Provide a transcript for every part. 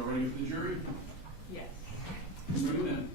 y'all ready for the jury? Yes. Bring them in.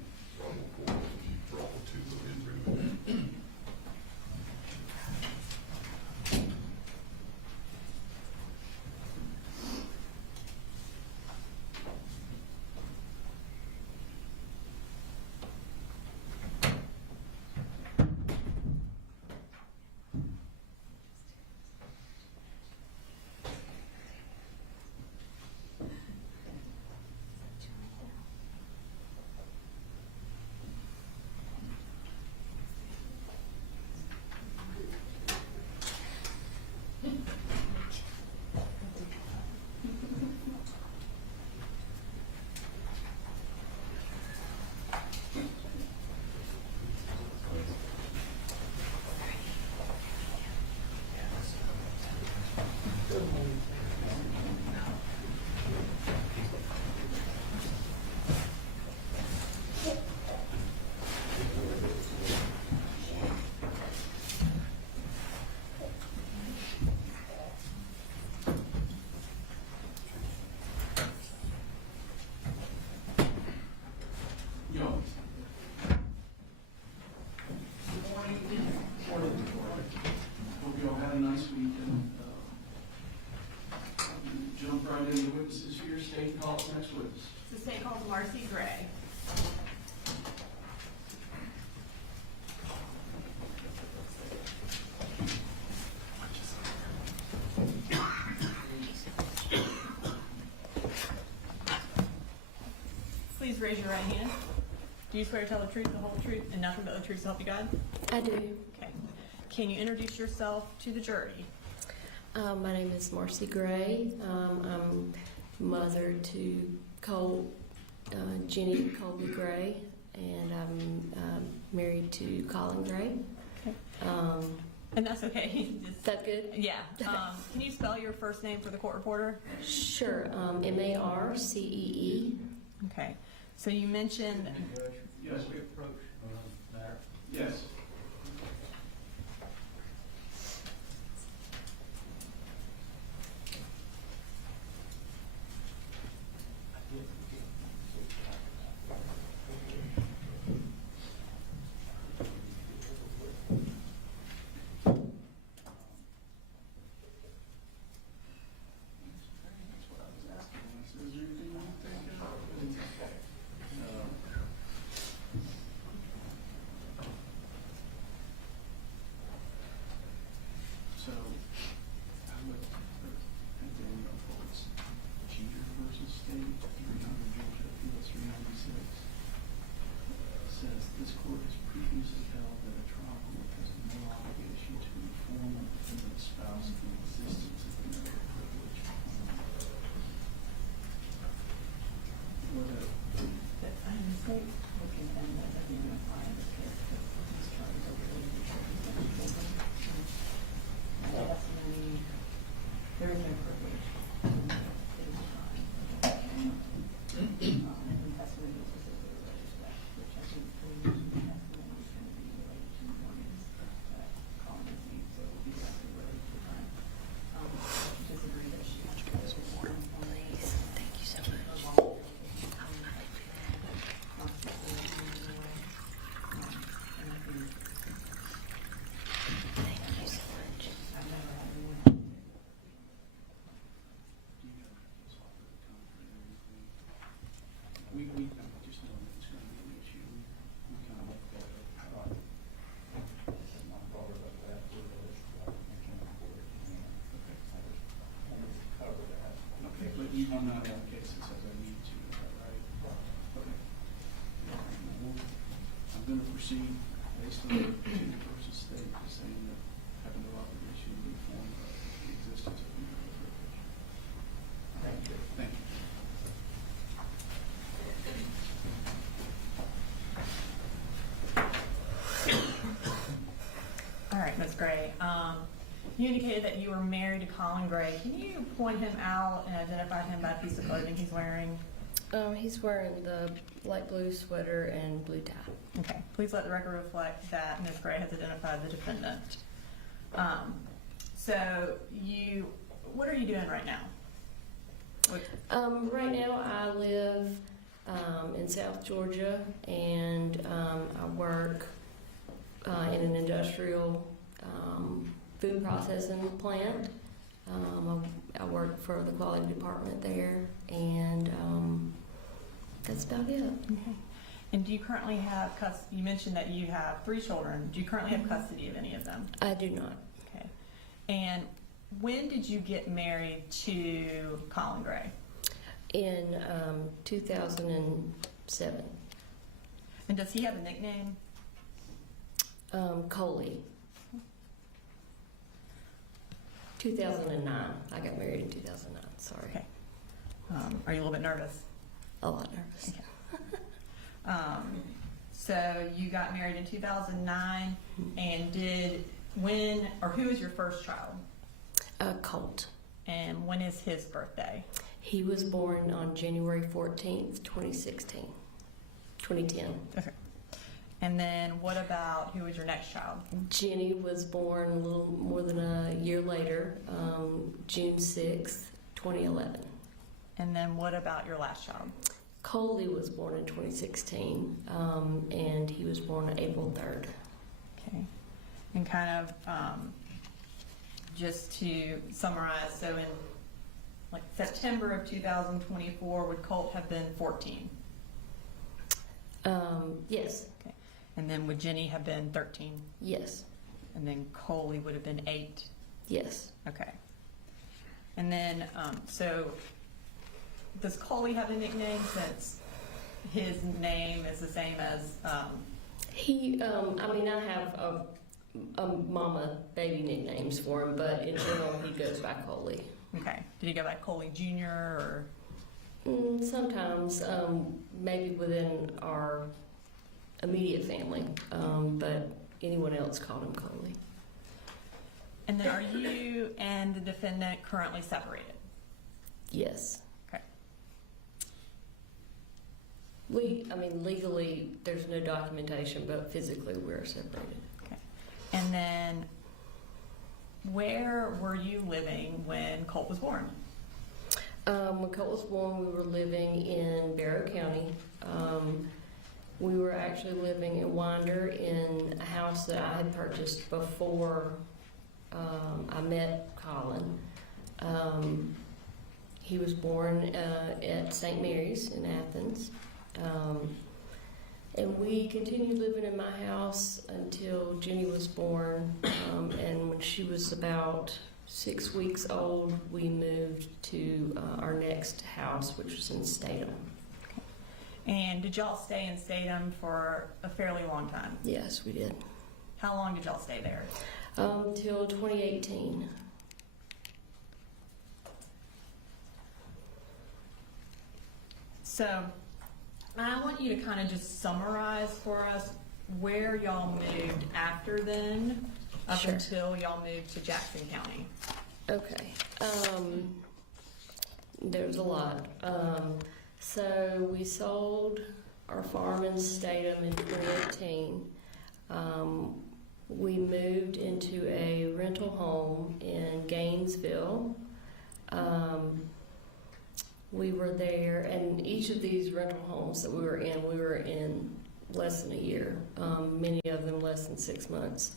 The state calls Marcy Gray. Please raise your right hand. Do you swear to tell the truth, the whole truth, and nothing but the truth to help you God? I do. Okay. Can you introduce yourself to the jury? My name is Marcy Gray. I'm mother to Colt, Jenny Colt Gray, and I'm married to Colin Gray. Okay. And that's okay. Is that good? Yeah. Can you spell your first name for the court reporter? Sure. Marcee. Okay. So you mentioned. Yes. We approach matter. Yes. So, I would, and then it's Jeter versus State, 300 Georgia Appeals 396. Says this court has previously held that a trial court has no obligation to inform a defendant's spouse of the existence of the marital privilege. What a There is no privilege. It is fine. And testimony is specifically related to that, which I think the testimony is going to be related to Morgan's Colin disease, so it will be directly related to crime. Disagree that she has to go to war. Please. Thank you so much. Thank you so much. I've never had anyone. We just know that it's going to be an issue. We kind of looked at it. Okay, but you do not have a case that says I need to, is that right? Okay. I'm going to proceed based on Jeter versus State, just saying that having no obligation to inform the existence of the marital privilege. Thank you. Thank you. All right, Ms. Gray. You indicated that you were married to Colin Gray. Can you point him out and identify him by a piece of clothing he's wearing? He's wearing the light blue sweater and blue tie. Okay. Please let the record reflect that Ms. Gray has identified the defendant. So what are you doing right now? Right now, I live in South Georgia, and I work in an industrial food processing plant. I work for the quality department there, and that's about it. Okay. And do you currently have custody? You mentioned that you have 3 children. Do you currently have custody of any of them? I do not. Okay. And when did you get married to Colin Gray? In 2007. And does he have a nickname? Coley. 2009. I got married in 2009. Sorry. Okay. Are you a little bit nervous? A lot nervous. Okay. So you got married in 2009, and who is your first child? Colt. And when is his birthday? He was born on January 14th, 2010. Okay. And then what about who was your next child? Jenny was born a little more than a year later, June 6th, 2011. And then what about your last child? Coley was born in 2016, and he was born on April 3rd. Okay. And kind of just to summarize, so in like September of 2024, would Colt have been 14? Yes. Okay. And then would Jenny have been 13? Yes. And then Coley would have been 8? Yes. Okay. And then, so does Coley have a nickname, since his name is the same as, He, I have a mama baby nicknames for him, but in general he goes by Coley. okay, did he go by Coley Jr. or? Sometimes, maybe within our immediate family, but anyone else called him Coley. And then are you and the defendant currently separated? Yes. Okay. Legally, there's no documentation, but physically we're separated. Okay. And then where were you living when Colt was born? When Colt was born, we were living in Barrow County. We were actually living in Winder in a house that I had purchased before I met Colin. He was born at St. Mary's in Athens. And we continued living in my house until Jenny was born. And when she was about 6 weeks old, we moved to our next house, which was in Statham. And did y'all stay in Statham for a fairly long time? Yes, we did. How long did y'all stay there? Till 2018. So I want you to kind of just summarize for us where y'all moved after then, up Sure. until y'all moved to Jackson County. Okay. There's a lot. So we sold our farm in Statham in 2018. We moved into a rental home in Gainesville. We were there, and each of these rental homes that we were in less than a year. Many of them less than 6 months.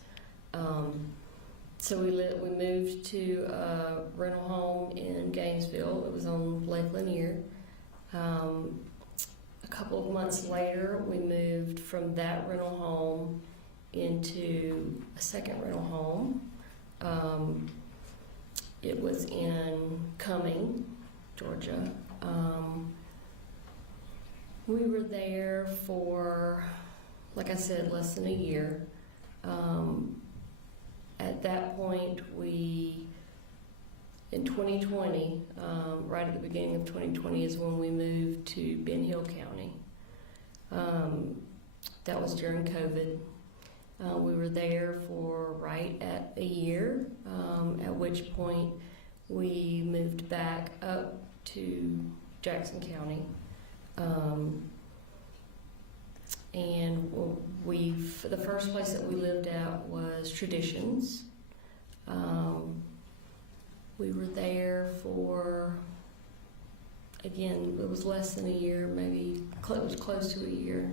So we moved to a rental home in Gainesville. It was on Lake Lanier. A couple of months later, we moved from that rental home into a second rental home. It was in Cumming, Georgia. We were there for, like I said, less than a year. At that point, in 2020, right at the beginning of 2020 is when we moved to Ben Hill County. That was during COVID. We were there for right at a year, at which point we moved back up to Jackson County. And the first place that we lived at was Traditions. We were there for again, it was less than a year, maybe it was close to a year.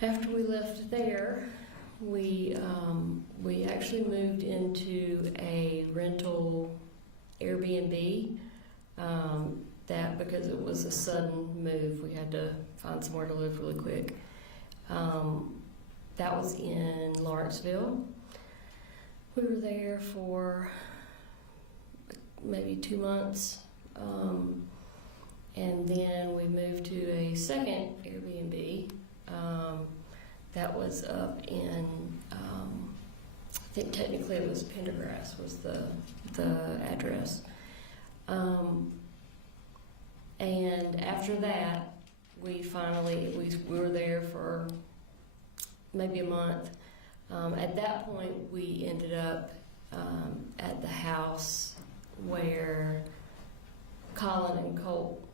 After we left there, we actually moved into a rental Airbnb. That because it was a sudden move, we had to find somewhere to live really quick. That was in Lawrenceville. We were there for maybe 2 months, and then we moved to a second Airbnb that was up in, I think technically it was Pendergrass was the address. And after that, we were there for maybe a month. At that point, we ended up at the house where Colin and Colt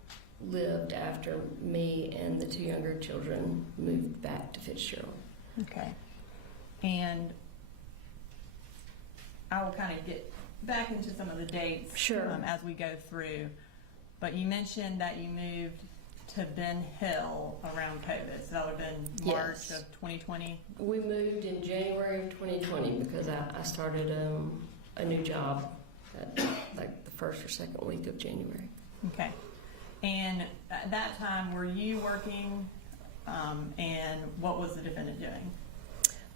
lived after me and the 2 younger children moved back to Fitzgerald. Okay. And I will kind of get back into some of the dates Sure. As we go through. But you mentioned that you moved to Ben Hill around COVID, so that would have been March Yes. of 2020? We moved in January of 2020 because I started a new job at like the first or second week of January. Okay. And at that time, were you working, and what was the defendant doing?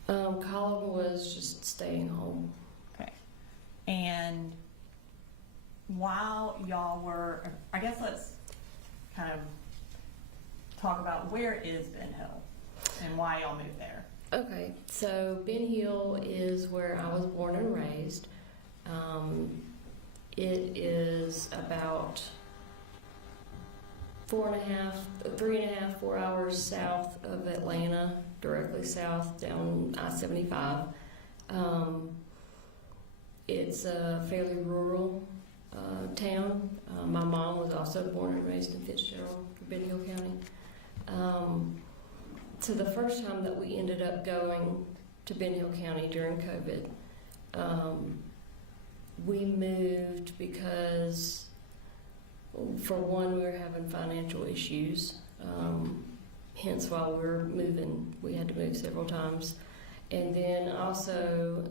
Colin was just staying home. Okay. And while y'all were, I guess let's kind of talk about where is Ben Hill and why y'all moved there. Okay, so Ben Hill is where I was born and raised. It is about 3.5, 4 hours south of Atlanta, directly south down I-75. It's a fairly rural town. My mom was also born and raised in Fitzgerald, Ben Hill County. So the first time that we ended up going to Ben Hill County during COVID, we moved because, for one, we were having financial issues. Hence, while we were moving, we had to move several times. And then also,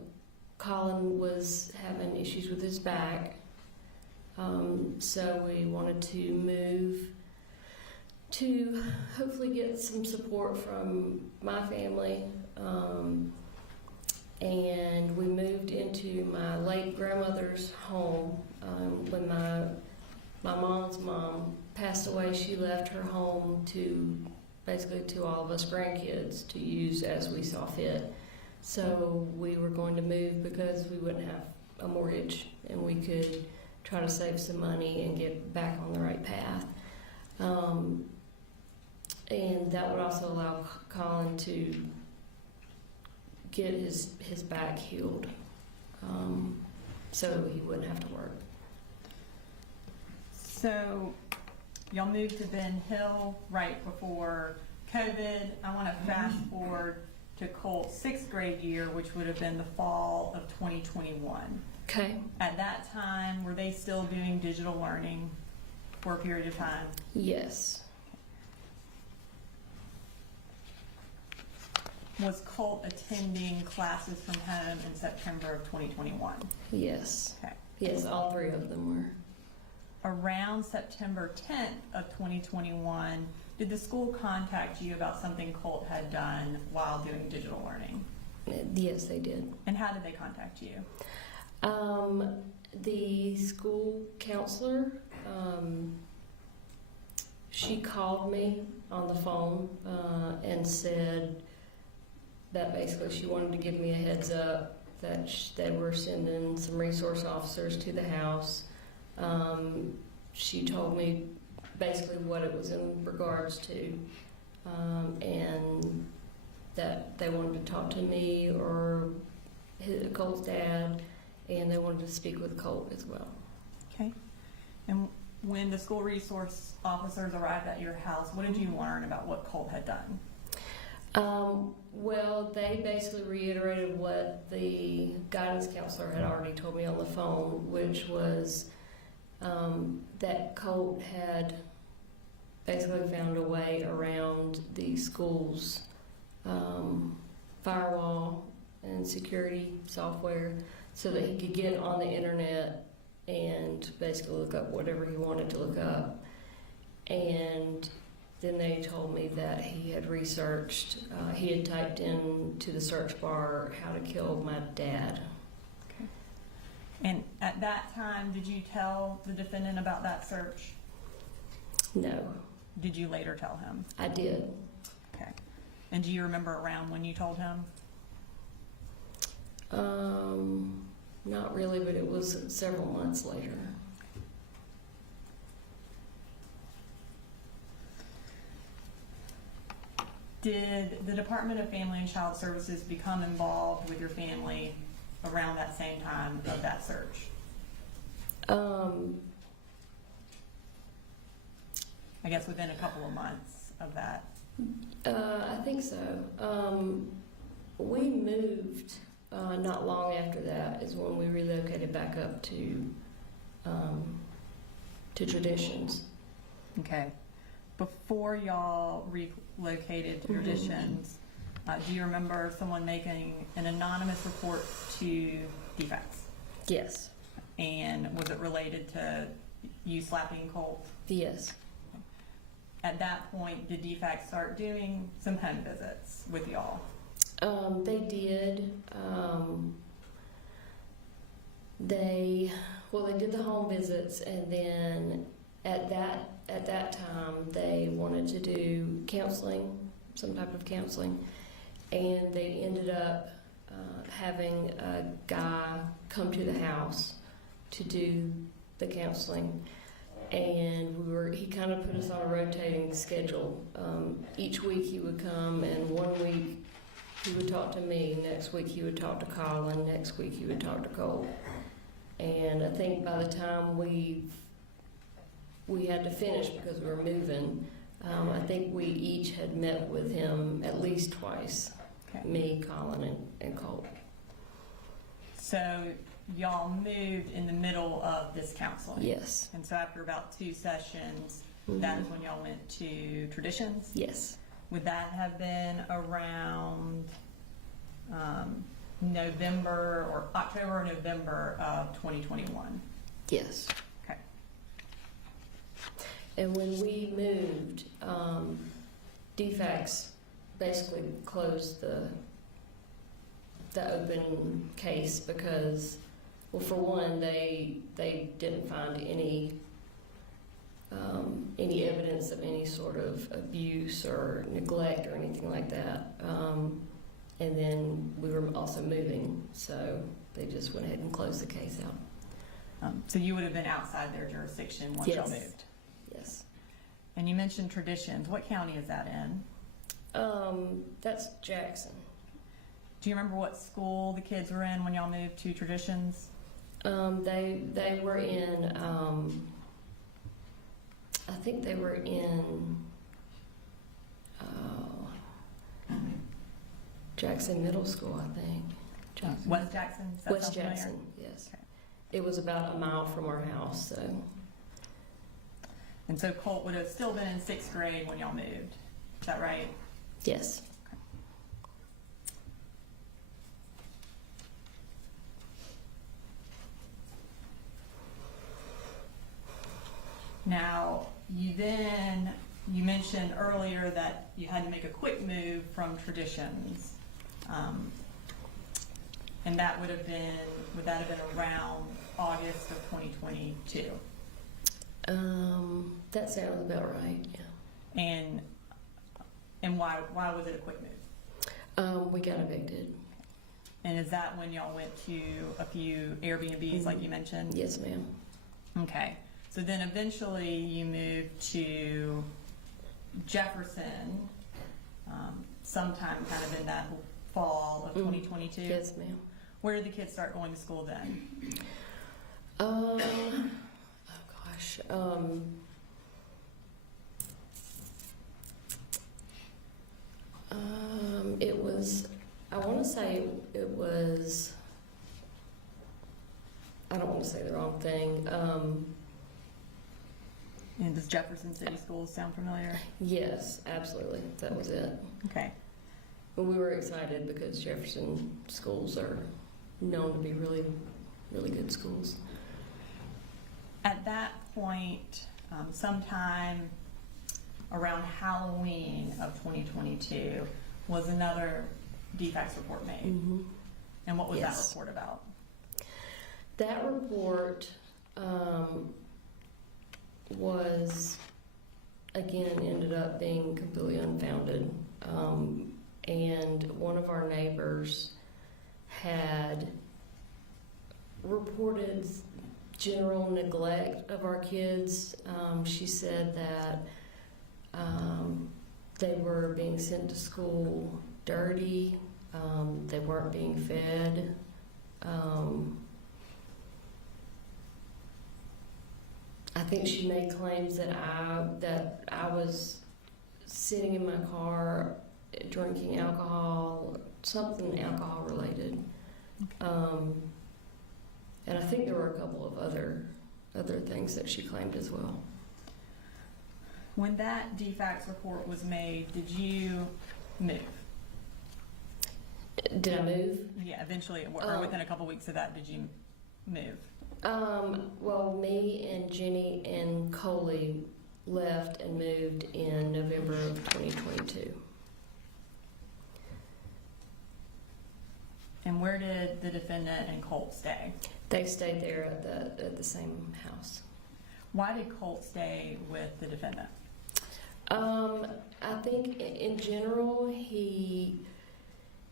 Colin was having issues with his back. So we wanted to move to hopefully get some support from my family. And we moved into my late grandmother's home. When my mom's mom passed away, she left her home to all of us grandkids to use as we saw fit. So we were going to move because we wouldn't have a mortgage and we could try to save some money and get back on the right path. And that would also allow Colin to get his back healed, so he wouldn't have to work. So y'all moved to Ben Hill right before COVID. I want to fast forward to Colt's 6th grade year, which would have been the fall of 2021. Okay. At that time, were they still doing digital learning for a period of time? Yes. Was Colt attending classes from home in September of 2021? Yes. Okay. Yes, all 3 of them were. Around September 10th of 2021, did the school contact you about something Colt had done while doing digital learning? Yes, they did. And how did they contact you? The school counselor, she called me on the phone and said that basically she wanted to give me a heads up that they were sending some resource officers to the house. She told me basically what it was in regards to, and that they wanted to talk to me or Colt's dad, and they wanted to speak with Colt as well. Okay. And when the school resource officers arrived at your house, what did you learn about what Colt had done? Well, they basically reiterated what the guidance counselor had already told me on the phone, which was that Colt had basically found a way around the school's firewall and security software so that he could get on the internet and basically look up whatever he wanted to look up. And then they told me that he had researched, he had typed into the search bar how to kill my dad. Okay. And at that time, did you tell the defendant about that search? No, Did you later tell him? I did. Okay. And do you remember around when you told him? Not really, but it was several months later. Did the Department of Family and Child Services become involved with your family around that same time of that search? I guess within a couple of months of that. I think so. We moved not long after that is when we relocated back up to Traditions. Okay. Before y'all relocated to Traditions, do you remember someone making an anonymous report to defects? Yes. And was it related to you slapping Colt? Yes. At that point, did defects start doing some home visits with y'all? They did. They did the home visits, and then at that time they wanted to do counseling, some type of counseling, and they ended up having a guy come to the house to do the counseling. And he kind of put us on a rotating schedule. Each week he would come, and 1 week he would talk to me, next week he would talk to Colin, next week he would talk to Colt. And I think by the time we had to finish because we were moving, I think we each had met with him at least twice. Okay. Me, Colin, and Colt. So y'all moved in the middle of this counseling? Yes. And so after about 2 sessions, Mhm. that is when y'all went to Traditions? Yes. Would that have been around November or October or November of 2021? Yes. Okay. And when we moved, DFACS basically closed the open case because, well, for one, they didn't find any evidence of any sort of abuse or neglect or anything like that. And then we were also moving, so they just went ahead and closed the case out. So you would have been outside their jurisdiction once y'all Yes. moved? Yes. And you mentioned Traditions. What county is that in? That's Jackson. Do you remember what school the kids were in when y'all moved to Traditions? They were in, I think they were in, Jackson Middle School, I think. Jackson. West Jackson? Does that West sound familiar? Jackson, yes. Okay. It was about a mile from our house, so. And so Colt would have still been in 6th grade when y'all moved. Is that right? Yes. Now, you mentioned earlier that you had to make a quick move from Traditions. And that would that have been around August of 2022? That sounds about right, yeah. And why was it a quick move? We got evicted. And is that when y'all went to a few Airbnbs like you mentioned? Yes, ma'am. Okay. So then eventually you moved to Jefferson sometime kind of in that fall of 2022? Yes, ma'am. Where did the kids start going to school then? Oh gosh. It was, I want to say it was, I don't want to say the wrong thing. Does Jefferson City Schools sound familiar? Yes, absolutely. That was it. Okay. But we were excited because Jefferson schools are known to be really, really good schools. At that point, sometime around Halloween of 2022, was another defects report made. Mm-hmm. And what was Yes. that report about? That report was, again, ended up being completely unfounded. And one of our neighbors had reported general neglect of our kids. She said that they were being sent to school dirty, they weren't being fed. I think she made claims that I was sitting in my car drinking alcohol, something alcohol related. And I think there were a couple of other things that she claimed as well. When that defects report was made, did you move? Did I move? Yeah, eventually, or within a couple weeks of that, did you move? Well, me and Jenny and Coley left and moved in November of 2022. And where did the defendant and Colt stay? They stayed there at the same house. Why did Colt stay with the defendant? I think in general he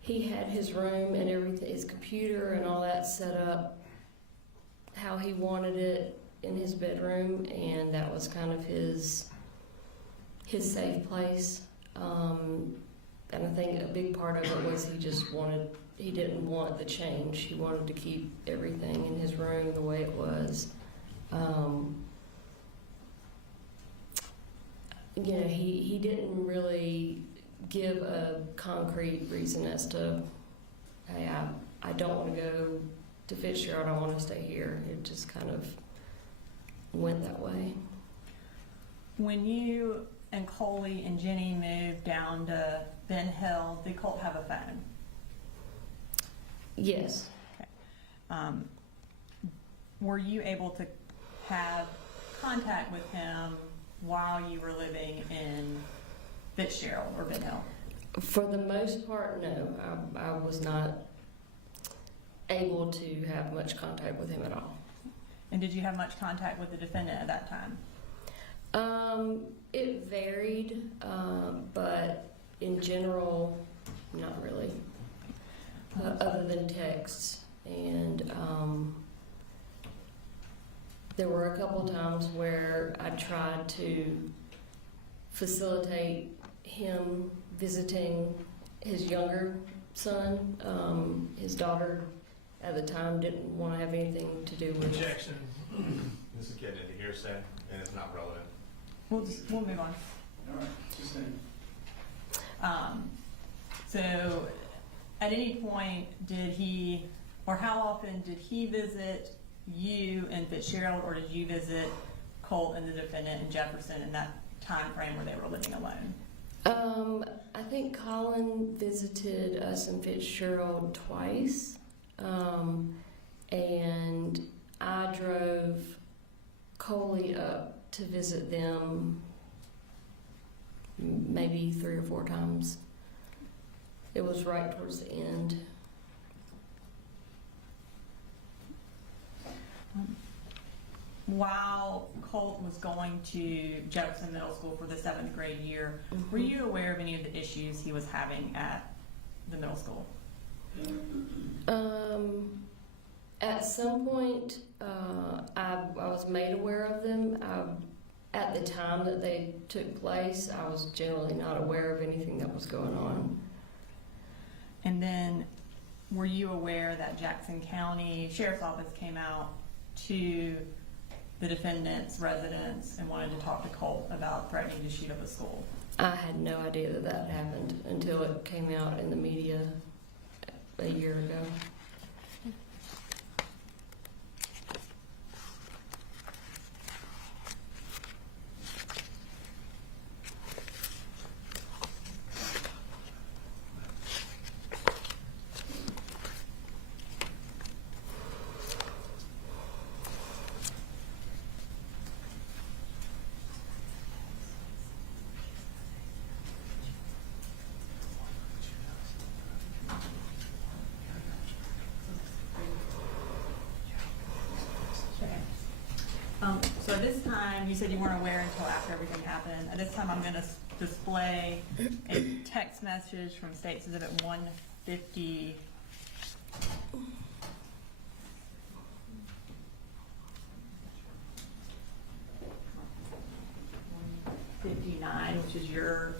had his room and everything, his computer and all that set up how he wanted it in his bedroom, and that was kind of his safe place. And I think a big part of it was he didn't want the change. He wanted to keep everything in his room the way it was. He didn't really give a concrete reason as to, hey, I don't want to go to Fitzgerald, I want to stay here. It just kind of went that way. When you and Coley and Jenny moved down to Ben Hill, did Colt have a phone? Yes. Okay. Were you able to have contact with him while you were living in Fitzgerald or Ben Hill? For the most part, no. I was not able to have much contact with him at all. And did you have much contact with the defendant at that time? It varied, but in general, not really. Other than texts. And there were a couple times where I tried to facilitate him visiting his younger son. His daughter at the time didn't want to have anything to do with it. Objection. This is getting into hearsay, and it's not relevant. We'll move on. All right, just saying. So, at any point, how often did he visit you in Fitzgerald, or did you visit Colt and the defendant in Jefferson in that time frame where they were living alone? I think Colin visited us in Fitzgerald twice, and I drove Coley up to visit them maybe 3 or 4 times. It was right towards the end. While Colt was going to Jefferson Middle School for the 7th grade year, were you aware of any of the issues he was having at the middle school? At some point, I was made aware of them. At the time that they took place, I was generally not aware of anything that was going on. And then, were you aware that Jackson County Sheriff's Office came out to the defendant's residence and wanted to talk to Colt about threatening to shoot up a school? I had no idea that happened until it came out in the media a year ago. this time, you said you weren't aware until after everything happened. At this time, I'm gonna display a text message from State Exhibit 150. 59, which is your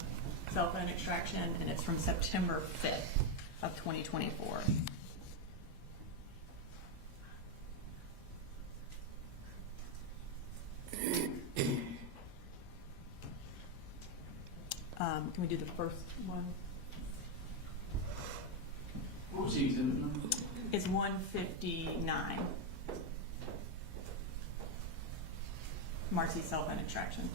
cell phone extraction, and it's from September 5th of 2024. Can we do the first one? What was the exhibit number? It's 159. Marcy's cell phone extraction.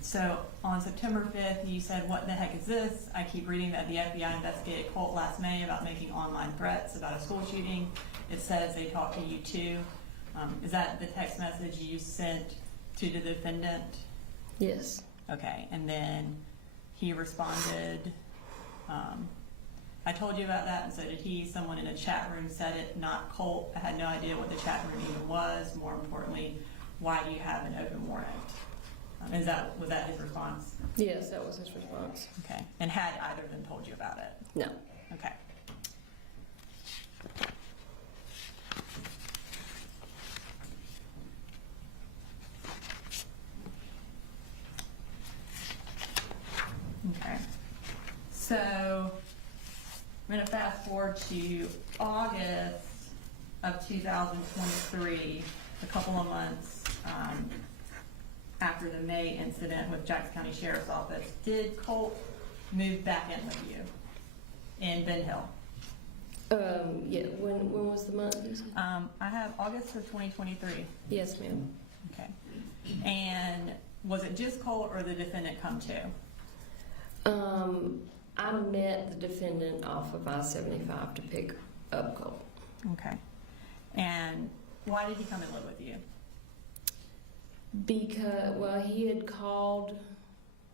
So on September 5th, you said, "What the heck is this? I keep reading that the FBI investigated Colt last May about making online threats about a school shooting. It says they talked to you too." Is that the text message you sent to the defendant? Yes. Okay, and then he responded, "I told you about that, and so did he. Someone in a chat room said it, not Colt. I had no idea what the chat room even was. More importantly, why do you have an open warrant?" Was that his response? Yes, that was his response. Okay, and had either of them told you about it? No. Okay. Okay. So I'm going to fast forward to August of 2023, a couple of months after the May incident with Jackson County Sheriff's Office. Did Colt move back in with you in Ben Hill? Yeah, when was the month you said? I have August of 2023. Yes, ma'am. Okay. And was it just Colt or the defendant come too? I met the defendant off of I-75 to pick up Colt. Okay. And why did he come and live with you? Because, well, he had called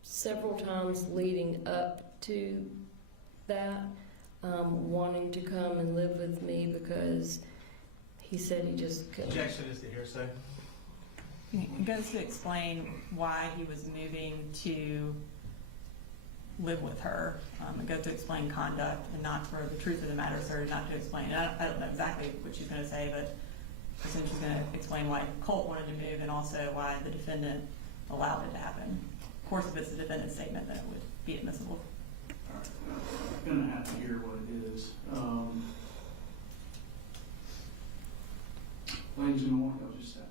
several times leading up to that, wanting to come and live with me because he said he just couldn't. Objection is the hearsay. It goes to explain why he was moving to live with her. It goes to explain conduct and not for the truth of the matter, sir, not to explain. I don't know exactly what she's going to say, but essentially she's going to explain why Colt wanted to move and also why the defendant allowed it to happen. Of course, if it's the defendant's statement, then it would be admissible. All right, I'm gonna have to hear what it is. Ladies and gentlemen, I'll just step out.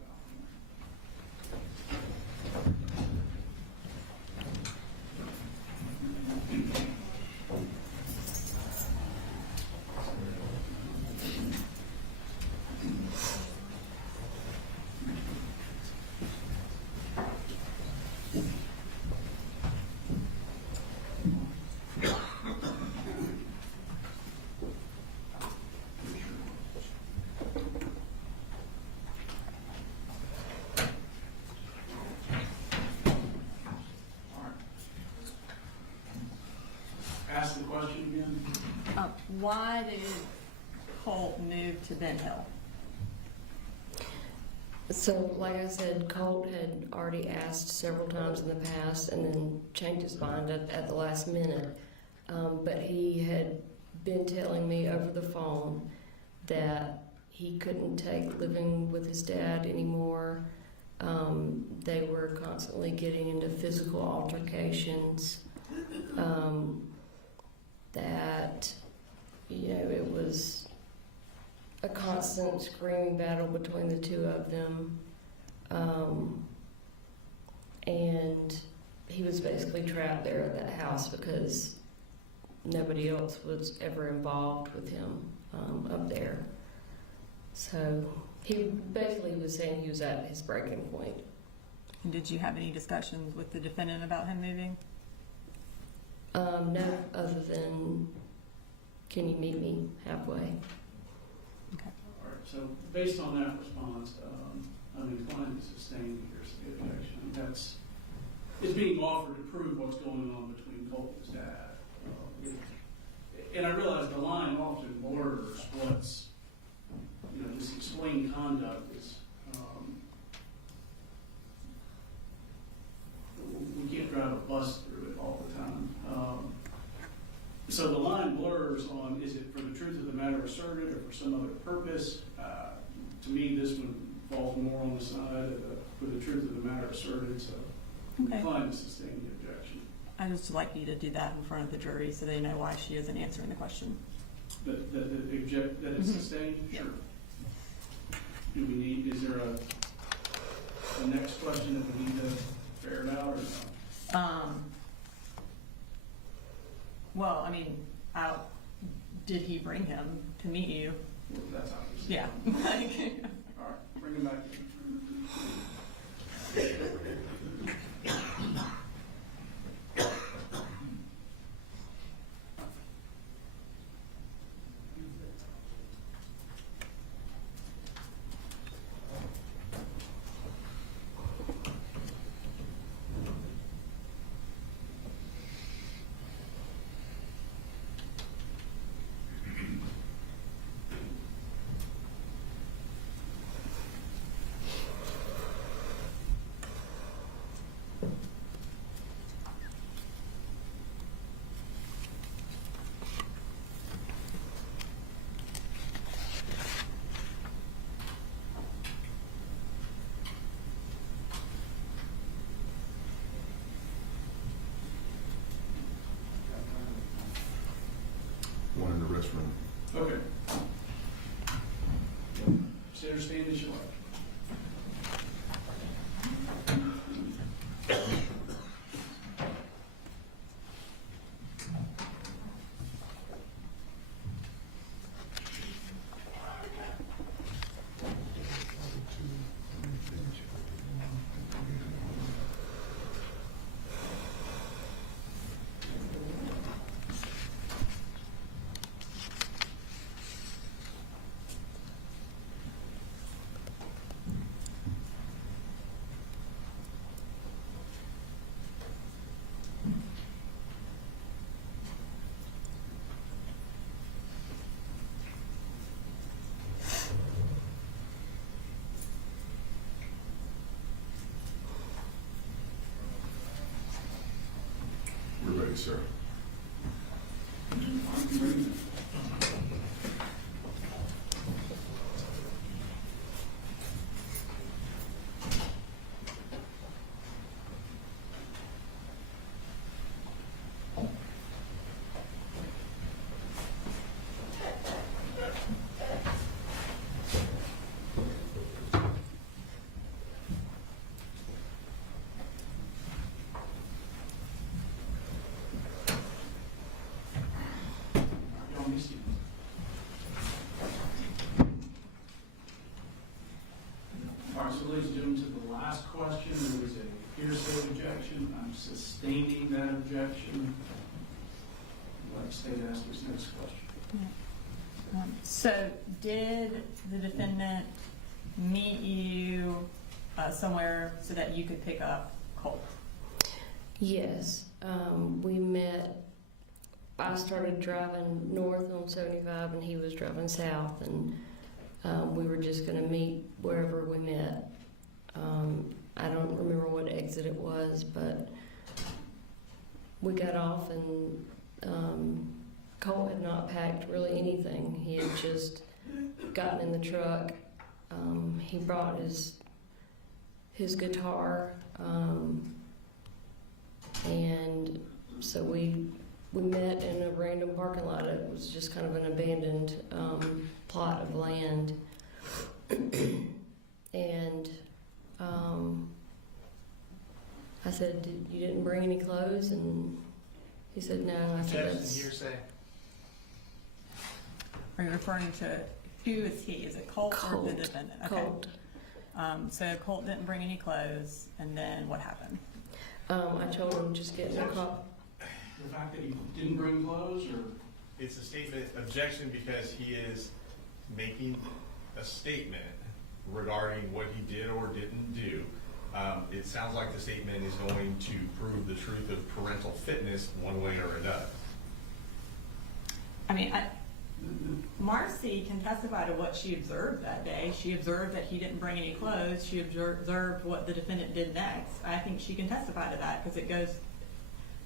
Ask the question again. Why did Colt move to Ben Hill? So, like I said, Colt had already asked several times in the past and then changed his mind at the last minute. But he had been telling me over the phone that he couldn't take living with his dad anymore. They were constantly getting into physical altercations. That, it was a constant screaming battle between the two of them. And he was basically trapped there at that house because nobody else was ever involved with him up there. So he basically was saying he was at his breaking point. And did you have any discussions with the defendant about him moving? No, other than, can you meet me halfway? Okay. All right, so based on that response, I'm inclined to sustain the hearsay objection. It's being offered to prove what's going on between Colt and his dad. And I realize the line often blurs what's, this explained conduct is bust through it all the time. So the line blurs on, is it for the truth of the matter asserted or for some other purpose? To me, this one falls more on the side of for the truth of the matter asserted, so I'm Okay. inclined to sustain the objection. I just like you to do that in front of the jury so they know why she isn't answering the question. That it's sustained? Yeah. Sure. Do we need, is there a next question that we need to ferret out or no? Well, I mean, did he bring him to meet you? Well, that's obviously. Yeah. All right, bring him back. One in the restroom. Okay. Just understand as you like. We're ready, sir. Y'all missed it. All right, so ladies and gentlemen, to the last question, there was a hearsay objection. I'm sustaining that objection. I'd like the state to ask this next question. So did the defendant meet you somewhere so that you could pick up Colt? Yes, we met. I started driving north on 75 and he was driving south, and we were just going to meet wherever we met. I don't remember what exit it was, but we got off and Colt had not packed really anything. He had just gotten in the truck. He brought his guitar, and so we met in a random parking lot. It was just kind of an abandoned plot of land. And I said, you didn't bring any clothes? And he said, no. I said, Objection, that's... hearsay. Are you referring to who is he? Is it Colt or the defendant? Okay. Colt. So Colt didn't bring any clothes, and then what happened? I told him just get in the car. The fact that he didn't bring clothes, or? It's a statement, objection, because he is making a statement regarding what he did or didn't do. It sounds like the statement is going to prove the truth of parental fitness one way or another. I mean, Marcy can testify to what she observed that day. She observed that he didn't bring any clothes. She observed what the defendant did next. I think she can testify to that because it goes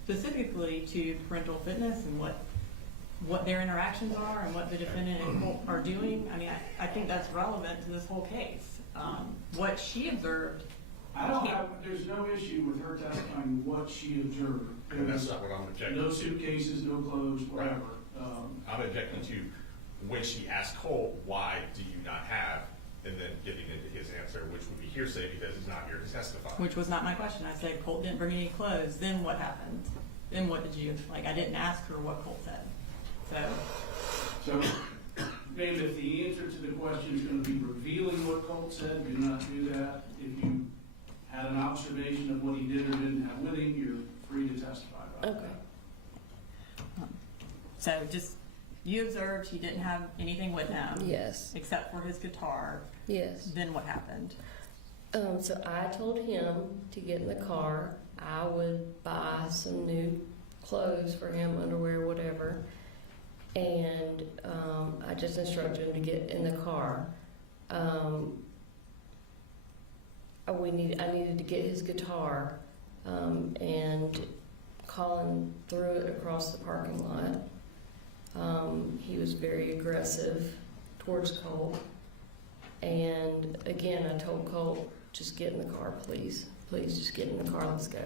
specifically to parental fitness and what their interactions are and what the defendant and Colt are doing. I mean, I think that's relevant to this whole case. What she observed. There's no issue with her testifying what she observed. And that's not what I'm objecting No to. suitcases, no clothes, whatever. I'm objecting to when she asked Colt, why do you not have, and then getting into his answer, which would be hearsay because he's not here to testify. Which was not my question. I said Colt didn't bring any clothes. Then what happened? Then what did you, like, I didn't ask her what Colt said. So, maybe if the answer to the question is going to be revealing what Colt said, do not do that. If you had an observation of what he did or didn't have with him, you're free to testify about Okay. that. So just, you observed he didn't have anything with him. Yes. Except for his guitar. Yes. Then what happened? So I told him to get in the car. I would buy some new clothes for him, underwear, whatever. And I just instructed him to get in the car. I needed to get his guitar, and Colin threw it across the parking lot. He was very aggressive towards Colt. And again, I told Colt, just get in the car, please. Please, just get in the car, let's go.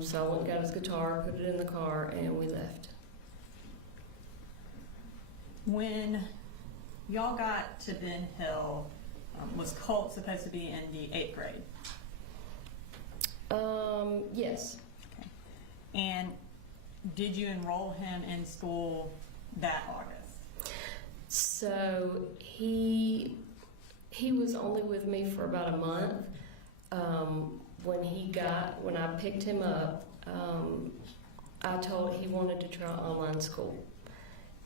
So I went and got his guitar, put it in the car, and we left. When y'all got to Ben Hill, was Colt supposed to be in the 8th grade? Yes. Okay. And did you enroll him in school that August? So he was only with me for about a month. When I picked him up, I told he wanted to try online school.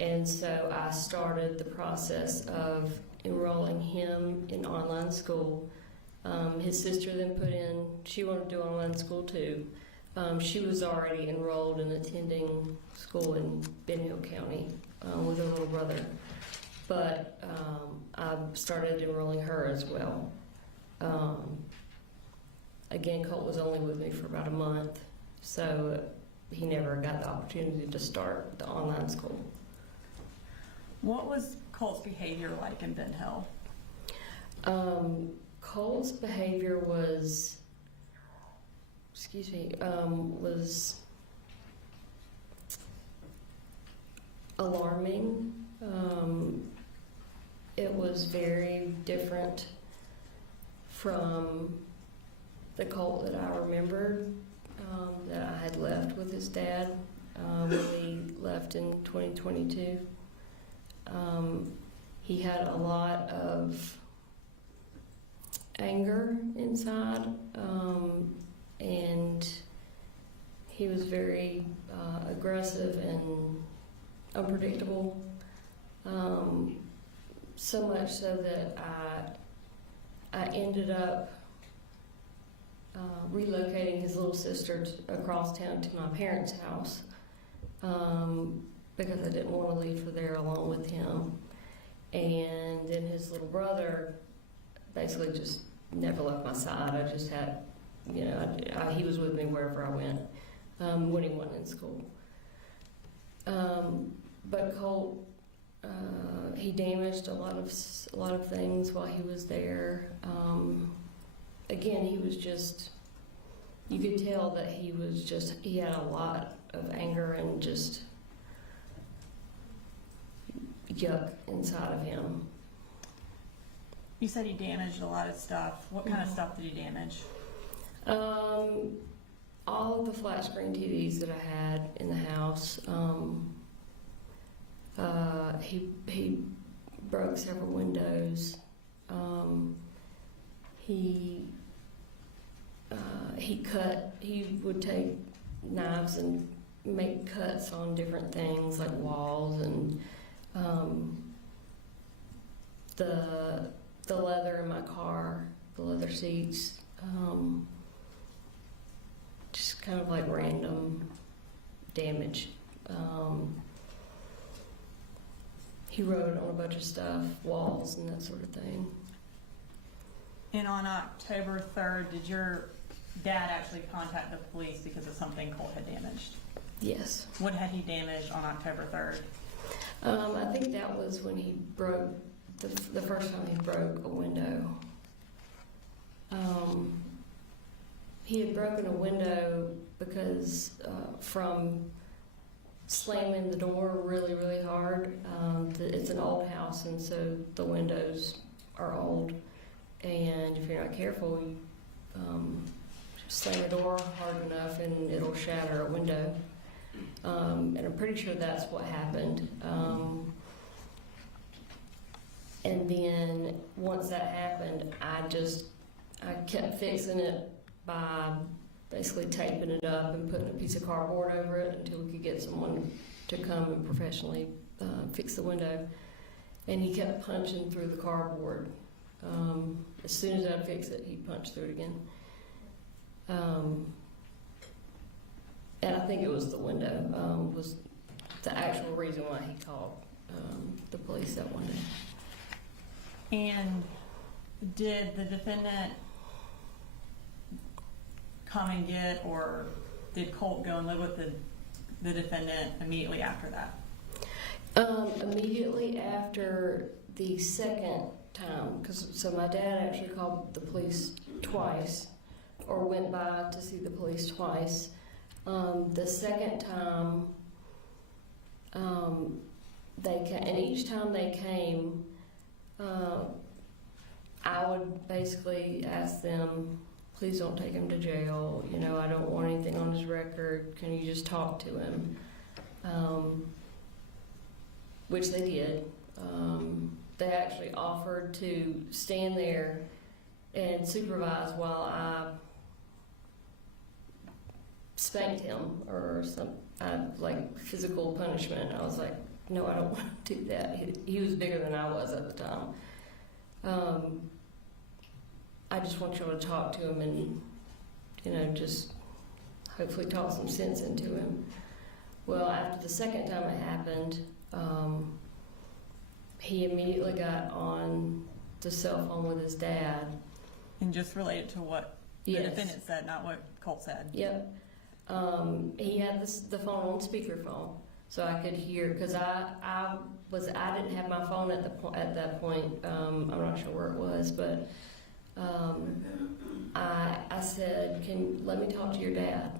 And so I started the process of enrolling him in online school. His sister then she wanted to do online school too. She was already enrolled and attending school in Ben Hill County with her little brother. But I started enrolling her as well. Again, Colt was only with me for about a month, so he never got the opportunity to start the online school. What was Colt's behavior like in Ben Hill? Cole's behavior was alarming. It was very different from the Colt that I remembered, that I had left with his dad when we left in 2022. He had a lot of anger inside, and he was very aggressive and unpredictable. So much so that I ended up relocating his little sister across town to my parents' house because I didn't want to leave her there along with him. And then his little brother basically just never left my side. I just had, he was with me wherever I went when he wasn't in school. But Colt, he damaged a lot of things while he was there. Again, he was just, you could tell that he had a lot of anger and just yuck inside of him. You said he damaged a lot of stuff. What kind of stuff did he damage? All of the flat screen TVs that I had in the house. He broke several windows. He would take knives and make cuts on different things like walls and the leather in my car, the leather seats, just kind of like random damage. He wrote on a bunch of stuff, walls and that sort of thing. And on October 3rd, did your dad actually contact the police because of something Colt had damaged. Yes. What had he damaged on October 3rd? I think that was when he broke, the first time he broke a window. He had broken a window because from slamming the door really, really hard. It's an old house, and so the windows are old. And if you're not careful, you slam the door hard enough and it'll shatter a window. And I'm pretty sure that's what happened. And then once that happened, I kept fixing it by basically taping it up and putting a piece of cardboard over it until we could get someone to come and professionally fix the window. And he kept punching through the cardboard. As soon as I'd fix it, he'd punch through it again. And I think it was the window was the actual reason why he called the police that one day. And did the defendant come and get, or did Colt go and live with the defendant immediately after that? Immediately after the second time, so my dad actually called the police twice, or went by to see the police twice. The second time, they came, and each time they came, I would basically ask them, please don't take him to jail. You know, I don't want anything on his record. Can you just talk to him? Which they did. They actually offered to stand there and supervise while I spanked him or some like physical punishment. I was like, no, I don't want to do that. He was bigger than I was at the time. I just want you to talk to him and, you know, just hopefully talk some sense into him. Well, after the second time it happened, he immediately got on the cell phone with his dad. And just related to what the defendant said, not what Colt said. Yep. He had the phone on speakerphone, so I could hear, because I didn't have my phone at that point. I'm not sure where it was, but I said, let me talk to your dad.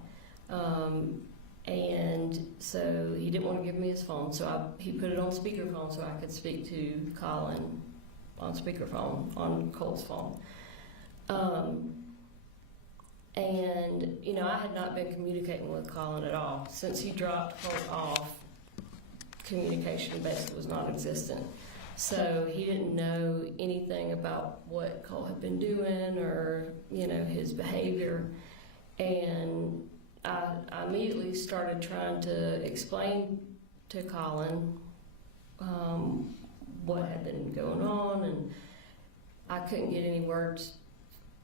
And so he didn't want to give me his phone, so he put it on speakerphone so I could speak to Colin on speakerphone on Colt's phone. And, you know, I had not been communicating with Colin at all. Since he dropped Colt off, communication basically was non-existent. So he didn't know anything about what Colt had been doing or, you know, his behavior. And I immediately started trying to explain to Colin what had been going on, and I couldn't get any words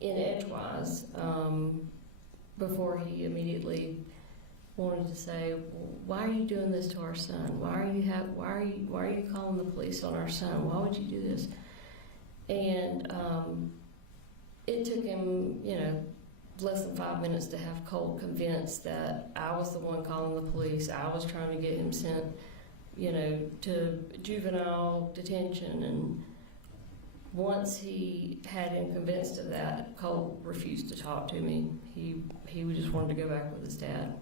in edgewise before he immediately wanted to say, well, why are you doing this to our son? Why are you calling the police on our son? Why would you do this? And it took him, you know, less than 5 minutes to have Colt convinced that I was the one calling the police. I was trying to get him sent, you know, to juvenile detention. And once he had him convinced of that, Colt refused to talk to me. He just wanted to go back with his dad.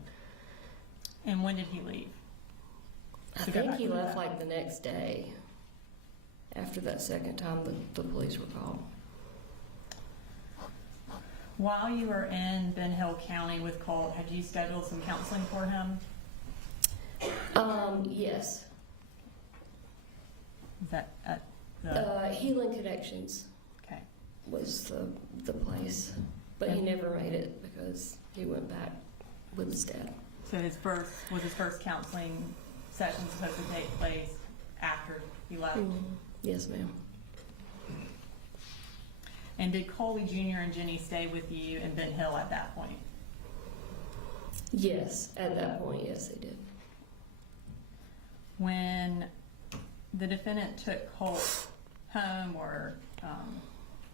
And when did he leave? I think he left like the next day after that second time the police were called. While you were in Ben Hill County with Colt, had you scheduled some counseling for him? Yes. Is that at the... Healing Connections Okay. was the place, but he never made it because he went back with his dad. So his first counseling session supposed to take place after he left? Mm-hmm. Yes, ma'am. And did Coley Jr. and Jenny stay with you in Ben Hill at that point? Yes, at that point, yes, they did. When the defendant took Colt home or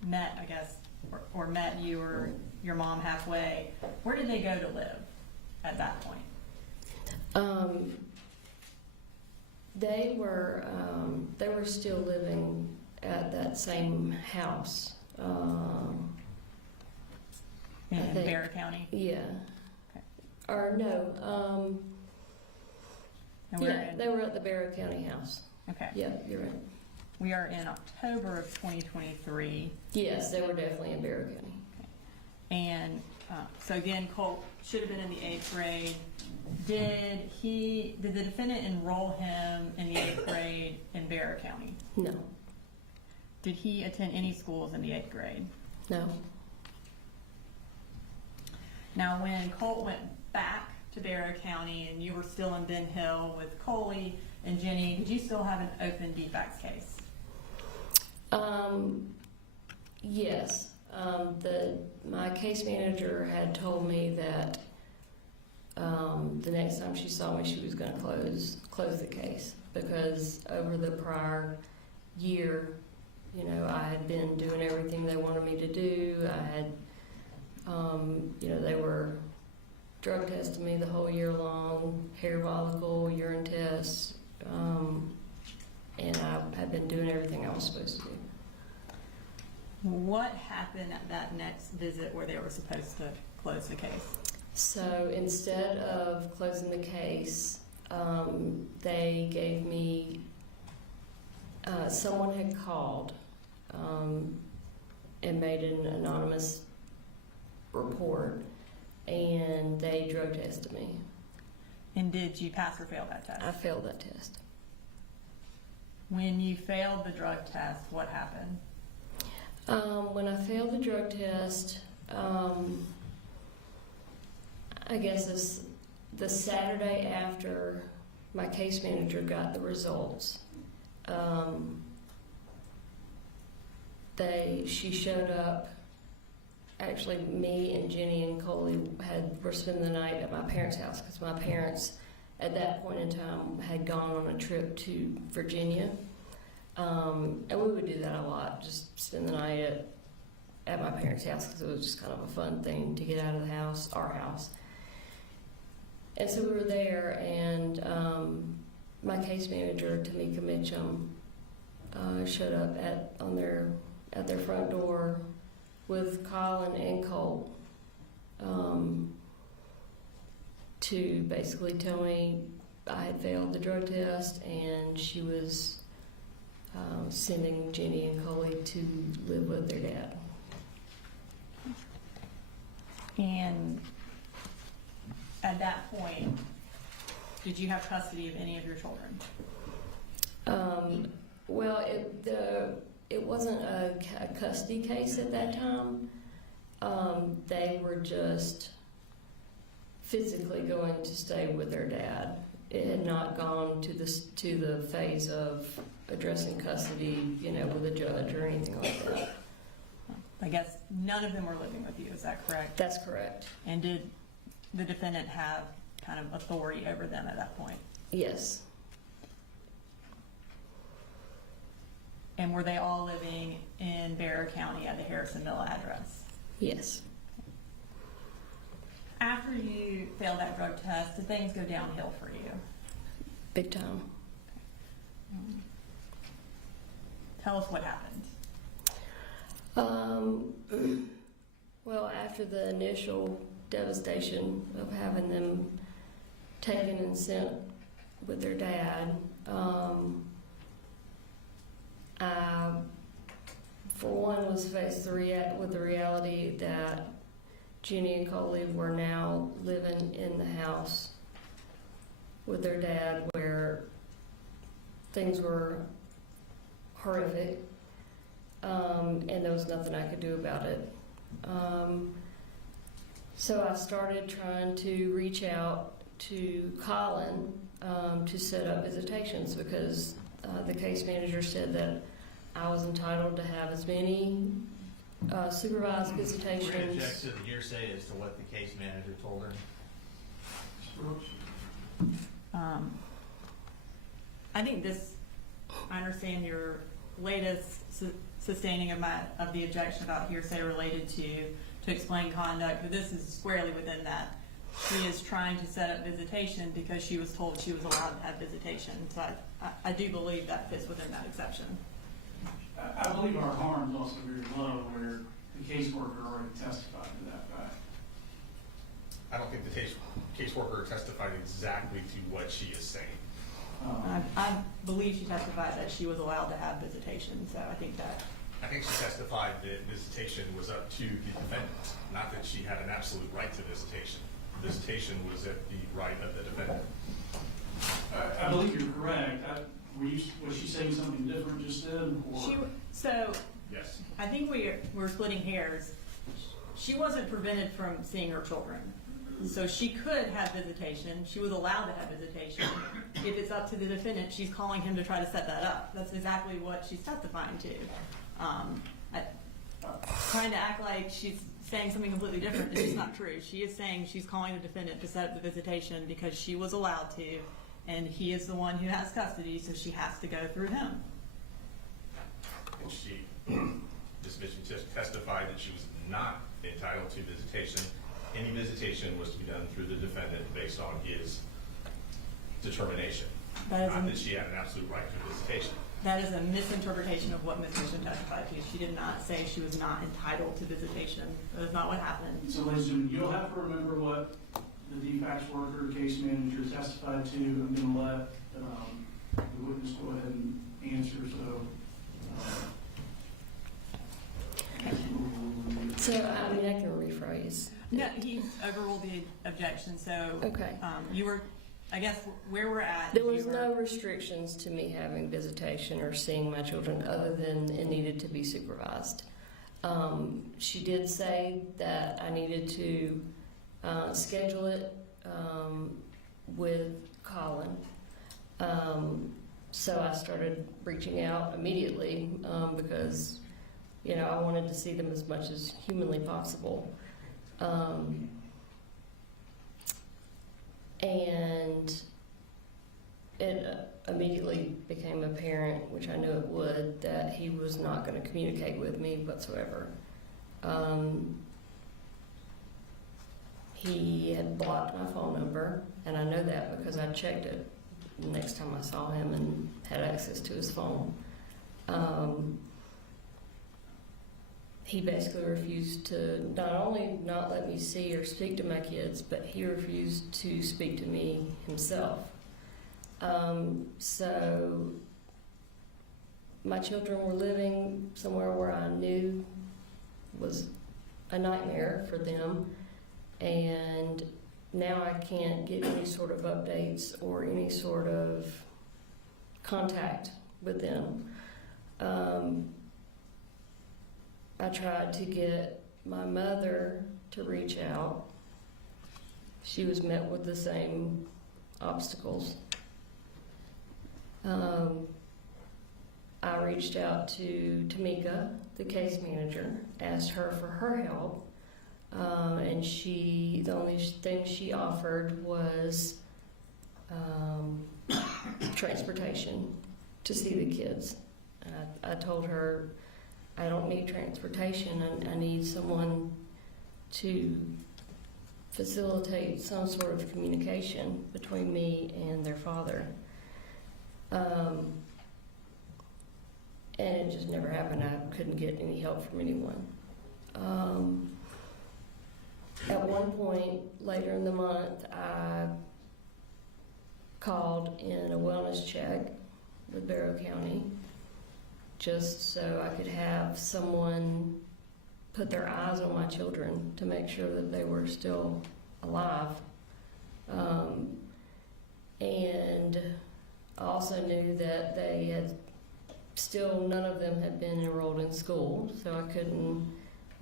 met, I guess, or met you or your mom halfway. Where did they go to live at that point? They were still living at that same house. I In think- Barrow County? Yeah. Okay. Or no. And we're Yeah, in- they were at the Barrow County house. Okay. Yeah, you're right. We are in October of 2023. Yes, they were definitely in Barrow County. And so again, Colt should have been in the 8th grade. Did the defendant enroll him in the 8th grade in Barrow County? No, Did he attend any schools in the 8th grade? no. Now, when Colt went back to Barrow County and you were still in Ben Hill with Coley and Jenny, did you still have an open defects case? Yes. My case manager had told me that the next time she saw me, she was going to close the case, because over the prior year, I had been doing everything they wanted me to do. I had, they were drug testing me the whole year long, hair follicle, urine tests, and I had been doing everything I was supposed to do. What happened at that next visit where they were supposed to close the case? So instead of closing the case, they gave me, someone had called and made an anonymous report, and they drug tested me. And did you pass or fail that test? I failed that test. When you failed the drug test, what happened? When I failed the drug test, I guess the Saturday after my case manager got the results, she showed up. Actually, me and Jenny and Coley were spending the night at my parents' house, because my parents at that point in time had gone on a trip to Virginia. And we would do that a lot, just spend the night at my parents' house, because it was just kind of a fun thing to get out of the house, our house. And so we were there, and my case manager, Tamika Mitchum, showed up at their front door with Colin and Colt to basically tell me I had failed the drug test, and she was sending Jenny and Coley to live with their dad. And at that point, did you have custody of any of your children? Well, it wasn't a custody case at that time. They were just physically going to stay with their dad. It had not gone to the phase of addressing custody, with a judge or anything like that. I guess none of them were living with you, is that correct? That's correct. And did the defendant have kind of authority over them at that point? Yes. And were they all living in Barrow County at the Harrison Mill address? Yes. After you failed that drug test, did things go downhill for you? Big time. Tell us what happened. Well, after the initial devastation of having them taken and sent with their dad, I, for one, was faced with the reality that Jenny and Coley were now living in the house with their dad, where things were horrific, and there was nothing I could do about it. So I started trying to reach out to Colin to set up visitations, because the case manager said that I was entitled to have as many supervised We're going to visitations. object to the hearsay as to what the case manager told her. I think I understand your latest sustaining of the objection about hearsay related to to explain conduct, but this is squarely within that. She is trying to set up visitation because she was told she was allowed to have visitation. So I do believe that fits within that exception. I believe our harm is also very low where the caseworker already testified to that fact. I don't think the caseworker testified exactly to what she is saying. I believe she testified that she was allowed to have visitation, so I think she testified that visitation was up to the defendant, not that she had an absolute right to visitation. Visitation was at the right of the defendant. I believe you're correct. Was she saying something different just then? Or? Yes. I think we're splitting hairs. She wasn't prevented from seeing her children. So she could have visitation. She was allowed to have visitation. If it's up to the defendant, she's calling him to try to set that up. That's exactly what she's testifying to. Trying to act like she's saying something completely different is just not true. She is saying she's calling the defendant to set up the visitation because she was allowed to, and he is the one who has custody, so she has to go through him. And this victim testified that she was not entitled to visitation. Any visitation was to be done through the defendant based on his determination. Not that she had an absolute right to visitation. That is a misinterpretation of what Ms. Christian testified to. She did not say she was not entitled to visitation. That is not what happened. So, ladies and gentlemen, you'll have to remember what the DFCS worker, case manager testified to. I'm going to let the witness go ahead and answer. So, I mean, I can rephrase. No, he overruled the objection. So, Okay. You were, I guess, where we're at. There was no restrictions to me having visitation or seeing my children other than it needed to be supervised. She did say that I needed to schedule it with Colin. So I started reaching out immediately because, you know, I wanted to see them as much as humanly possible. And it immediately became apparent, which I knew it would, that he was not going to communicate with me whatsoever. He had blocked my phone number, and I know that because I checked it the next time I saw him and had access to his phone. He basically refused to not only not let me see or speak to my kids, but he refused to speak to me himself. So my children were living somewhere where I knew was a nightmare for them, and now I can't get any sort of updates or any sort of contact with them. I tried to get my mother to reach out. She was met with the same obstacles. I reached out to Tamika, the case manager, asked her for her help, and the only thing she offered was transportation to see the kids. I told her, I don't need transportation, I need someone to facilitate some sort of communication between me and their father. And it just never happened. I couldn't get any help from anyone. At one point later in the month, I called in a wellness check with Barrow County just so I could have someone put their eyes on my children to make sure that they were still alive. And I also knew that none of them had been enrolled in school, so I couldn't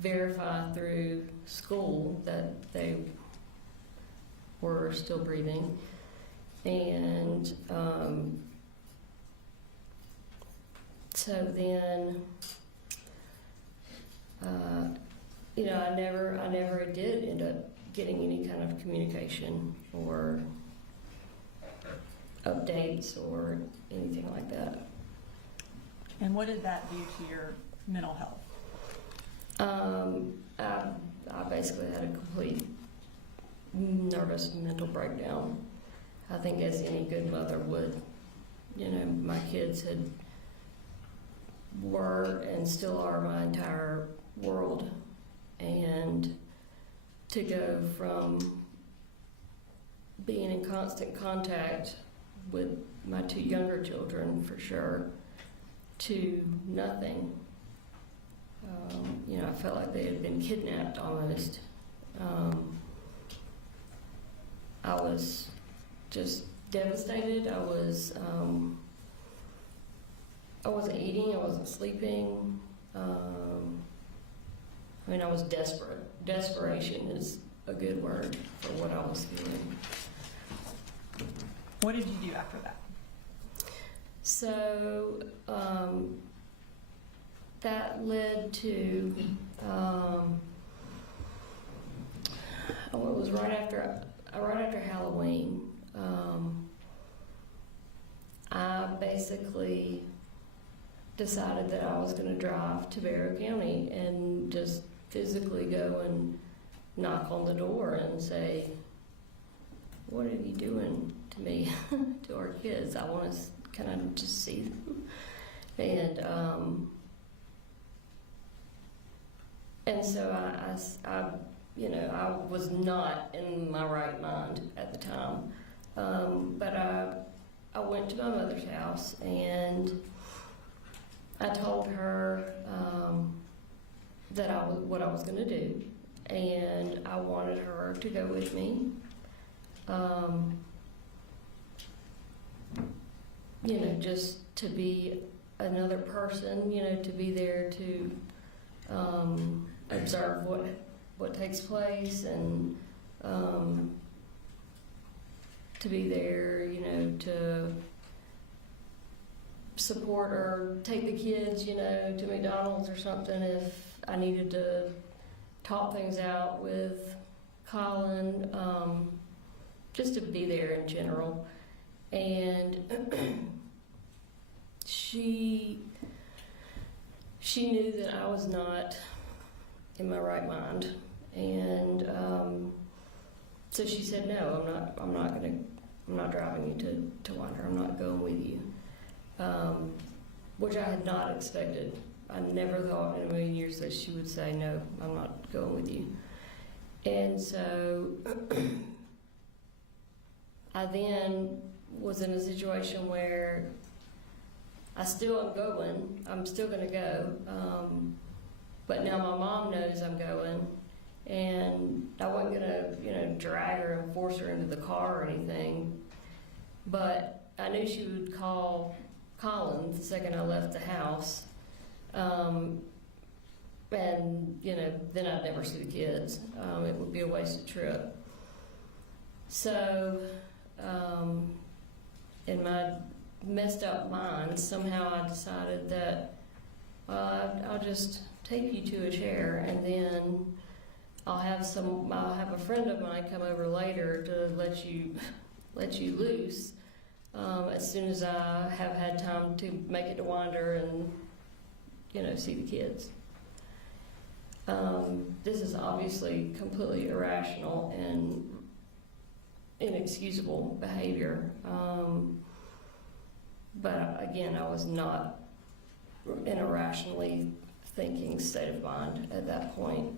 verify through school that they were still breathing. And so then, I never did end up getting any kind of communication or updates or anything like that. And what did that do to your mental health? I I basically had a complete nervous mental breakdown. I think as any good mother would. You know, my kids were and still are my entire world. And to go from being in constant contact with my two younger children, for sure, to nothing. You know, I felt like they had been kidnapped almost. I was just devastated. I wasn't eating. I wasn't sleeping. I mean, I was desperate. Desperation is a good word for what I was feeling. What did you do after that? So that led to it was right after Halloween. I basically decided that I was going to drive to Barrow County and just physically go and knock on the door and say, "What are you doing to me, to our kids? I want to kind of just see them." And so I was not in my right mind at the time. But I went to my mother's house and I told her what I was going to do, and I wanted her to go with me. Just to be another person, to be there to observe what takes place, and to be there, to support or take the kids, to McDonald's or something if I needed to talk things out with Colin, just to be there in general. And she knew that I was not in my right mind, and so she said, "No, I'm not driving you to Wander. I'm not going with you," which I had not expected. I never thought in a million years that she would say, "No, I'm not going with you." And so I then was in a situation where I still am going. I'm still going to go. But now my mom knows I'm going, and I wasn't going to, drag her and force her into the car or anything. But I knew she would call Colin the second I left the house. And, then I'd never see the kids. It would be a wasted trip. So, in my messed up mind, somehow I decided that I'll just take you to a chair, and then I'll have a friend of mine come over later to let you loose as soon as I have had time to make it to Wander and see the kids. This is obviously completely irrational and inexcusable behavior. But again, I was not in a rationally thinking state of mind at that point.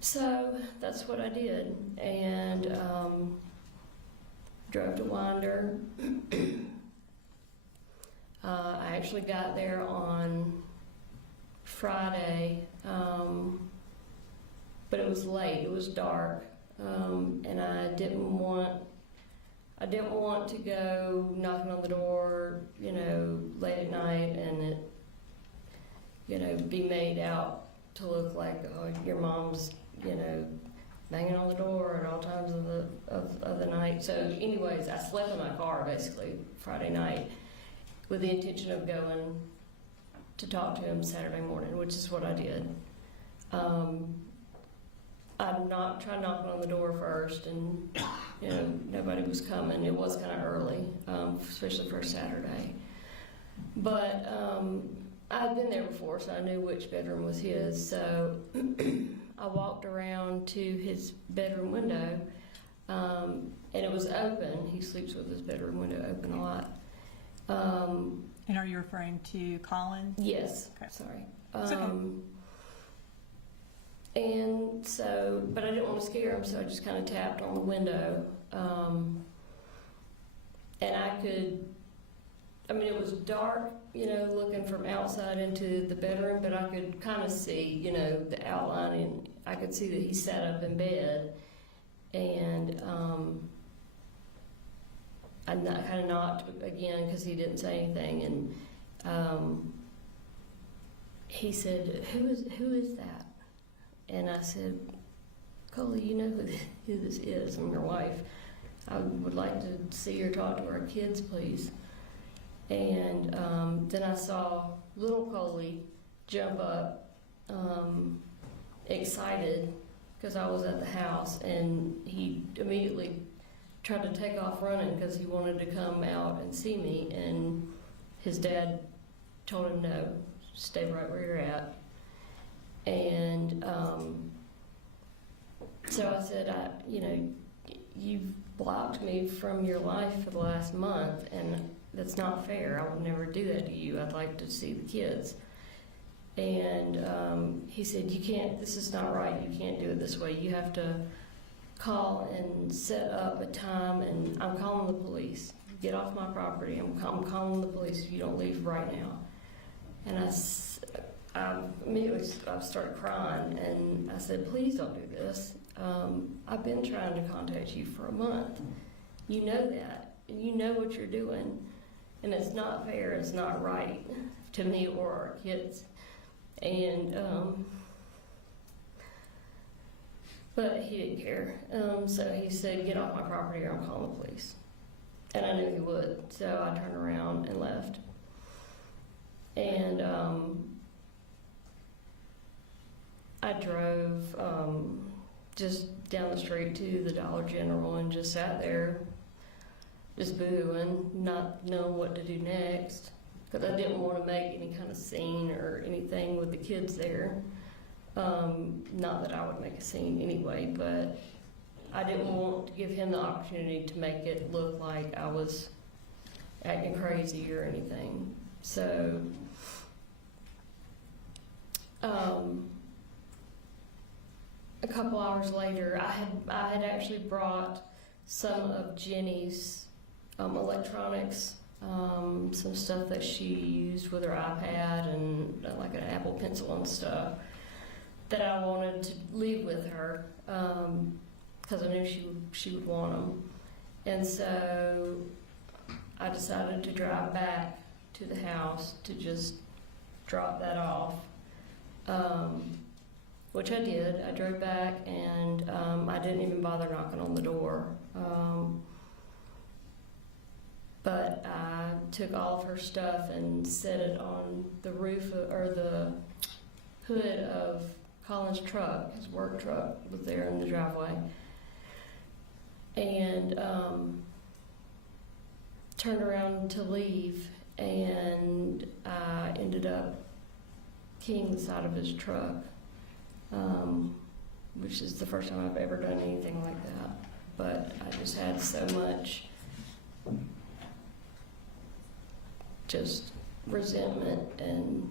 So that's what I did, and drove to Wander. I actually got there on Friday, but it was late. It was dark, and I didn't want to go knocking on the door, late at night, and it, be made out to look like, oh, your mom's, banging on the door at all times of the night. So, anyways, I slept in my car basically Friday night with the intention of going to talk to him Saturday morning, which is what I did. I tried knocking on the door first, and nobody was coming. It was kind of early, especially for a Saturday. But I'd been there before, so I knew which bedroom was his. So I walked around to his bedroom window, and it was open. He sleeps with his bedroom window open a lot. And are you referring to Colin? Yes. Okay. Sorry. It's okay. And so, but I didn't want to scare him, so I just kind of tapped on the window. And I could, I mean, it was dark, you know, looking from outside into the bedroom, but I could kind of see, you know, the outline, and I could see that he sat up in bed. And I kind of knocked again because he didn't say anything. And he said, who is that? And I said, Coley, you know who this is? I'm your wife. I would like to see or talk to our kids, please. And then I saw little Coley jump up, excited, because I was at the house, and he immediately tried to take off running because he wanted to come out and see me, and his dad told him, no, stay right where you're at. And so I said, you know, you've blocked me from your life for the last month, and that's not fair. I would never do that to you. I'd like to see the kids. And he said, you can't, this is not right. You can't do it this way. You have to call and set up a time, and I'm calling the police. Get off my property. I'm calling the police if you don't leave right now. And I immediately started crying, and I said, please don't do this. I've been trying to contact you for a month. You know that, and you know what you're doing, and it's not fair, it's not right to me or our kids. And but he didn't care. So he said, get off my property or I'm calling the police. And I knew he would, so I turned around and left. And I drove just down the street to the Dollar General and just sat there, just booing, not knowing what to do next, because I didn't want to make any kind of scene or anything with the kids there. Not that I would make a scene anyway, but I didn't want to give him the opportunity to make it look like I was acting crazy or anything. So a couple hours later, I had actually brought some of Jenny's electronics, some stuff that she used with her iPad and like an Apple Pencil and stuff that I wanted to leave with her because I knew she would want them. And so I decided to drive back to the house to just drop that off. Which I did. I drove back, and I didn't even bother knocking on the door. But I took all of her stuff and set it on the roof or the hood of Colin's truck. His work truck was there in the driveway. And turned around to leave, and I ended up keying the side of his truck. Which is the first time I've ever done anything like that. But I just had so much just resentment and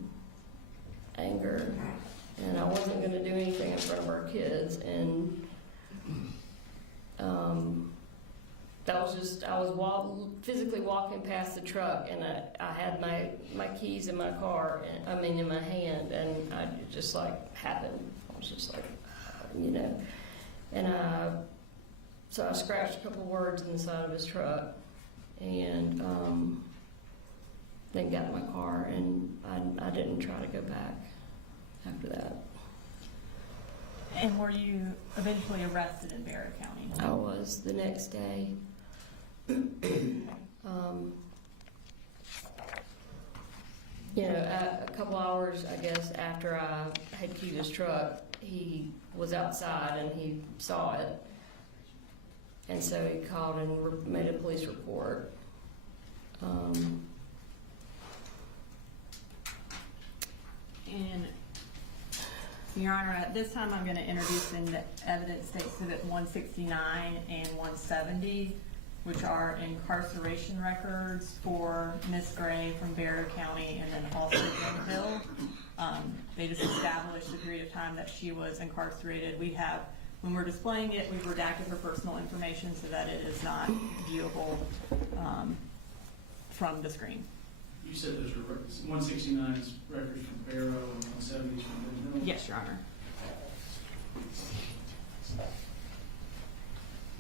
anger, and I wasn't going to do anything in front of our kids. And I was physically walking past the truck, and I had my keys in my car, in my hand, and it just like happened. I was just like, you know, and so I scratched a couple words in the side of his truck, and then got in my car, and I didn't try to go back after that. And were you eventually arrested in Barrow County? I was the next day. You know, a couple hours, I guess, after I had keyed his truck, he was outside and he saw it. And so he called and made a police report. And, Your Honor, at this time, I'm going to introduce in the evidence exhibit 169 and 170, which are incarceration records for Ms. Gray from Barrow County and then also Ben Hill. They just established the period of time that she was incarcerated. We have, when we're displaying it, we've redacted her personal information so that it is not viewable from the screen. You said those are 169 is records from Barrow and 170 is from Ben Hill? Yes, Your Honor.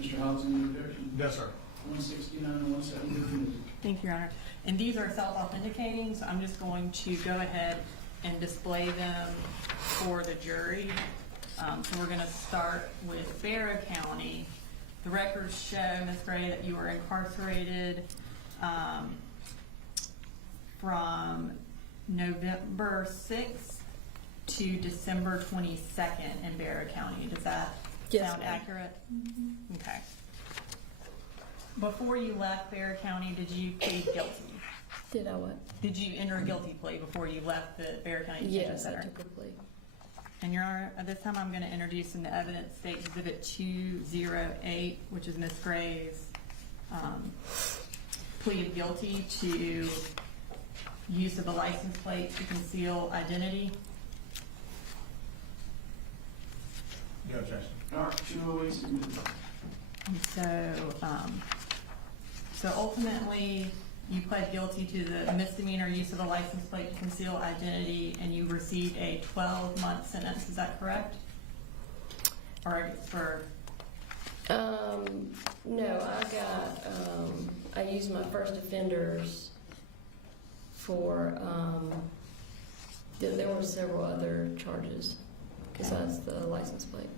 Mr. Hobbs, any objection? Yes, sir. 169 and 170. Thank you, Your Honor. And these are self-authenticating, so I'm just going to go ahead and display them for the jury. So we're going to start with Barrow County. The records show, Ms. Gray, that you were incarcerated from November 6th to December 22nd in Barrow County. Does that Yes, sound ma'am. accurate? Okay. Before you left Barrow County, did you plead guilty? Did I what? Did you enter a guilty plea before you left the Barrow County Detention Yes, I Center? took a plea. And Your Honor, at this time, I'm going to introduce in the evidence state exhibit 208, which is Ms. Gray's plea of guilty to use of a license plate to conceal identity. No objection. All right, 208 submitted. And so ultimately, you pled guilty to the misdemeanor use of a license plate to conceal identity, and you received a 12-month sentence. Is that correct? Or for? No, I used my first offenders for, there were several other charges besides the license plate.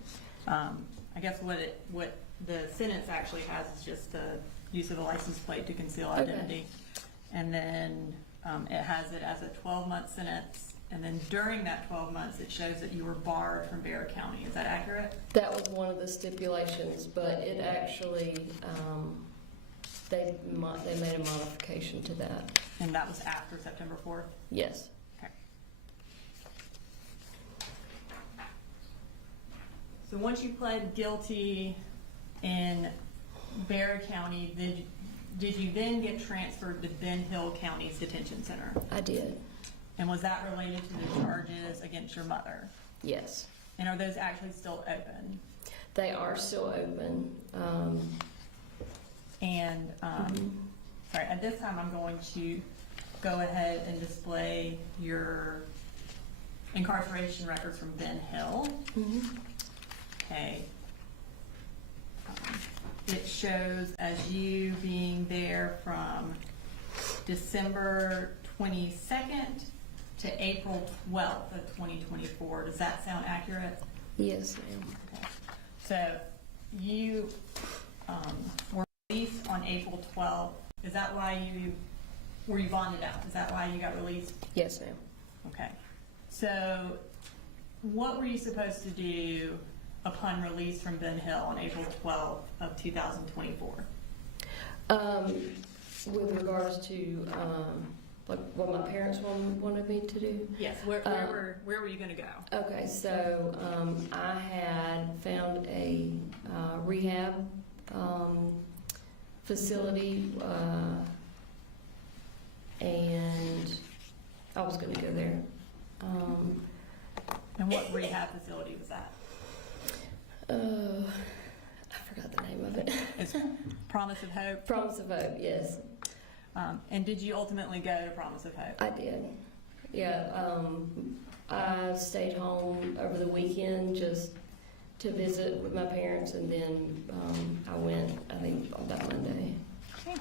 I guess what the sentence actually has is just the use of a license plate to conceal identity. And then it has it as a 12-month sentence. And then during that 12 months, it shows that you were barred from Barrow County. Is that accurate? That was one of the stipulations, but it actually, they made a modification to that. And that was after September 4th? Yes. Okay. So once you pled guilty in Barrow County, did you then get transferred to Ben Hill County's detention center? I did. And was that related to the charges against your mother? Yes. And are those actually still open? They are still open. Sorry, at this time I'm going to go ahead and display your incarceration records from Ben Hill. Okay. It shows as you being there from December 22nd to April 12th of 2024. Does that sound accurate? Yes, ma'am. Okay. So you were released on April 12th. Is that why were you bonded out? Is that why you got released? Yes, ma'am. Okay. So what were you supposed to do upon release from Ben Hill on April 12th of 2024? With regards to like what my parents wanted me to do. Yes. Where were you going to go? Okay, so I had found a rehab facility, and I was going to go there. And what rehab facility was that? I forgot the name of it. It's Promise of Hope. Promise of Hope, yes. And did you ultimately go to Promise of Hope? I did. Yeah, I stayed home over the weekend just to visit with my parents, and then I went, I think, on that Monday. Okay.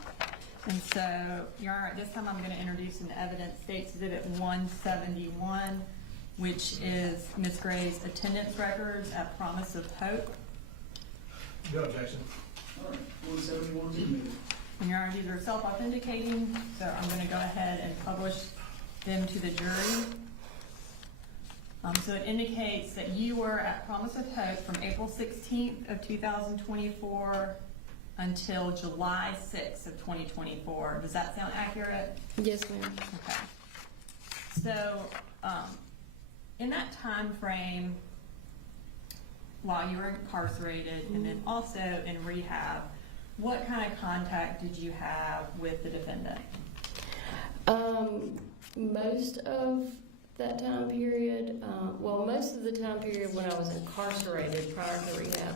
And so, Your Honor, at this time I'm going to introduce an evidence States Exhibit 171, which is Ms. Gray's attendance records at Promise of Hope. No objection. All right, 171 submitted. And Your Honor, these are self-authenticating, so I'm going to go ahead and publish them to the jury. So it indicates that you were at Promise of Hope from April 16th of 2024 until July 6th of 2024. Does that sound accurate? Yes, ma'am. Okay. So, in that time frame, while you were incarcerated and then also in rehab, what kind of contact did you have with the defendant? Most of that time period, most of the time period when I was incarcerated prior to rehab,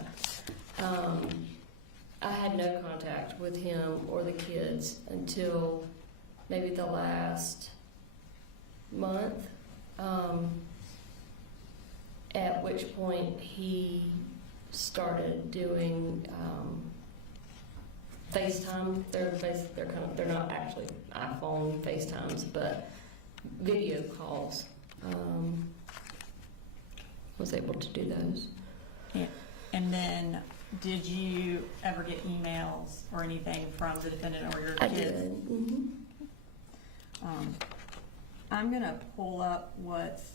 I had no contact with him or the kids until maybe the last month, at which point he started doing FaceTime. They're not actually iPhone FaceTimes, but video calls. Was able to do those. Yeah. And then, did you ever get emails or anything from the defendant or your kids? I did. Mm-hmm. I'm going to pull up what's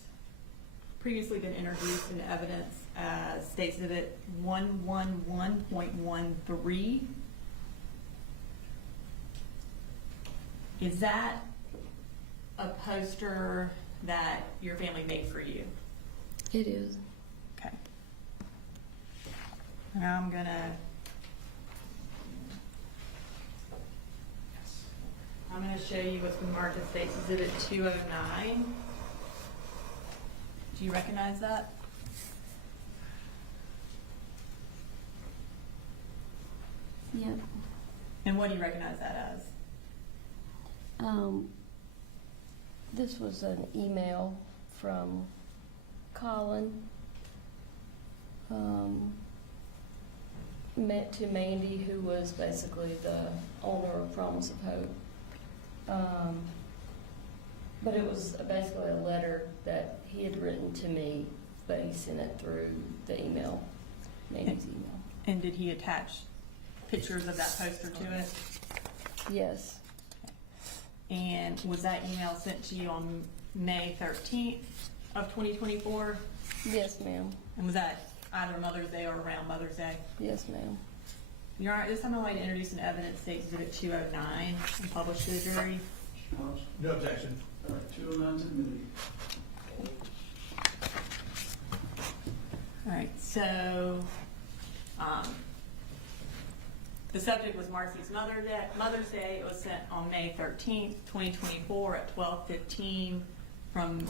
previously been introduced in evidence as State Exhibit 111.13. Is that a poster that your family made for you? It is. Okay. Now I'm gonna show you what's been marked as State's Exhibit 209. Do you recognize that? Yep. And what do you recognize that as? This was an email from Colin to Mandy, who was basically the owner of Promise of Hope. But it was basically a letter that he had written to me, but he sent it through the email, Mandy's email. And did he attach pictures of that poster to it? Yes. And was that email sent to you on May 13th of 2024? Yes, ma'am. And was that either Mother's Day or around Mother's Day? Yes, ma'am. Your Honor, this time I'd like to introduce an evidence State Exhibit 209 and publish to the jury. No objection. All right, 209 is admitted. All right, so the subject was Marcy's Mother's Day. It was sent on May 13th, 2024 at 12:15 from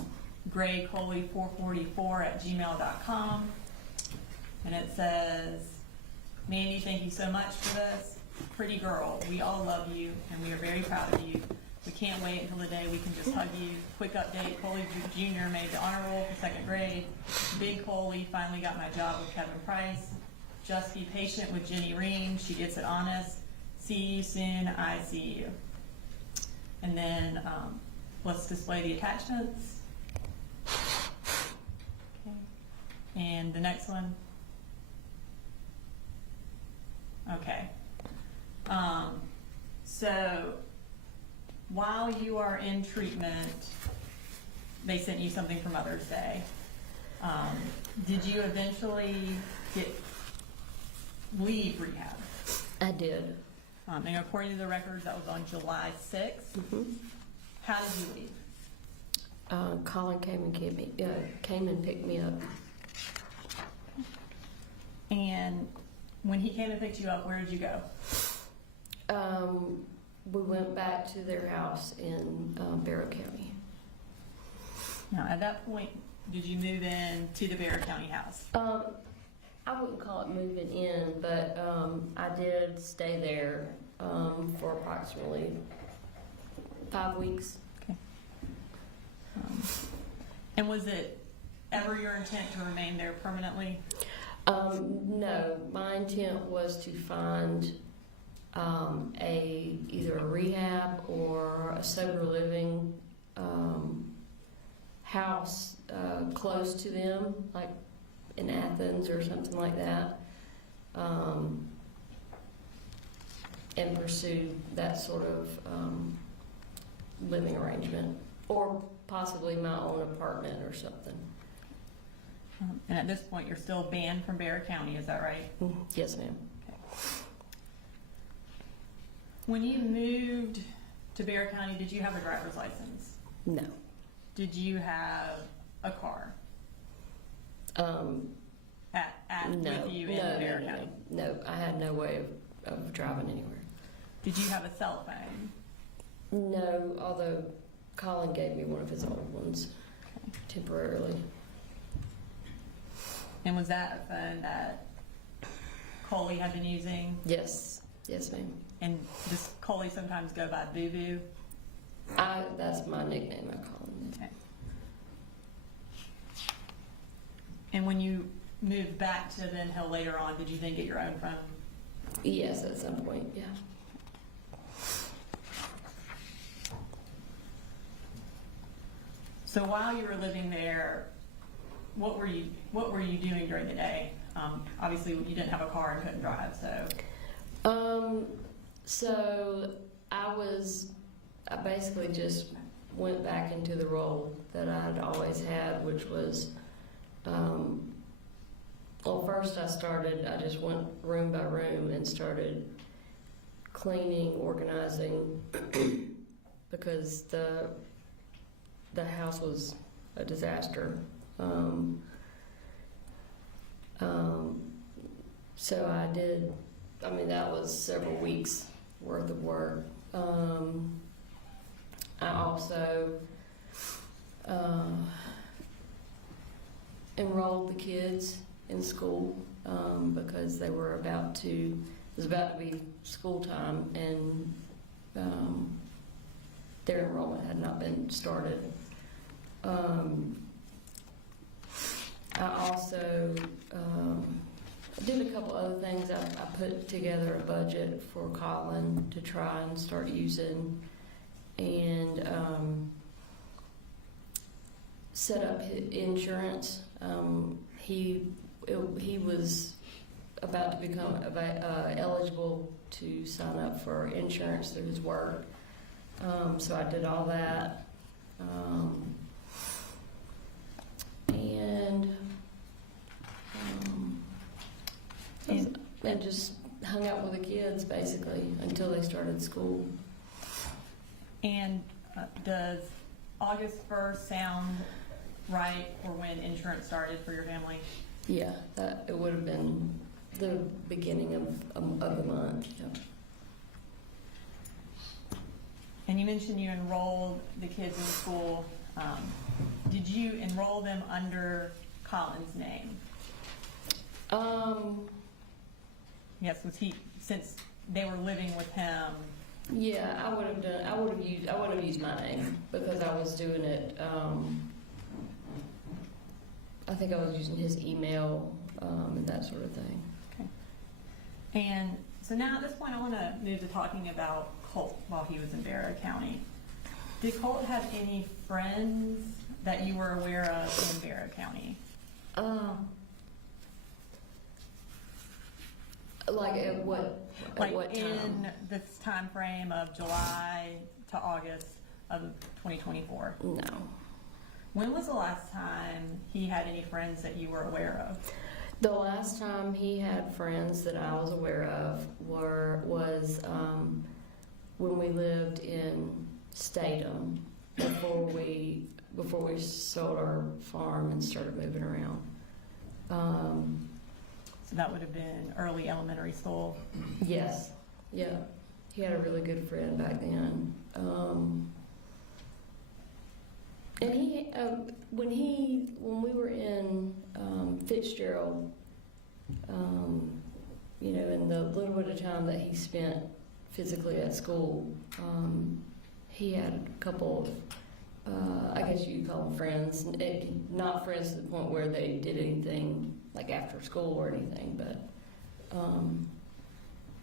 graycoley444@gmail.com. And it says, Mandy, thank you so much for this. Pretty girl, we all love you and we are very proud of you. We can't wait until the day we can just hug you. Quick update, Coley Jr. made the honor roll for 2nd grade. Big Coley finally got my job with Kevin Price. Just be patient with Jenny Ream. She gets it honest. See you soon. I see you. And then let's display the attachments. Okay. And the next one. Okay. So while you are in treatment, they sent you something for Mother's Day. Did you eventually leave rehab? I did. And according to the records, that was on July 6th. Mm-hmm. How did you leave? Colin came and picked me up. And when he came and picked you up, where did you go? We went back to their house in Barrow County. Now, at that point, did you move in to the Barrow County house? I wouldn't call it moving in, but I did stay there for approximately 5 weeks. Okay. And was it ever your intent to remain there permanently? No, my intent was to find either a rehab or a sober living house close to them, like in Athens or something like that, and pursue that sort of living arrangement, or possibly my own apartment or something. And at this point, you're still banned from Barrow County, is that right? Yes, ma'am. Okay. When you moved to Barrow County, did you have a driver's license? No. Did you have a car? with you in Barrow County? No, I had no way of driving anywhere. Did you have a cell phone? No, although Colin gave me one of his old ones temporarily. And was that a phone that Coley had been using? Yes, ma'am. And does Coley sometimes go by Boo Boo? That's my nickname. I call him. Okay. And when you moved back to Ben Hill later on, did you then get your own phone? Yes, at some point. Yeah. So while you were living there, what were you doing during the day? Obviously, you didn't have a car and couldn't drive, so. So I basically just went back into the role that I'd always had, which was, first I just went room by room and started cleaning, organizing, because the house was a disaster. So that was several weeks worth of work. I also enrolled the kids in school because it was about to be school time, and their enrollment had not been started. I also did a couple other things. I put together a budget for Colin to try and start using, and set up his insurance. He was about to become eligible to sign up for insurance through his work, so I did all that. And just hung out with the kids basically until they started school. And does August 1st sound right for when insurance started for your family? Yeah, it would have been the beginning of the month. Yeah. And you mentioned you enrolled the kids in school. Did you enroll them under Colin's name? Yes, since they were living with him? Yeah, I would have used my name because I was doing it. I think I was using his email and that sort of thing. Okay. And so now at this point, I want to move to talking about Colt while he was in Barrow County. Did Colt have any friends that you were aware of in Barrow County? Like at what time? In this time frame of July to August of 2024? No. When was the last time he had any friends that you were aware of? The last time he had friends that I was aware of was when we lived in Statham before we sold our farm and started moving around. So that would have been early elementary school? Yes. Yeah. He had a really good friend back then. And when we were in Fitzgerald, in the little bit of time that he spent physically at school, he had a couple of, I guess you'd call them friends, not friends to the point where they did anything like after school or anything, but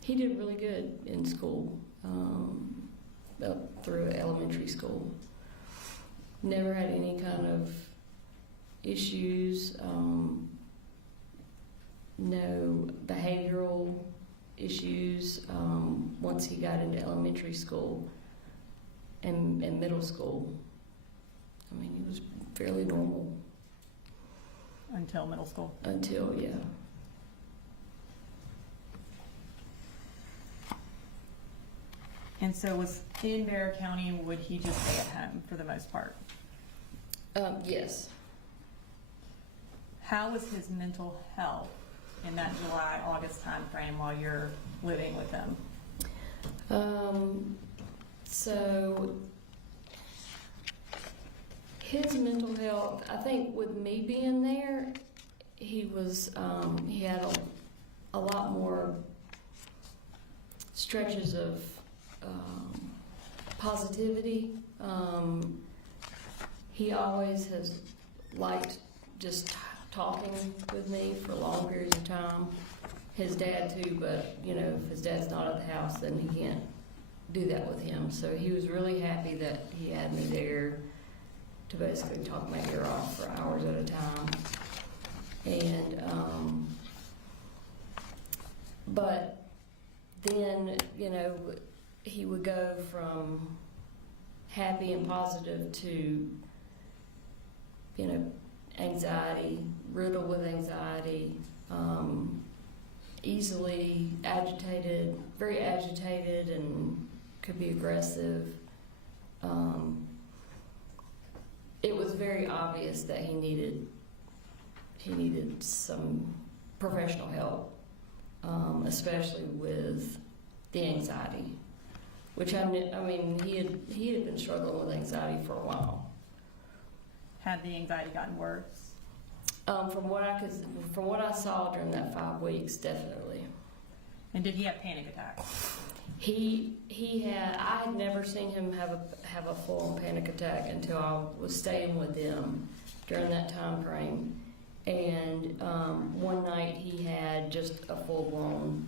he did really good in school, up through elementary school. Never had any kind of issues, no behavioral issues once he got into elementary school and middle school. I mean, he was fairly normal. Until middle school? Until, yeah. And so was in Barrow County, would he just stay at home for the most part? Yes. How was his mental health in that July, August timeframe while you're living with him? So his mental health, I think with me being there, he had a lot more stretches of positivity. He always has liked just talking with me for long periods of time. His dad too, but if his dad's not at the house, then he can't do that with him. So he was really happy that he had me there to basically talk my ear off for hours at a time. And but then he would go from happy and positive to anxiety, riddled with anxiety, easily agitated, very agitated, and could be aggressive. It was very obvious that he needed some professional help, especially with the anxiety, which he had been struggling with anxiety for a while. Had the anxiety gotten worse? From what I saw during that 5 weeks, definitely. And did he have panic attacks? I had never seen him have a full panic attack until I was staying with them during that time frame. And one night he had just a full-blown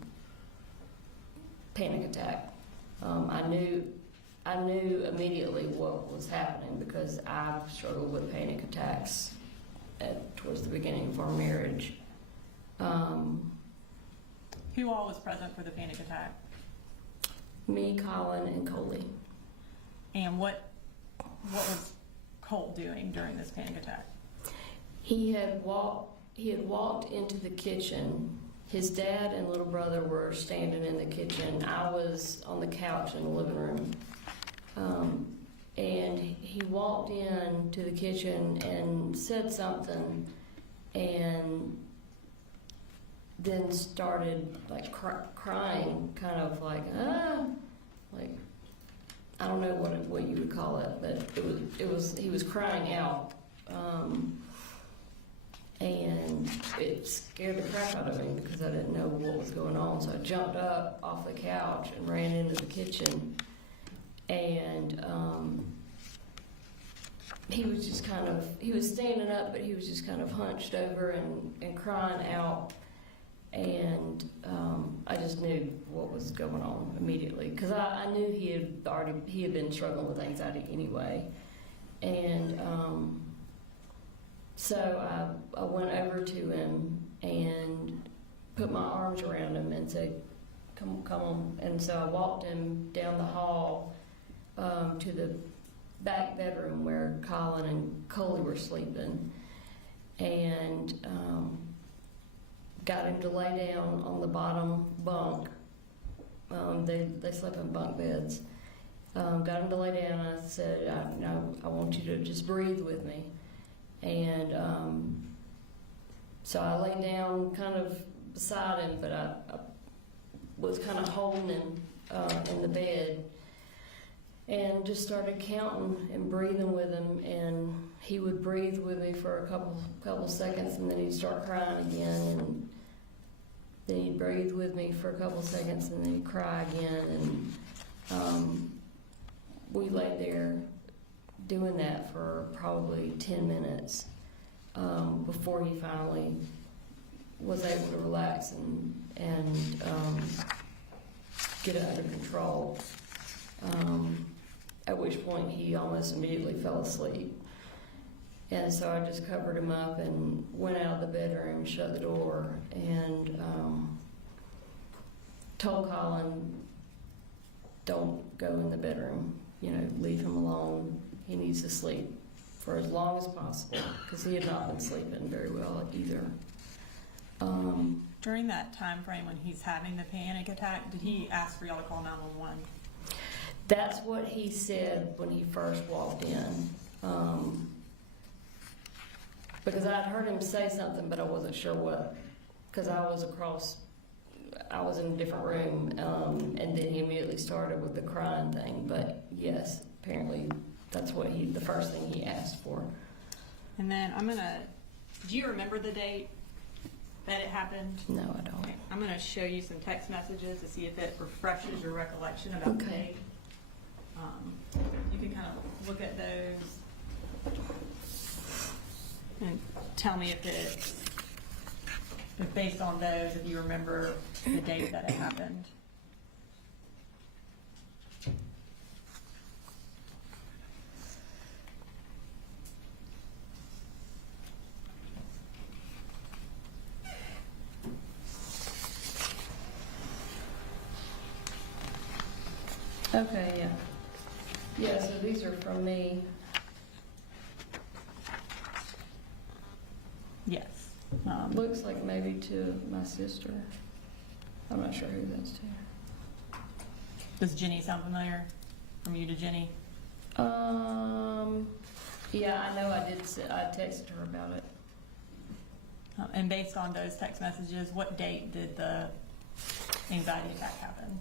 panic attack. I knew immediately what was happening because I've struggled with panic attacks towards the beginning of our marriage. Who all was present for the panic attack? Me, Colin, and Coley. And what was Colt doing during this panic attack? He had walked into the kitchen. His dad and little brother were standing in the kitchen. I was on the couch in the living room. And he walked in to the kitchen and said something, and then started like crying, kind of like I don't know what you would call it, but he was crying out, and it scared the crap out of me because I didn't know what was going on. So I jumped up off the couch and ran into the kitchen, and he was just he was standing up, but he was just kind of hunched over and crying out. And I just knew what was going on immediately because I knew he had been struggling with anxiety anyway. And so I went over to him and put my arms around him and said, come on. And so I walked him down the hall to the back bedroom where Colin and Coley were sleeping, and got him to lay down on the bottom bunk. They slept in bunk beds. Got him to lay down. I said, I want you to just breathe with me. And so I lay down kind of beside him, but I was kind of holding him in the bed and just started counting and breathing with him. And he would breathe with me for a couple seconds, and then he'd start crying again, and then he'd breathe with me for a couple seconds, and then he'd cry again. And we lay there doing that for probably 10 minutes before he finally was able to relax and get it under control. At which point he almost immediately fell asleep. And so I just covered him up and went out of the bedroom, shut the door, and told Colin, don't go in the bedroom, leave him alone. He needs to sleep for as long as possible because he had not been sleeping very well either. During that time frame when he's having the panic attack, did he ask for y'all to call 911? That's what he said when he first walked in. Because I'd heard him say something, but I wasn't sure what, because I was in a different room, and then he immediately started with the crying thing, but yes, apparently that's what the first thing he asked for. And then do you remember the date that it happened? No, I don't. Okay, I'm gonna show you some text messages to see if it refreshes your recollection about the Okay. date. You can kind of look at those and tell me if based on those, if you remember the date that it happened. Okay, yeah. Yeah, so these are from me. Yes. Looks like maybe to my sister. I'm not sure who that's to. Does Jenny sound familiar? From you to Jenny? Yeah, I know I texted her about it. And based on those text messages, what date did the anxiety attack happen?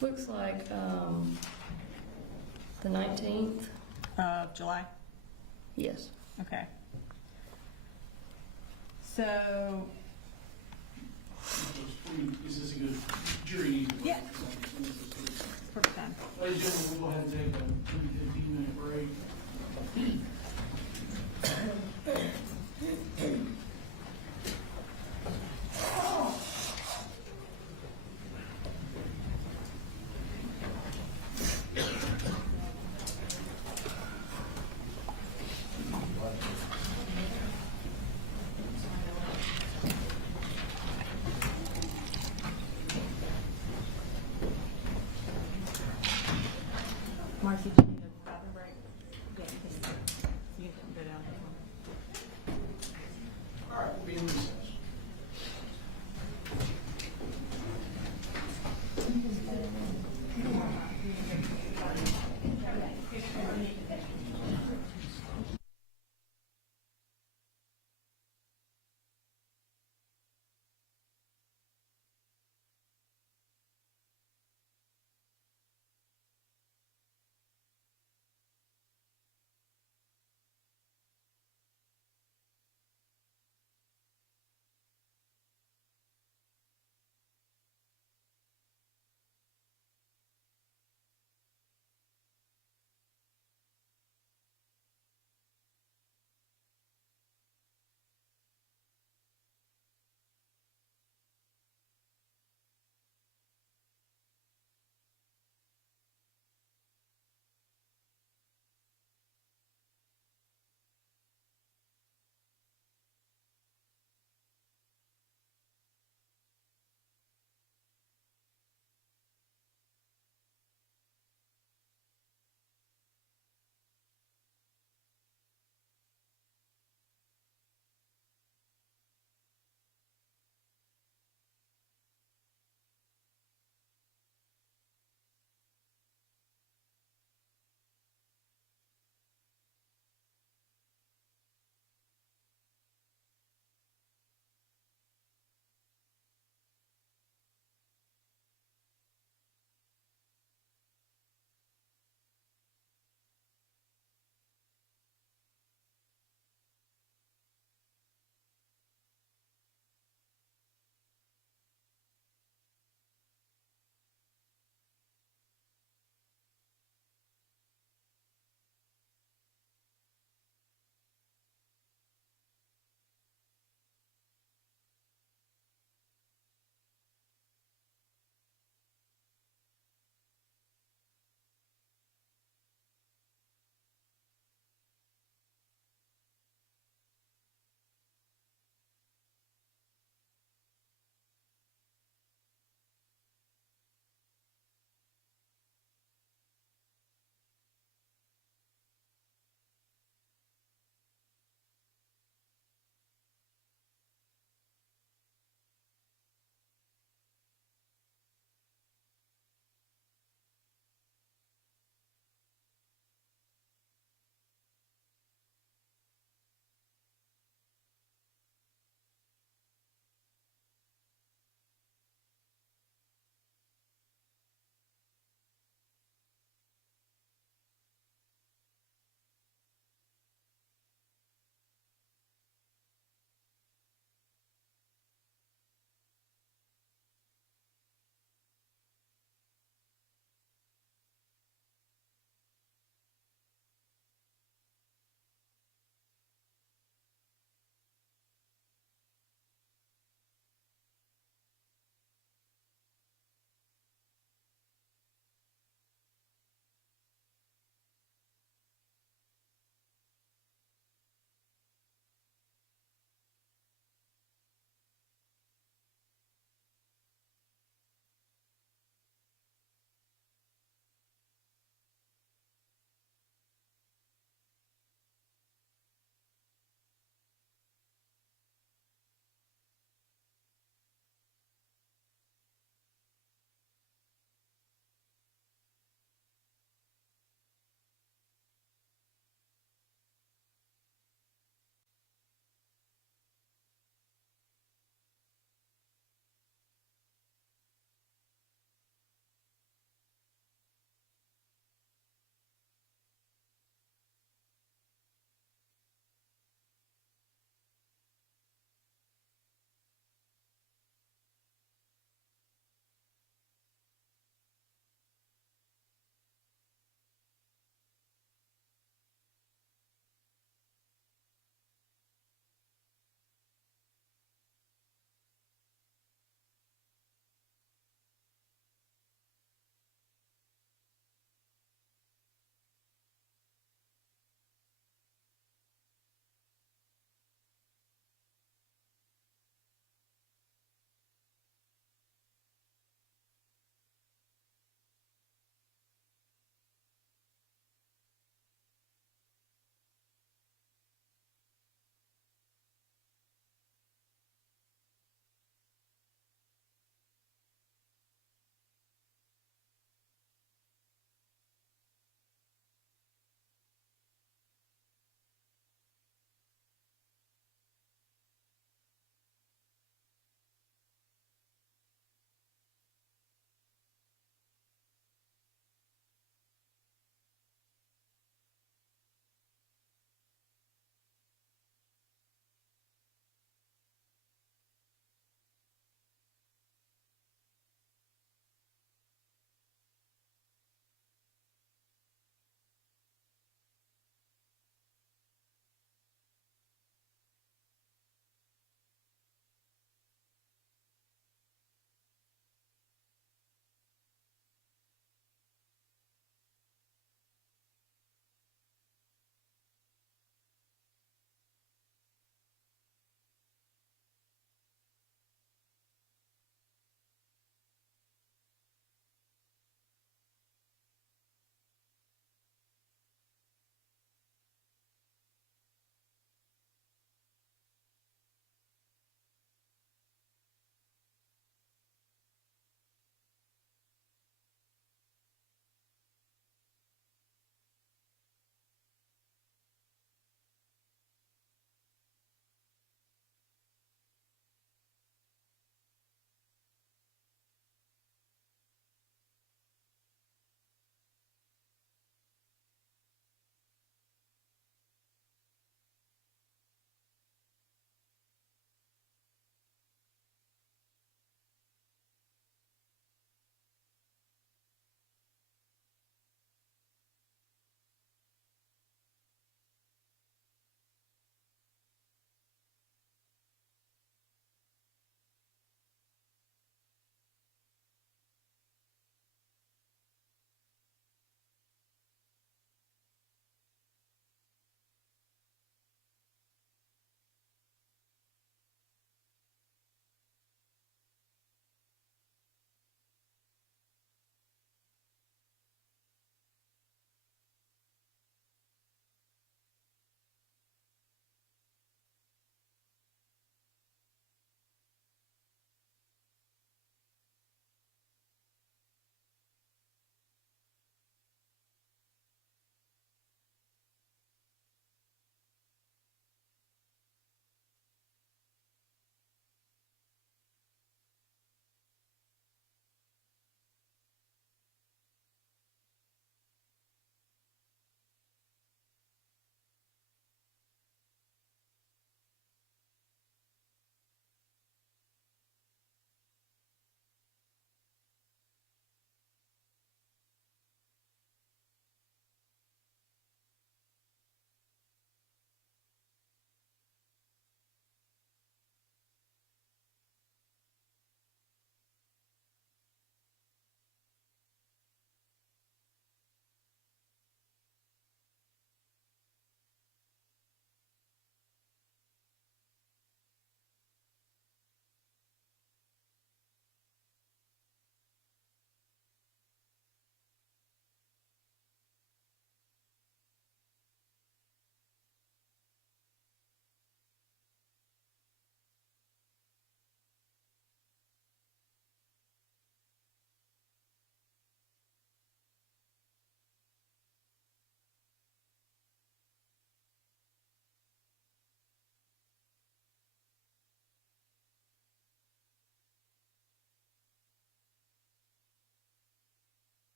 Looks like the 19th. Of July? Yes. Okay. So, Is this a good jury? Yeah. perfect time. Ladies and gentlemen, we'll go ahead and take a 15-minute break. Marcy, do you need a bathroom break? Yeah, you can go down. All right, we'll be in recess.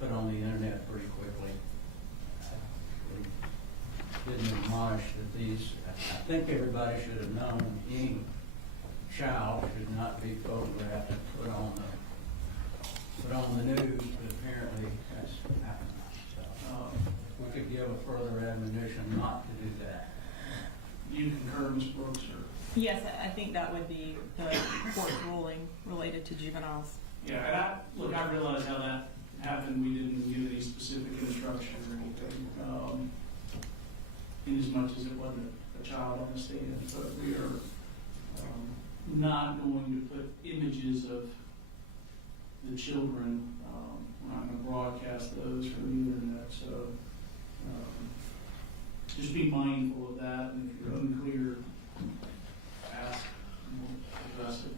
put on the internet pretty quickly. We didn't admonish that these, I think everybody should have known any child should not be photographed and put on the news, but apparently that's happened. So, we could give a further admonition not to do that. You concur, Ms. Brooks, or? Yes, I think that would be the court's ruling related to juveniles. Yeah, and I realize how that happened. We didn't give any specific instruction or anything, in as much as it wasn't a child on the stand. But we are not going to put images of the children. We're not going to broadcast those for the internet. So just be mindful of that. And if you're unclear, ask and we'll address it.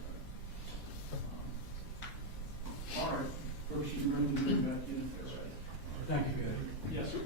All right, Brooks, you can bring the jury back in if they're ready. Thank you, Judge. Yes, sir.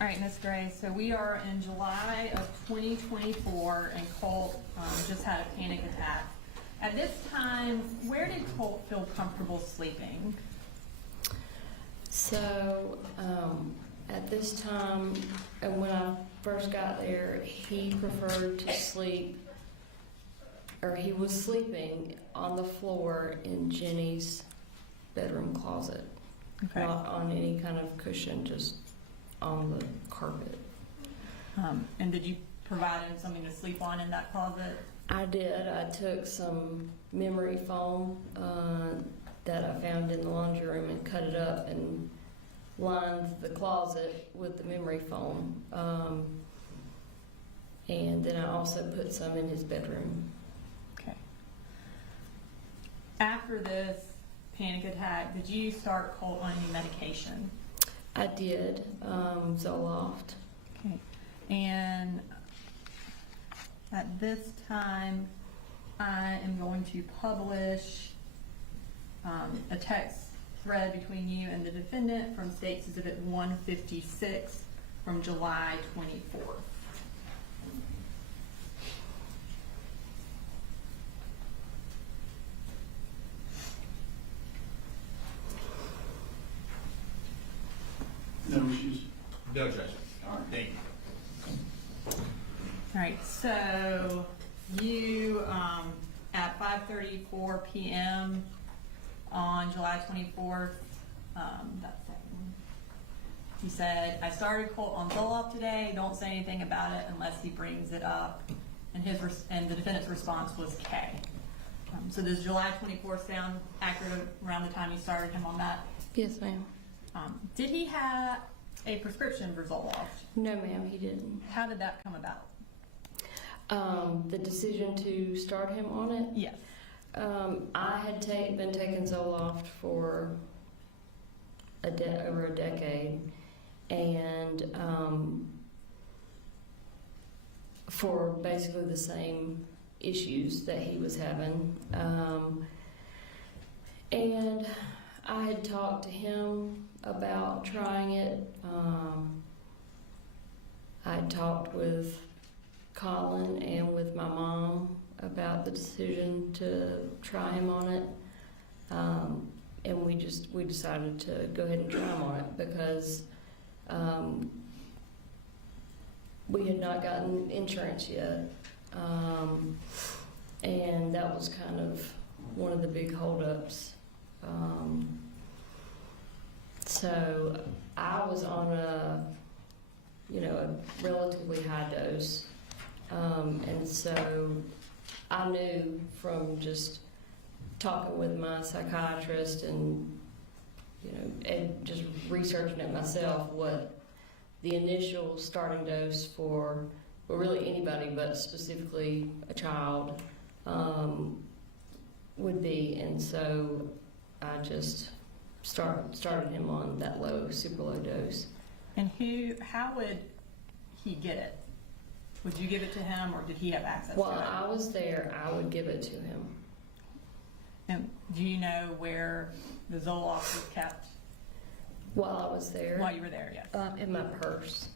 All right, Ms. Gray, so we are in July of 2024, and Colt just had a panic attack. At this time, where did Colt feel comfortable sleeping? So, at this time, and when I first got there, he preferred to sleep, or he was sleeping on the floor in Jenny's bedroom closet. Okay. Not on any kind of cushion, just on the carpet. And did you provide him something to sleep on in that closet? I did. I took some memory foam that I found in the laundry room and cut it up and lined the closet with the memory foam. And then I also put some in his bedroom. Okay. After this panic attack, did you start Colt on any medication? I did, Zoloft. Okay. And at this time, I am going to publish a text thread between you and the defendant from State's Exhibit 156 from July 24th. No issues. No, Judge. All right. Thank you. All right, so you, at 5:34 p.m. on July 24th, that second, he said, "I started Colt on Zoloft today. Don't say anything about it unless he brings it up." And the defendant's response was K. So does July 24th sound accurate around the time you started him on that? Yes, ma'am. Did he have a prescription for Zoloft? No, ma'am, he didn't. How did that come about? The decision to start him on it? Yes. I had been taking Zoloft for over a decade, and for basically the same issues that he was having. And I had talked to him about trying it. I had talked with Colin and with my mom about the decision to try him on it. And we decided to go ahead and try him on it because We had not gotten insurance yet, and that was kind of one of the big holdups. So I was on a relatively high dose, and so I knew from just talking with my psychiatrist and just researching it myself what the initial starting dose for, well, really anybody, but specifically a child, would be. And so I just started him on that super low dose. And how would he get it? Would you give it to him, or did he have access While to it? I was there, I would give it to him. And do you know where the Zoloft was kept While I was there, while you were there? Yes. in my purse.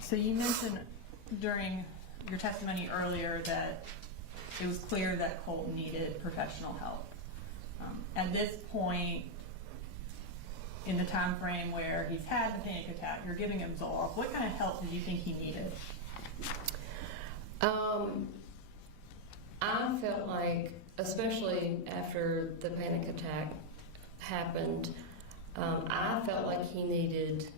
So you mentioned during your testimony earlier that it was clear that Colt needed professional help. At this point, in the time frame where he's had the panic attack, you're giving him Zoloft, what kind of help did you think he needed? I felt like, especially after the panic attack happened, I felt like he needed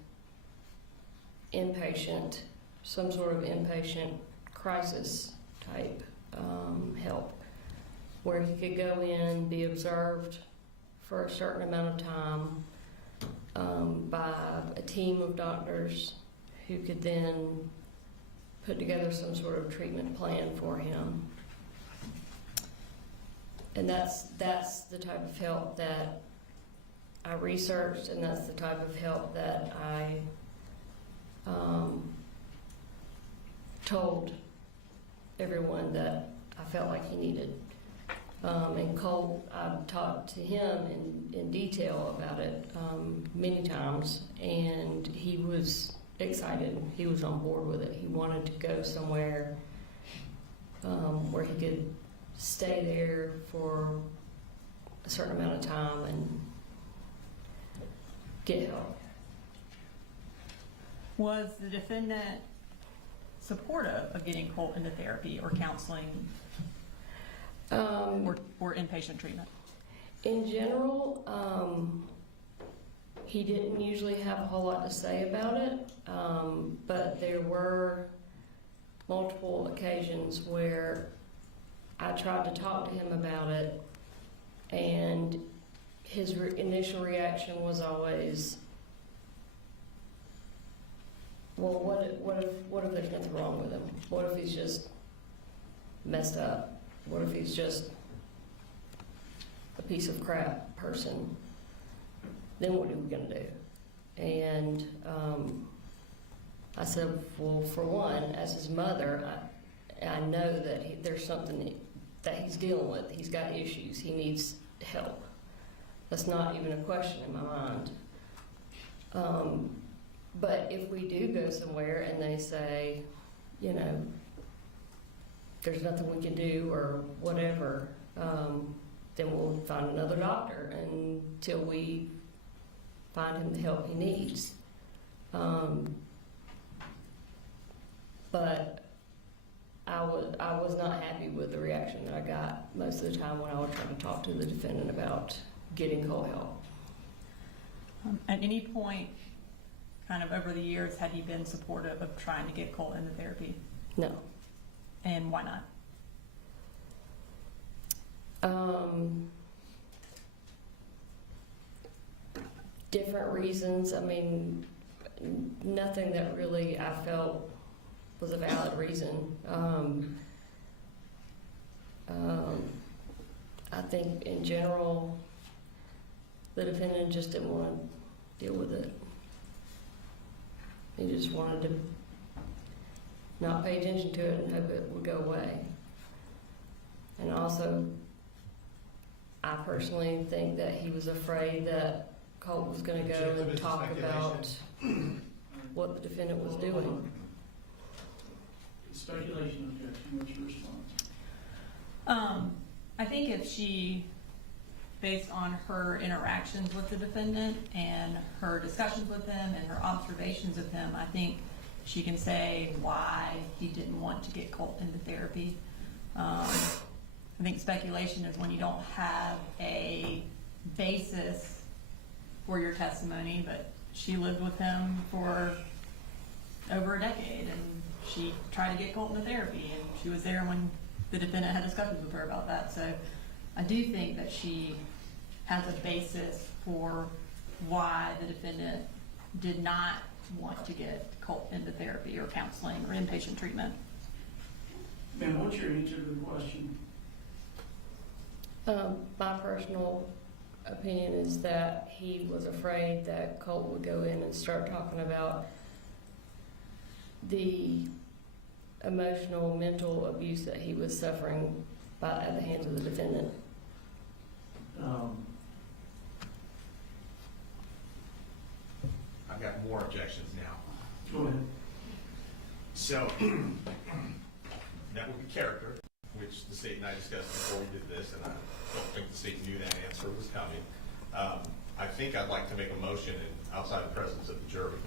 some sort of inpatient crisis type help, where he could go in, be observed for a certain amount of time by a team of doctors who could then put together some sort of treatment plan for him. And that's the type of help that I researched, and that's the type of help that I told everyone that I felt like he needed. And Colt, I've talked to him in detail about it many times, and he was excited. He was on board with it. He wanted to go somewhere where he could stay there for a certain amount of time and get help. Was the defendant supportive of getting Colt into therapy or counseling or inpatient treatment? In general, he didn't usually have a whole lot to say about it, but there were multiple occasions where I tried to talk to him about it, and his initial reaction was always, well, what if there's nothing wrong with him? What if he's just messed up? What if he's just a piece of crap person? Then what are we going to do? And I said, well, for one, as his mother, I know that there's something that he's dealing with. He's got issues. He needs help. That's not even a question in my mind. But if we do go somewhere and they say, there's nothing we can do or whatever, then we'll find another doctor until we find him the help he needs. But I was not happy with the reaction that I got most of the time when I was trying to talk to the defendant about getting Colt help. At any point, kind of over the years, had he been supportive of trying to get Colt into therapy? No. And why not? Different reasons. I mean, nothing that really I felt was a valid reason. I think in general, the defendant just didn't want to deal with it. He just wanted to not pay attention to it and hope it would go away. And also, I personally think that he was afraid that Colt was going to go and talk about what the defendant was doing. Speculation, objection, what's your response? I think if she based on her interactions with the defendant and her discussions with him and her observations of him, I think she can say why he didn't want to get Colt into therapy. I think speculation is when you don't have a basis for your testimony, but she lived with him for over a decade, and she tried to get Colt into therapy, and she was there when the defendant had discussions with her about that. So I do think that she has a basis for why the defendant did not want to get Colt into therapy or counseling or inpatient treatment. Ma'am, what's your answer to the question? My personal opinion is that he was afraid that Colt would go in and start talking about the emotional, mental abuse that he was suffering at the hands of the defendant. I've got more objections now. Go ahead. So, that would be character, which the state and I discussed before we did this, and I don't think the state knew that answer was coming. I think I'd like to make a motion outside the presence of the jury.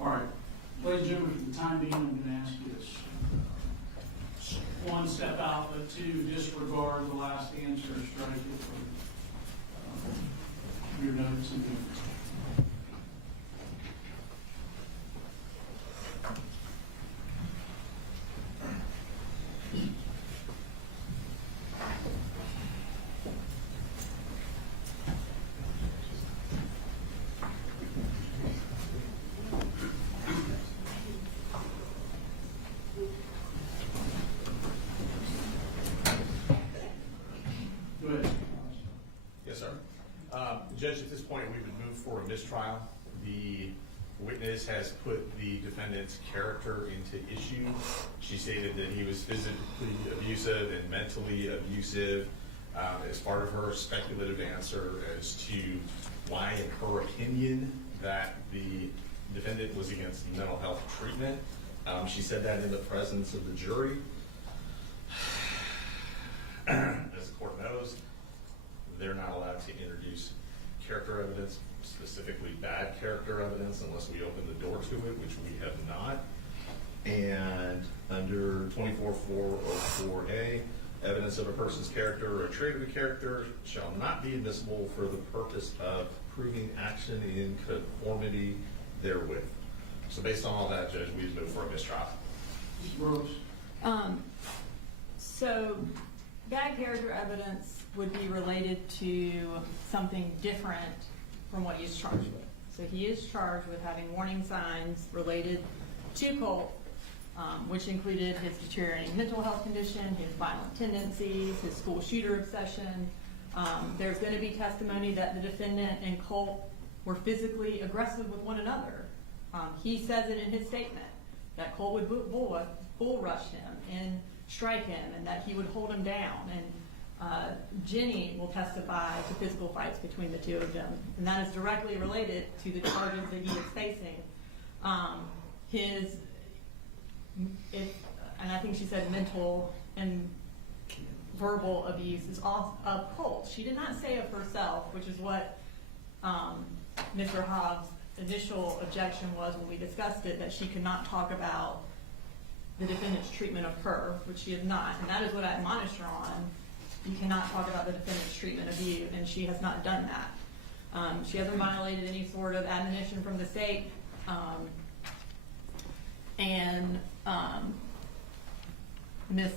All right. Ladies and gentlemen, for the time being, I'm going to ask you this. One, step out, but two, disregard the last answer, strike it from your notes and minutes. Go ahead. Yes, sir. Judge, at this point, we would move for a mistrial. The witness has put the defendant's character into issue. She stated that he was physically abusive and mentally abusive as part of her speculative answer as to why, in her opinion, that the defendant was against mental health treatment. She said that in the presence of the jury. As the court knows, they're not allowed to introduce character evidence, specifically bad character evidence, unless we open the door to it, which we have not. And under 24404A, evidence of a person's character or a trait of a character shall not be admissible for the purpose of proving action in conformity therewith. So based on all that, Judge, we would move for a mistrial. Ms. Brooks. So bad character evidence would be related to something different from what he's charged with. So he is charged with having warning signs related to Colt, which included his deteriorating mental health condition, his violent tendencies, his school shooter obsession. There's going to be testimony that the defendant and Colt were physically aggressive with one another. He says it in his statement that Colt would bull rush him and strike him, and that he would hold him down. And Jenny will testify to physical fights between the two of them, and that is directly related to the charges that he is facing. And I think she said mental and verbal abuse is off of Colt. She did not say of herself, which is what Mr. Hobbs' initial objection was when we discussed it, that she could not talk about the defendant's treatment of her, which she is not. And that is what I admonished her on. You cannot talk about the defendant's treatment of you, and she has not done that. She hasn't violated any sort of admonition from the state. Miss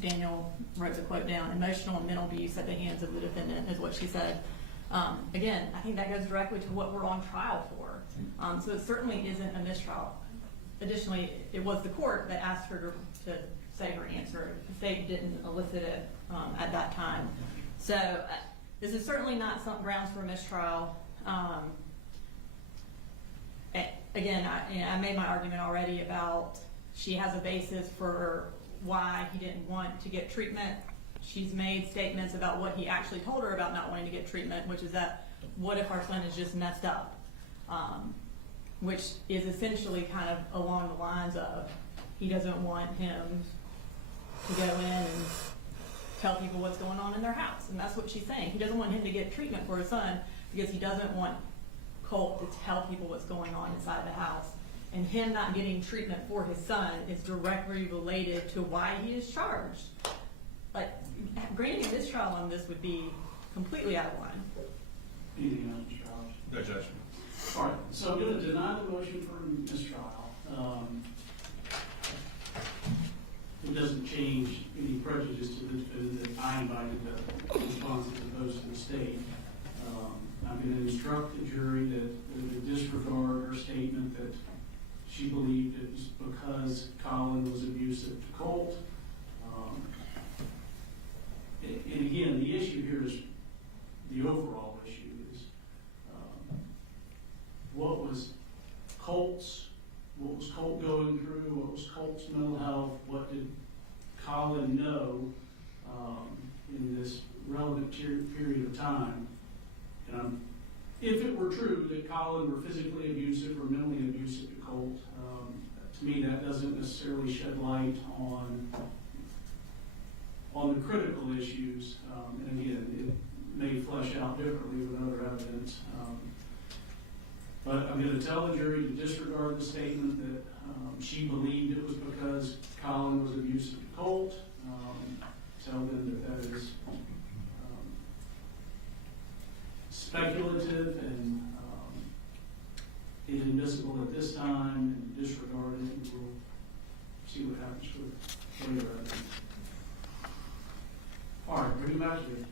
Daniel wrote the quote down: emotional and mental abuse at the hands of the defendant is what she said. Again, I think that goes directly to what we're on trial for. So it certainly isn't a mistrial. Additionally, it was the court that asked her to say her answer. The state didn't elicit it at that time. So this is certainly not some grounds for a mistrial. Again, I made my argument already about she has a basis for why he didn't want to get treatment. She's made statements about what he actually told her about not wanting to get treatment, which is that, what if our son is just messed up? Which is essentially kind of along the lines of, he doesn't want him to go in and tell people what's going on in their house. And that's what she's saying. He doesn't want him to get treatment for his son because he doesn't want Colt to tell people what's going on inside the house. And him not getting treatment for his son is directly related to why he is charged. Like, granting this trial on this would be completely out of line. Anything else, Mr. Howard? No judgment. All right, so I'm going to deny the motion for mistrial. It doesn't change any prejudice to the defendant that I invited the response as opposed to the state. I'm going to instruct the jury that they disregard her statement that she believed it was because Colin was abusive to Colt. And again, the issue here is, the overall issue is, what was Colt going through? What was Colt's mental health? What did Colin know in this relevant period of time? And if it were true that Colin were physically abusive or mentally abusive to Colt, to me that doesn't necessarily shed light on the critical issues. And again, it may flesh out differently with other evidence. But I'm going to tell the jury to disregard the statement that she believed it was because Colin was abusive to Colt. Tell them that that is speculative and inadmissible at this time, and disregard it, and we'll see what happens with later evidence. All right, bring it back to you.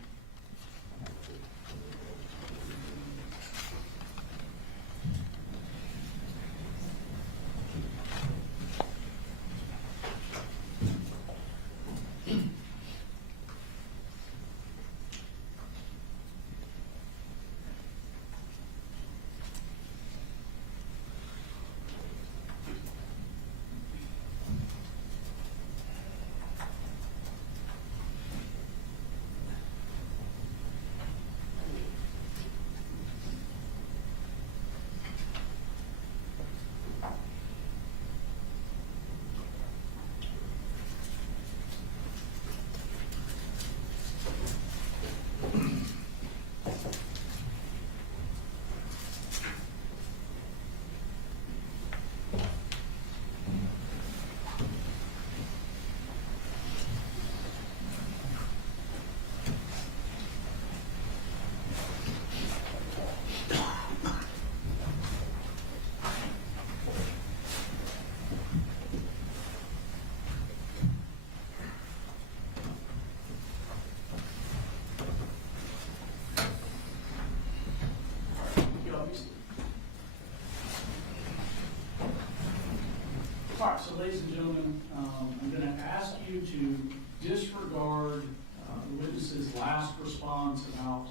All right, so ladies and gentlemen, I'm going to ask you to disregard the witness's last response about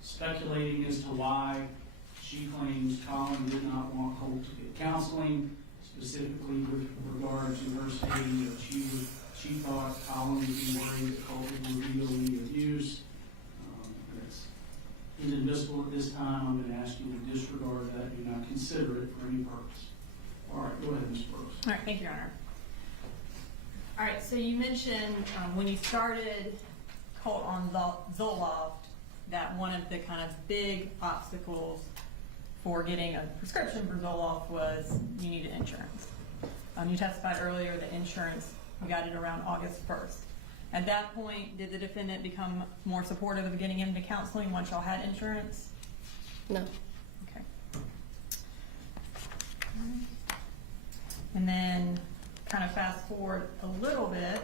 speculating as to why she claims Colin did not want Colt to get counseling, specifically with regard to her stating that she thought Colin would be worried that Colt would reveal any abuse. That's inadmissible at this time. I'm going to ask you to disregard that. Do not consider it for any purpose. All right, go ahead, Ms. Brooks. All right, thank you, Your Honor. All right, so you mentioned when you started Colt on Zoloft that one of the kind of big obstacles for getting a prescription for Zoloft was you needed insurance. You testified earlier that insurance, you got it around August 1st. At that point, did the defendant become more supportive of getting into counseling once y'all had insurance? No. Okay. And then kind of fast forward a little bit.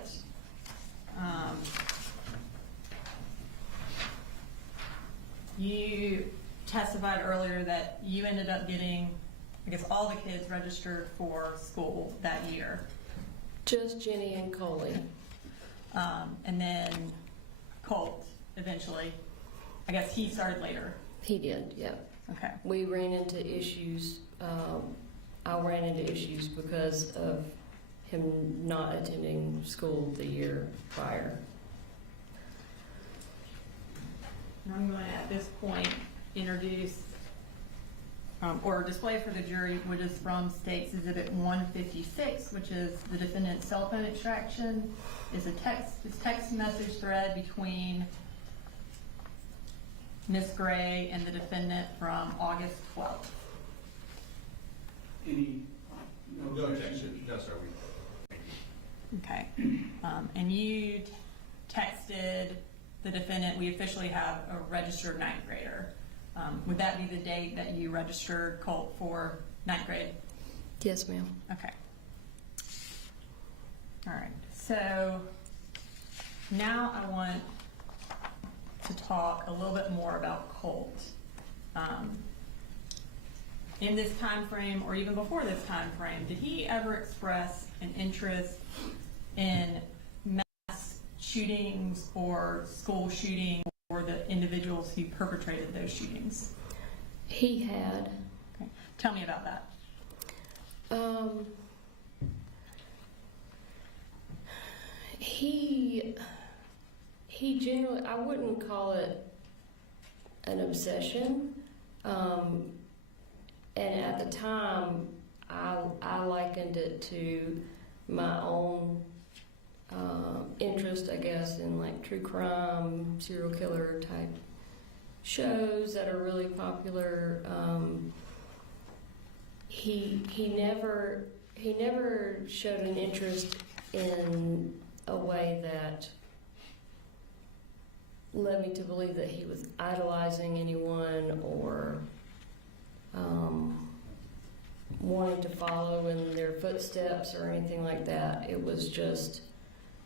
You testified earlier that you ended up getting, I guess, all the kids registered for school that year. Just Jenny and Coley. And then Colt eventually. I guess he started later. He did, yeah. Okay. We ran into issues. I ran into issues because of him not attending school the year prior. And I'm going to, at this point, introduce or display for the jury, which is from State's Exhibit 156, which is the defendant's cell phone extraction. It's text message thread between Ms. Gray and the defendant from August 12th. Any, No objection. No, sir. Okay. And you texted the defendant, we officially have a registered ninth grader. Would that be the date that you registered Colt for ninth grade? Yes, ma'am. Okay. All right. So now I want to talk a little bit more about Colt. In this time frame, or even before this time frame, did he ever express an interest in mass shootings or school shootings or the individuals who perpetrated those shootings? He had. Okay. Tell me about that. He generally, I wouldn't call it an obsession. And at the time, I likened it to my own interest, I guess, in like true crime, serial killer type shows that are really popular. He never showed an interest in a way that led me to believe that he was idolizing anyone or wanting to follow in their footsteps or anything like that. It was just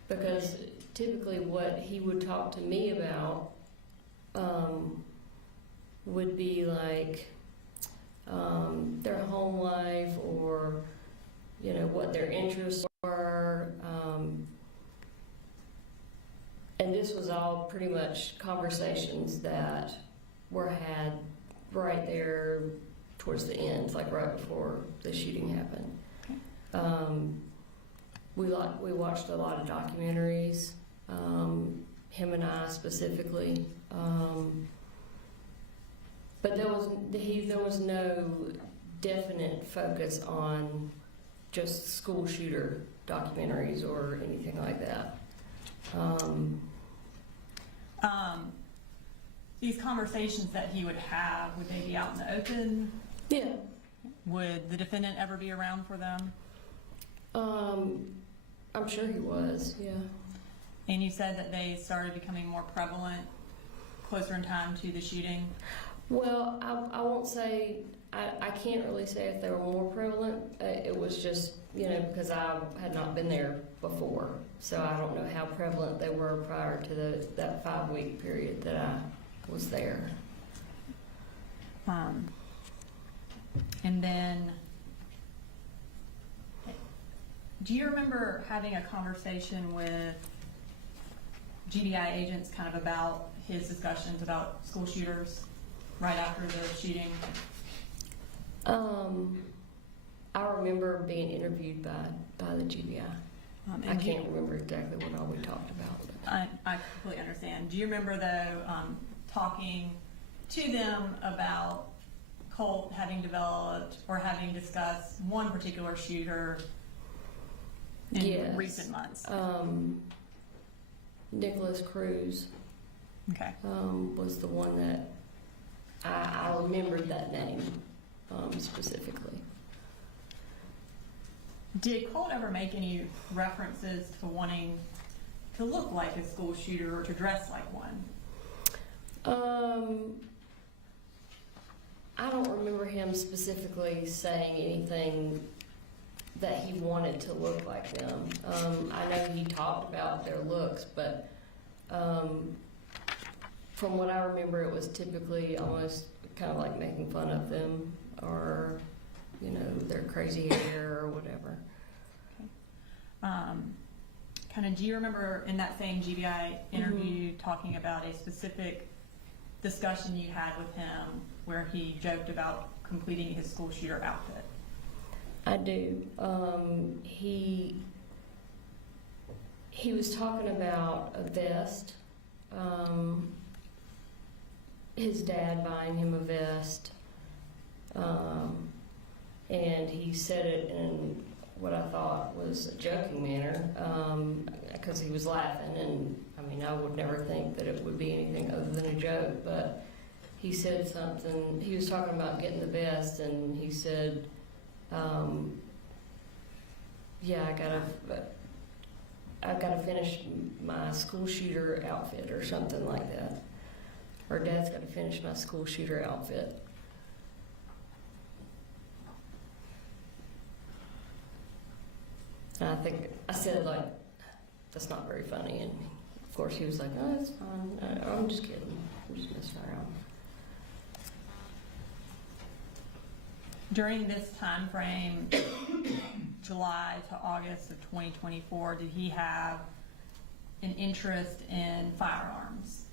because typically what he would talk to me about would be like their home life or, you know, what their interests were. And this was all pretty much conversations that were had right there towards the end, like right before the shooting happened. We watched a lot of documentaries, him and I specifically. But there was no definite focus on just school shooter documentaries or anything like that. These conversations that he would have, would they be out in the open? Yeah. Would the defendant ever be around for them? I'm sure he was, yeah. And you said that they started becoming more prevalent closer in time to the shooting? Well, I won't say, I can't really say if they were more prevalent. It was just, you know, because I had not been there before. So I don't know how prevalent they were prior to that 5-week period that I was there. And then, do you remember having a conversation with GBI agents kind of about his discussions about school shooters right after the shooting? I remember being interviewed by the GBI. I can't remember exactly what all we talked about. I completely understand. Do you remember, though, talking to them about Colt having developed or having discussed one particular shooter in Yes. recent months? Nicholas Cruz Okay. was the one that I remembered that name specifically. Did Colt ever make any references to wanting to look like a school shooter or to dress like one? I don't remember him specifically saying anything that he wanted to look like them. I know he talked about their looks, but from what I remember, it was typically almost kind of like making fun of them or, you know, their crazy hair or whatever. Kind of, do you remember in that same GBI interview talking about a specific discussion you had with him where he joked about completing his school shooter outfit? I do. He was talking about a vest. His dad buying him a vest. And he said it in what I thought was a joking manner, because he was laughing, and I mean, I would never think that it would be anything other than a joke, but he said something, he was talking about getting the vest, and he said, yeah, I've gotta finish my school shooter outfit or something like that. Or Dad's gotta finish my school shooter outfit. And I think, I said like, that's not very funny, and of course he was like, oh, it's fine, I'm just kidding, I'm just messing around. During this time frame, July to August of 2024, did he have an interest in firearms?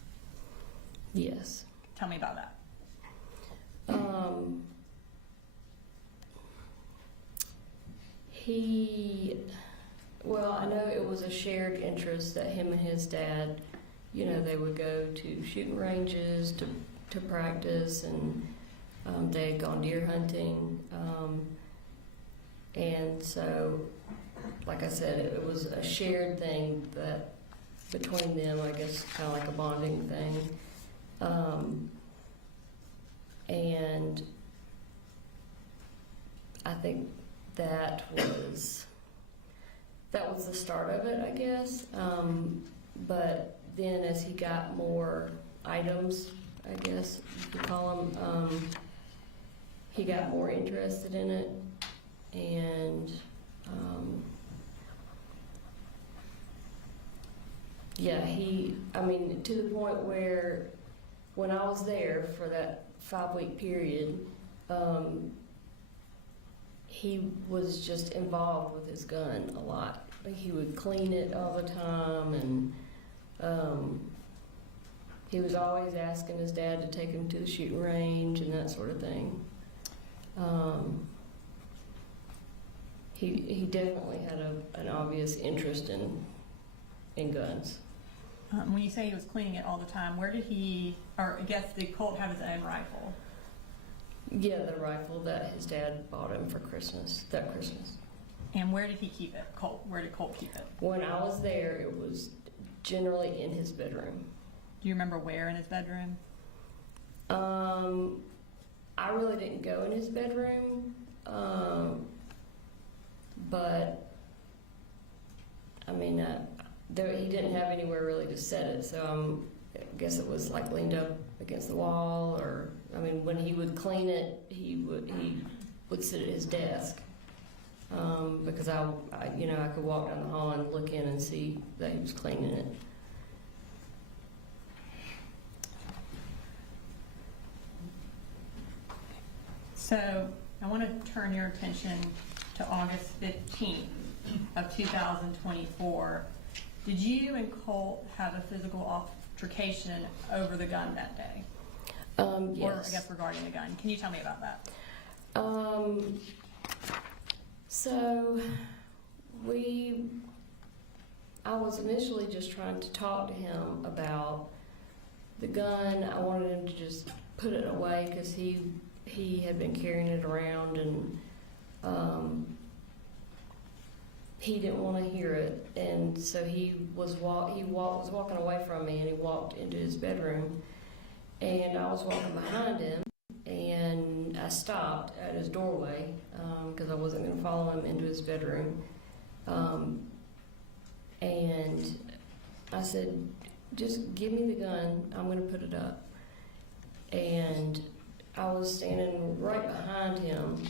Yes. Tell me about that. Well, I know it was a shared interest that him and his dad, you know, they would go to shooting ranges to practice, and they had gone deer hunting. And so, like I said, it was a shared thing that between them, I guess, kind of like a bonding thing. And I think that was the start of it, I guess. But then as he got more items, I guess you could call them, he got more interested in it. And yeah, I mean, to the point where when I was there for that 5-week period, he was just involved with his gun a lot. Like, he would clean it all the time, and he was always asking his dad to take him to the shooting range and that sort of thing. He definitely had an obvious interest in guns. When you say he was cleaning it all the time, where did he, or I guess did Colt have his own rifle? Yeah, the rifle that his dad bought him for Christmas, that Christmas. And where did he keep it? Where did Colt keep it? When I was there, it was generally in his bedroom. Do you remember where in his bedroom? I really didn't go in his bedroom, but I mean, he didn't have anywhere really to set it, so I guess it was like leaned up against the wall, or I mean, when he would clean it, he would sit at his desk, because I could walk down the hall and look in and see that he was cleaning it. So I want to turn your attention to August 15th of 2024. Did you and Colt have a physical altercation over the gun that day? Yes. Or I guess regarding the gun. Can you tell me about that? So I was initially just trying to talk to him about the gun. I wanted him to just put it away because he had been carrying it around, and he didn't want to hear it, and so he was walking away from me, and he walked into his bedroom, and I was walking behind him, and I stopped at his doorway because I wasn't going to follow him into his bedroom, and I said, just give me the gun, I'm going to put it up. And I was standing right behind him,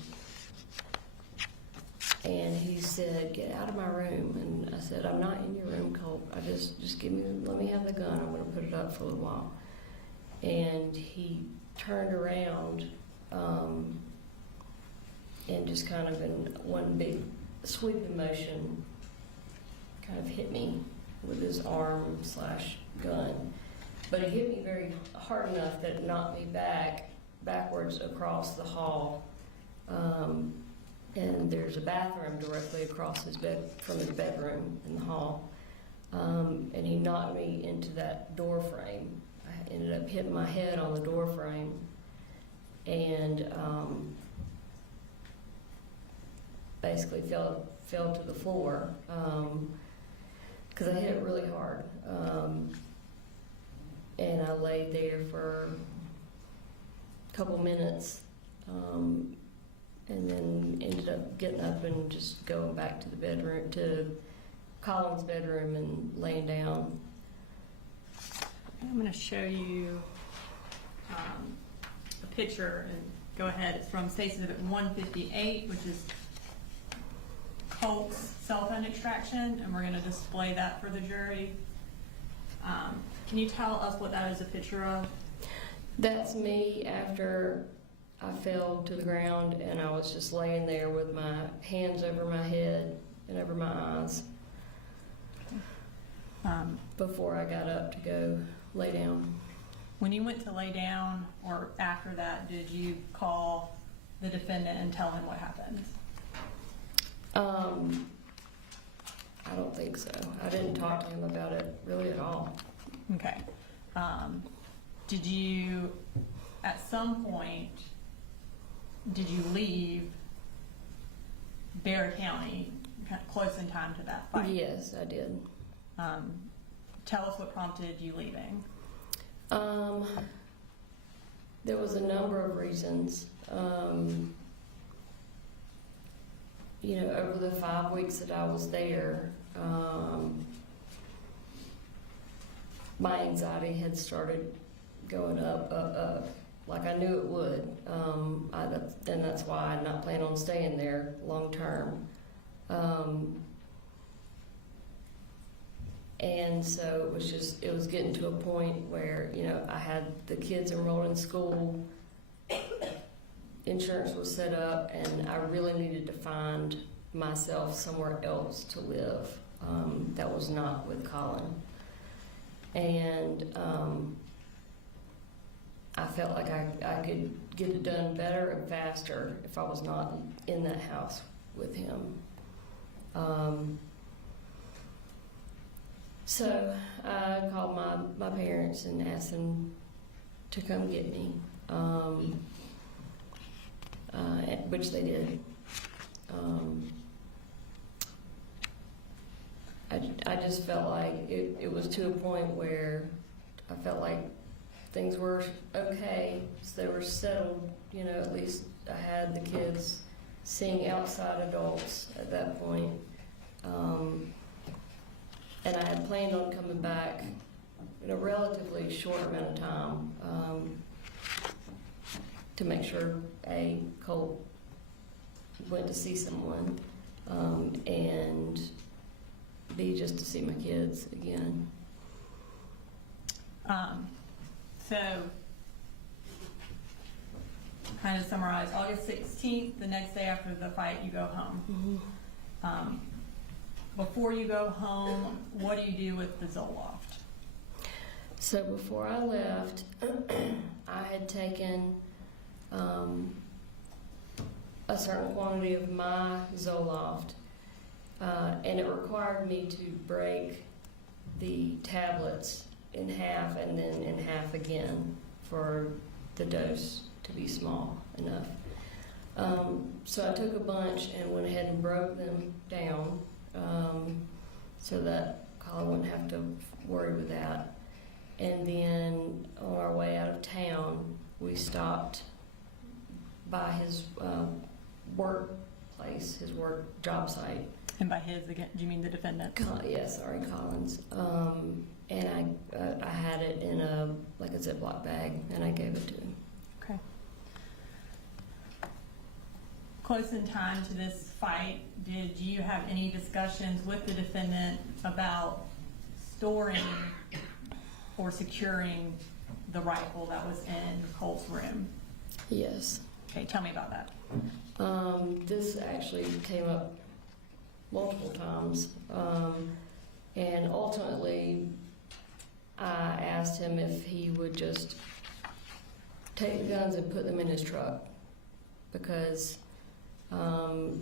and he said, get out of my room. And I said, I'm not in your room, Colt. Just let me have the gun. I'm going to put it up for a little while. And he turned around and just kind of in one big sweeping motion kind of hit me with his arm/gun. But it hit me very hard enough that it knocked me backwards across the hall. And there's a bathroom directly across from his bedroom in the hall. And he knocked me into that door frame. I ended up hitting my head on the door frame. and basically fell to the floor because I hit it really hard. And I laid there for a couple minutes, and then ended up getting up and just going back to the bedroom, to Colin's bedroom, and laying down. I'm going to show you a picture, and go ahead. It's from State's Exhibit 158, which is Colt's cell phone extraction, and we're going to display that for the jury. Can you tell us what that is a picture of? That's me after I fell to the ground, and I was just laying there with my hands over my head and over my eyes before I got up to go lay down. When you went to lay down, or after that, did you call the defendant and tell him what happened? I don't think so. I didn't talk to him about it really at all. Okay. Did you, at some point, did you leave Barrow County kind of close in time to that fight? Yes, I did. Tell us what prompted you leaving. There was a number of reasons. Over the 5 weeks that I was there, my anxiety had started going up, like I knew it would. And that's why I'm not planning on staying there long term. And so it was getting to a point where, I had the kids enrolled in school, insurance was set up, and I really needed to find myself somewhere else to live. That was not with Colin. And I felt like I could get it done better and faster if I was not in that house with him. So I called my parents and asked them to come get me, which they did. I just felt like it was to a point where I felt like things were okay, so they were settled. At least I had the kids seeing outside adults at that point. And I had planned on coming back in a relatively short amount of time to make sure Colt went to see someone, and B, just to see my kids again. So, kind of summarize, August 16th, the next day after the fight, you go home. Mm-hmm. Before you go home, what do you do with the Zoloft? So before I left, I had taken a certain quantity of my Zoloft, and it required me to break the tablets in half and then in half again for the dose to be small enough. So I took a bunch and went ahead and broke them down so that Colin wouldn't have to worry with that. And then on our way out of town, we stopped by his workplace, his work job site. And by his, again, do you mean the defendant? Colin's. And I had it in a Ziploc bag, and I gave it to him. Okay. Close in time to this fight, did you have any discussions with the defendant about storing or securing the rifle that was in Colt's room? Yes. Okay, tell me about that. This actually came up multiple times, and ultimately I asked him if he would just take the guns and put them in his truck, because the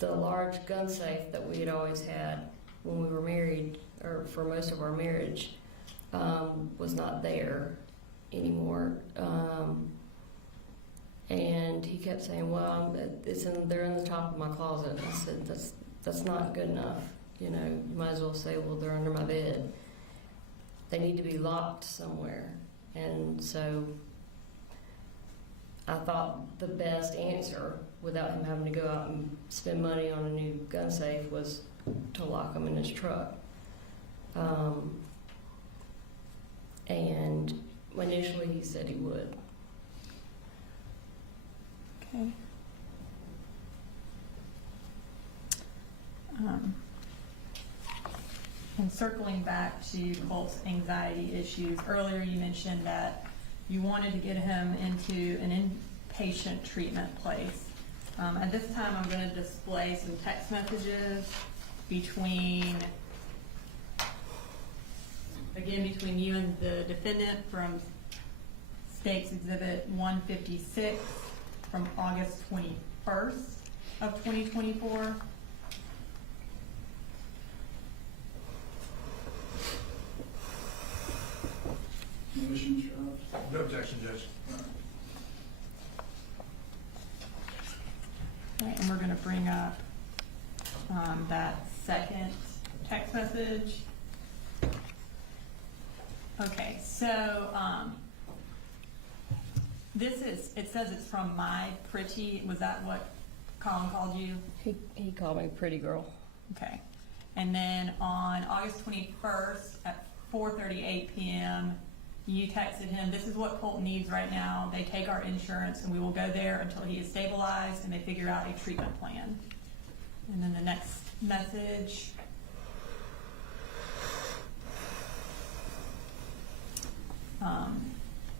large gun safe that we had always had when we were married, or for most of our marriage, was not there anymore. And he kept saying, well, they're in the top of my closet. I said, that's not good enough. You know, you might as well say, well, they're under my bed. They need to be locked somewhere. And so I thought the best answer, without him having to go out and spend money on a new gun safe, was to lock them in his truck. And initially he said he would. Okay. And circling back to Colt's anxiety issues, earlier you mentioned that you wanted to get him into an inpatient treatment place. At this time, I'm going to display some text messages between you and the defendant from State's Exhibit 156 from August 21st of 2024. Motion, Charles? No objection, Judge. Okay, and we're going to bring up that second text message. Okay, so it says it's from My Pretty. Was that what Colin called you? He called me pretty girl. Okay. And then on August 21st at 4:38 p.m., you texted him, this is what Colt needs right now. They take our insurance and we will go there until he is stabilized and they figure out a treatment plan. And then the next message.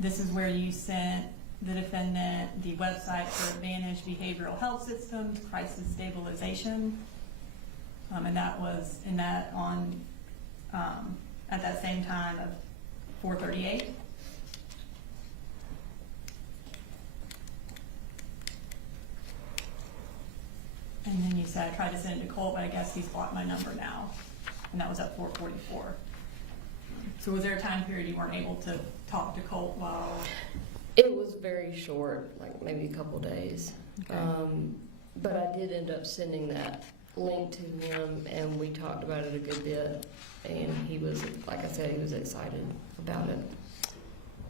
This is where you sent the defendant the website for Advantage Behavioral Health Systems, Crisis Stabilization. And that was at that same time of 4:38. And then you said, I tried to send it to Colt, but I guess he's blocked my number now. And that was at 4:44. So was there a time period you weren't able to talk to Colt while? It was very short, like maybe a couple days. Okay. But I did end up sending that link to him, and we talked about it a good bit. And he was, like I said, he was excited about it.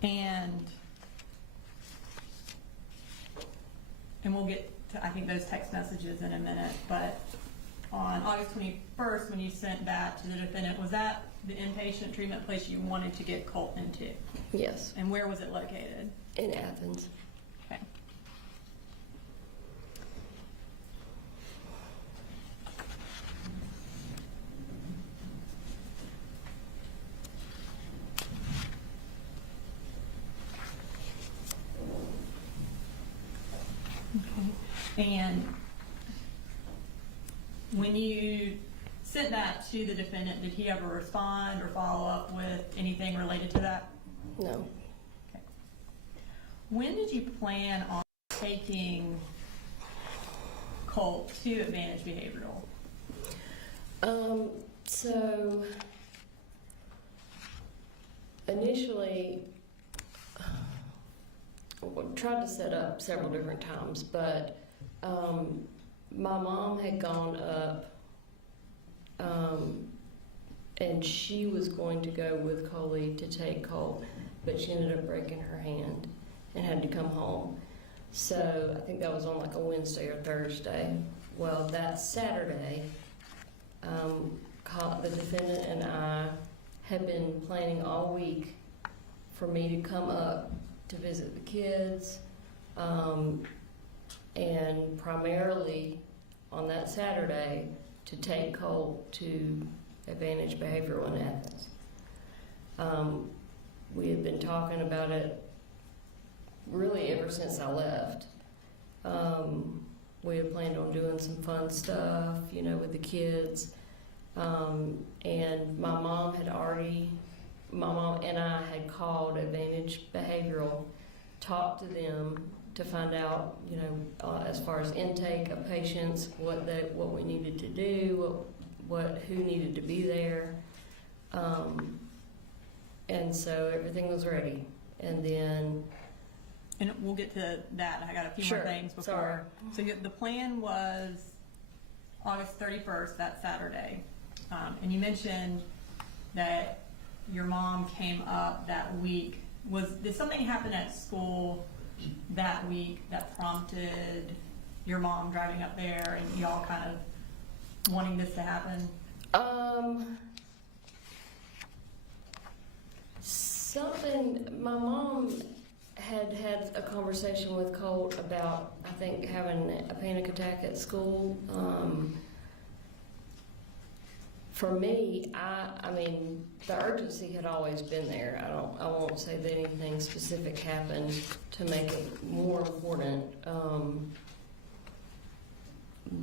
And we'll get to, I think, those text messages in a minute, but on August 21st, when you sent that to the defendant, was that the inpatient treatment place you wanted to get Colt into? Yes, And where was it located? in Athens. Okay. And when you sent that to the defendant, did he ever respond or follow up with anything related to that? No. Okay. When did you plan on taking Colt to Advantage Behavioral? So initially, we tried to set up several different times, but my mom had gone up, and she was going to go with Coley to take Colt, but she ended up breaking her hand and had to come home. So I think that was on like a Wednesday or Thursday. Well, that Saturday, the defendant and I had been planning all week for me to come up to visit the kids, and primarily on that Saturday to take Colt to Advantage Behavioral in Athens. We had been talking about it really ever since I left. We had planned on doing some fun stuff, you know, with the kids. And my mom and I had called Advantage Behavioral, talked to them to find out, you know, as far as intake of patients, what we needed to do, who needed to be there. And so everything was ready. And then and we'll get to that. I got a few Sure. more things before. Sorry. So the plan was August 31st, that Saturday. And you mentioned that your mom came up that week. Did something happen at school that week that prompted your mom driving up there and y'all kind of wanting this to happen? My mom had a conversation with Colt about, I think, having a panic attack at school. For me, I mean, the urgency had always been there. I won't say that anything specific happened to make it more important.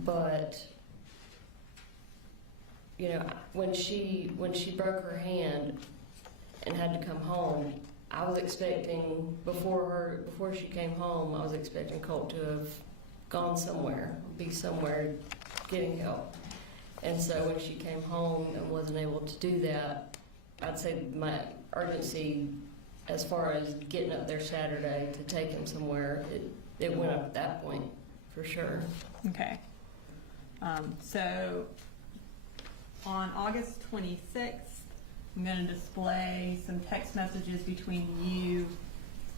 But you know, when she broke her hand and had to come home, I was expecting before she came home, I was expecting Colt to have gone somewhere, be somewhere getting help. And so when she came home and wasn't able to do that, I'd say my urgency as far as getting up there Saturday to take him somewhere, it went up at that point for sure. Okay. So on August 26th, I'm going to display some text messages between you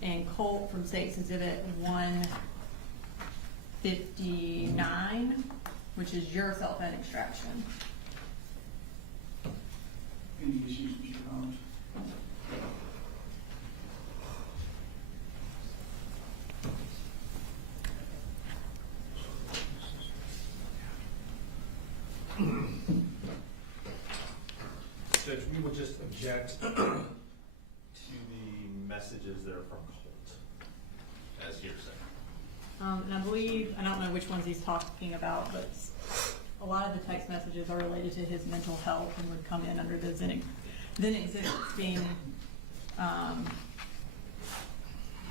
and Colt from State's Exhibit 159, which is your cell phone extraction. Any issues with your comments? Judge, we would just object to the messages that are from Colt as hearsay. And I believe, I don't know which ones he's talking about, but a lot of the text messages are related to his mental health and would come in under the then existing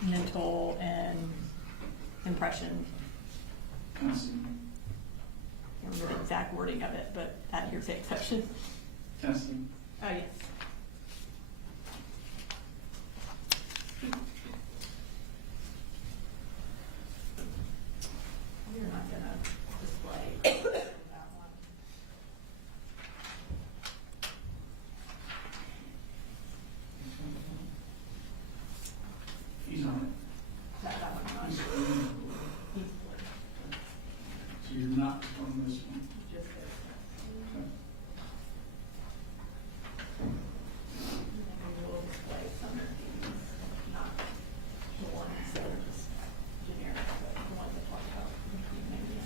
mental and impression. Can I see? I don't remember the exact wording of it, but that hearsay exception. Can I see? Oh, yes. We're not gonna display that one. He's on That one's it. not. He's He's So you're not on this one. just this. Okay. And we will display some of these, not the ones that are just generic, but the ones that talk about maybe.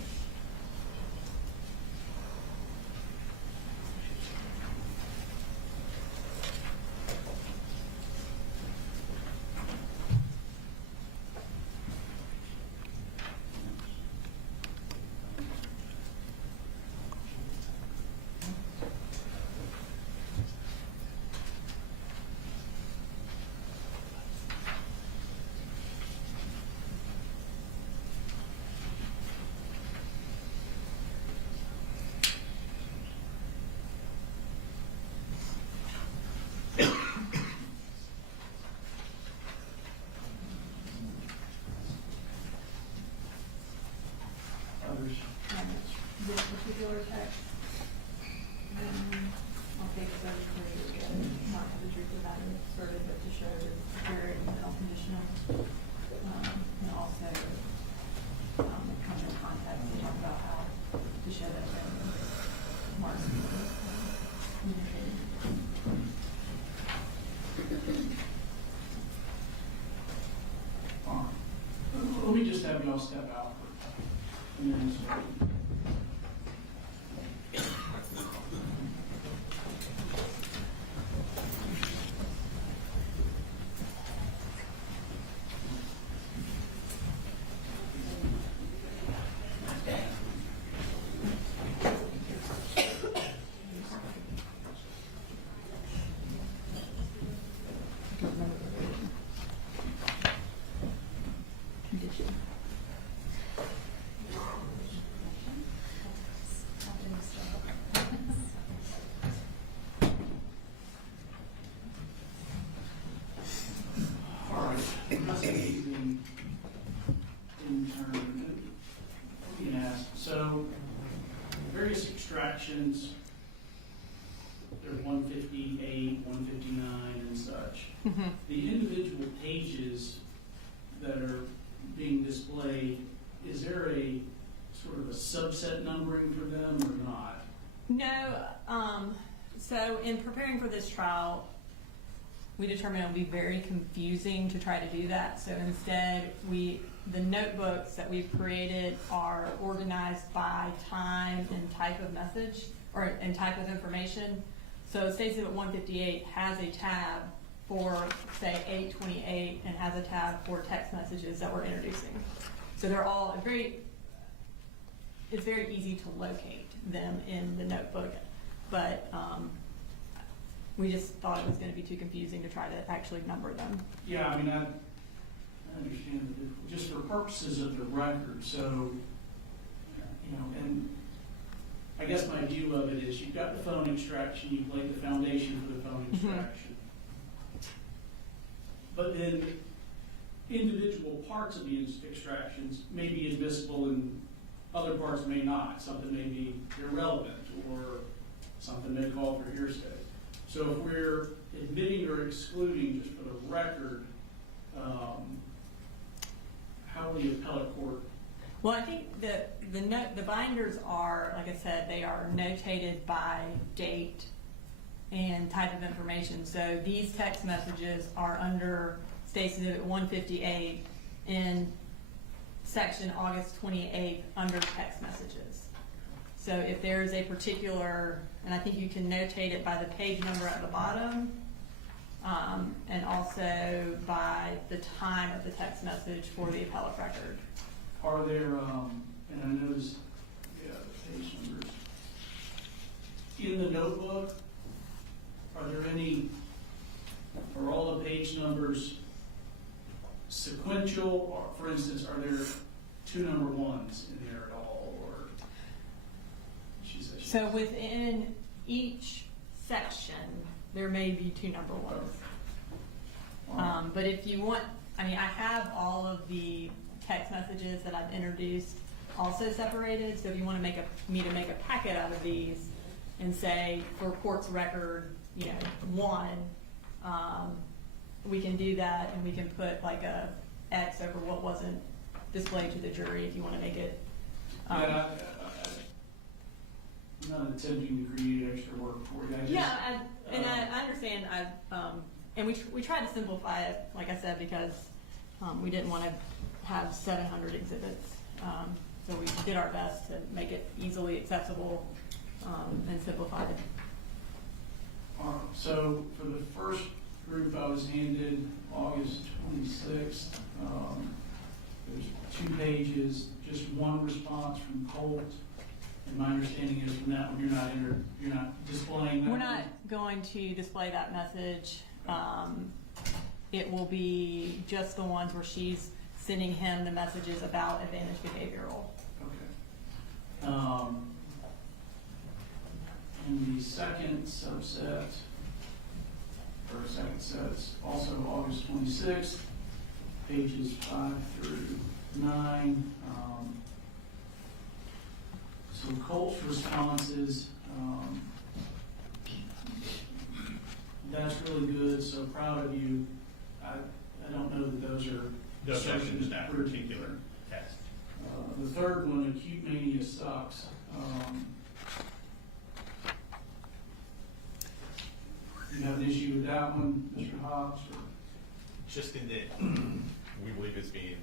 Others? This particular text, I'll take it as clear again, not for the truth of that asserted, but to show the severity and mental condition of, and also, kind of context to talk about how, to show that Marcy communicated. Fine. Let me just have y'all step out for a minute. Condition. extractions, they're 158, 159 and such. The individual pages that are being displayed, is there a sort of a subset numbering for them or not? No, so in preparing for this trial, we determined it would be very confusing to try to do that. So instead, the notebooks that we've created are organized by time and type of message, and type of information. So State Exhibit 158 has a tab for, say, 828, and has a tab for text messages that we're introducing. So they're all it's very easy to locate them in the notebook, but we just thought it was going to be too confusing to try to actually number them. Yeah, I mean, I understand the difference, just for purposes of the record, so, you know, and I guess my view of it is you've got the phone extraction, you've laid the foundation for the phone extraction. But then individual parts of the extractions may be admissible and other parts may not. Something may be irrelevant or something may call for hearsay. So if we're admitting or excluding, just for the record, how will the appellate court? Well, I think the binders are, like I said, they are notated by date and type of information. So these text messages are under State Exhibit 158 in section August 28th under text messages. So if there's a particular, and I think you can notate it by the page number at the bottom, and also by the time of the text message for the appellate record. Are there, and I noticed, yeah, the page numbers. In the notebook, are there are all the page numbers sequential? Or, for instance, are there 2 number 1s in there at all? Or so within each section, there may be 2 number 1s. But if you want, I mean, I have all of the text messages that I've introduced also separated. So if you want to make a packet out of these and say for court's record, 1, we can do that, and we can put like a X over what wasn't displayed to the jury if you want to make it. I'm not attempting to create extra work for you. I understand. And we tried to simplify it, like I said, because we didn't want to have 700 exhibits. So we did our best to make it easily accessible and simplified. So for the first group I was handed August 26th, there's 2 pages, just 1 response from Colt. And my understanding is from that one, you're not displaying that. We're not going to display that message. It will be just the ones where she's sending him the messages about advantage behavioral. Okay. And the second subset, or second set's also August 26th, pages 5 through 9. So Colt's responses, that's really good, so proud of you. I don't know that those are... No objection to that particular test. The third one, acute mania sucks. You have an issue with that one, Mr. Hobbs? Or? Just in that we believe it's being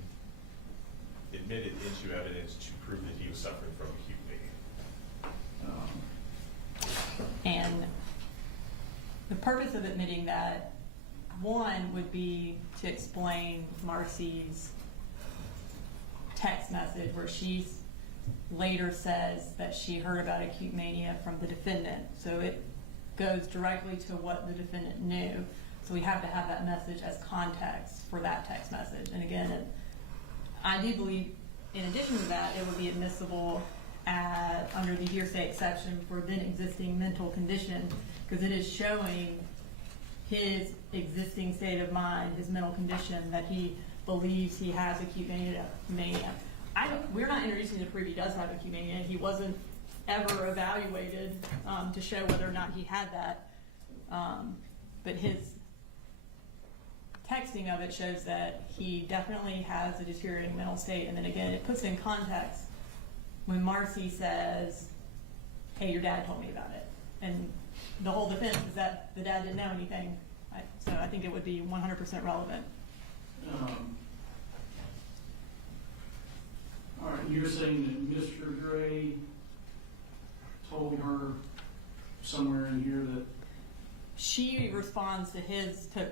admitted into evidence to prove that he was suffering from acute mania. And the purpose of admitting that, one, would be to explain Marcy's text message where she later says that she heard about acute mania from the defendant. So it goes directly to what the defendant knew. So we have to have that message as context for that text message. And again, I do believe, in addition to that, it would be admissible under the hearsay exception for then existing mental condition, because it is showing his existing state of mind, his mental condition, that he believes he has acute mania. We're not introducing to prove he does have acute mania. He wasn't ever evaluated to show whether or not he had that. But his texting of it shows that he definitely has a deteriorating mental state. And then again, it puts in context when Marcy says, hey, your dad told me about it. And the whole defense is that the dad didn't know anything. So I think it would be 100% relevant. All right, you're saying that Mr. Gray told her somewhere in here that, She responds to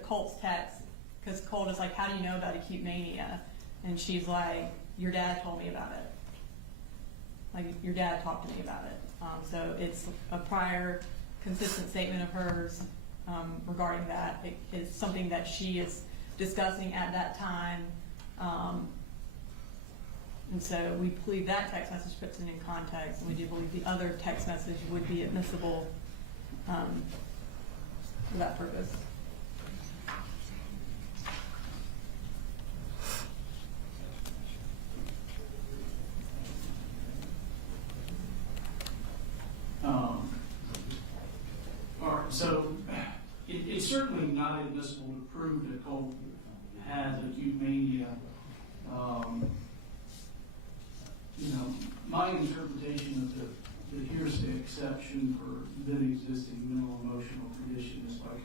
Colt's text, because Colt is like, how do you know about acute mania? And she's like, your dad told me about it. Like, your dad talked to me about it. So it's a prior consistent statement of hers regarding that. It is something that she is discussing at that time. And so we believe that text message puts it in context, and we do believe the other text message would be admissible for that purpose. all right, so it's certainly not admissible to prove that Colt has acute mania. You know, my interpretation of the hearsay exception for then existing mental emotional condition is like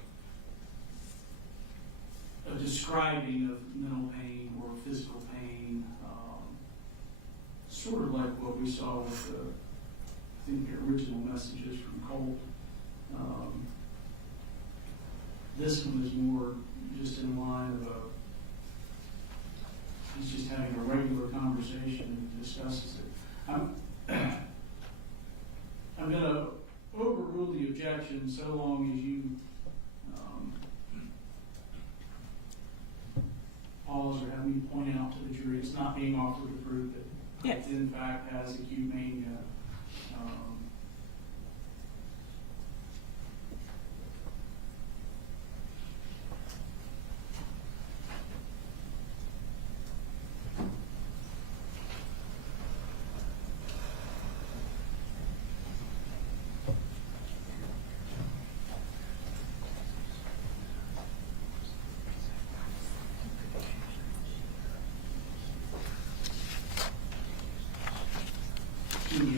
a describing of mental pain or physical pain, sort of like what we saw with the original messages from Colt. This one is more just in line of he's just having a regular conversation and discusses it. I'm going to overrule the objection so long as you pause or have me point out to the jury it's not being offered to prove that Yes. it in fact has acute mania.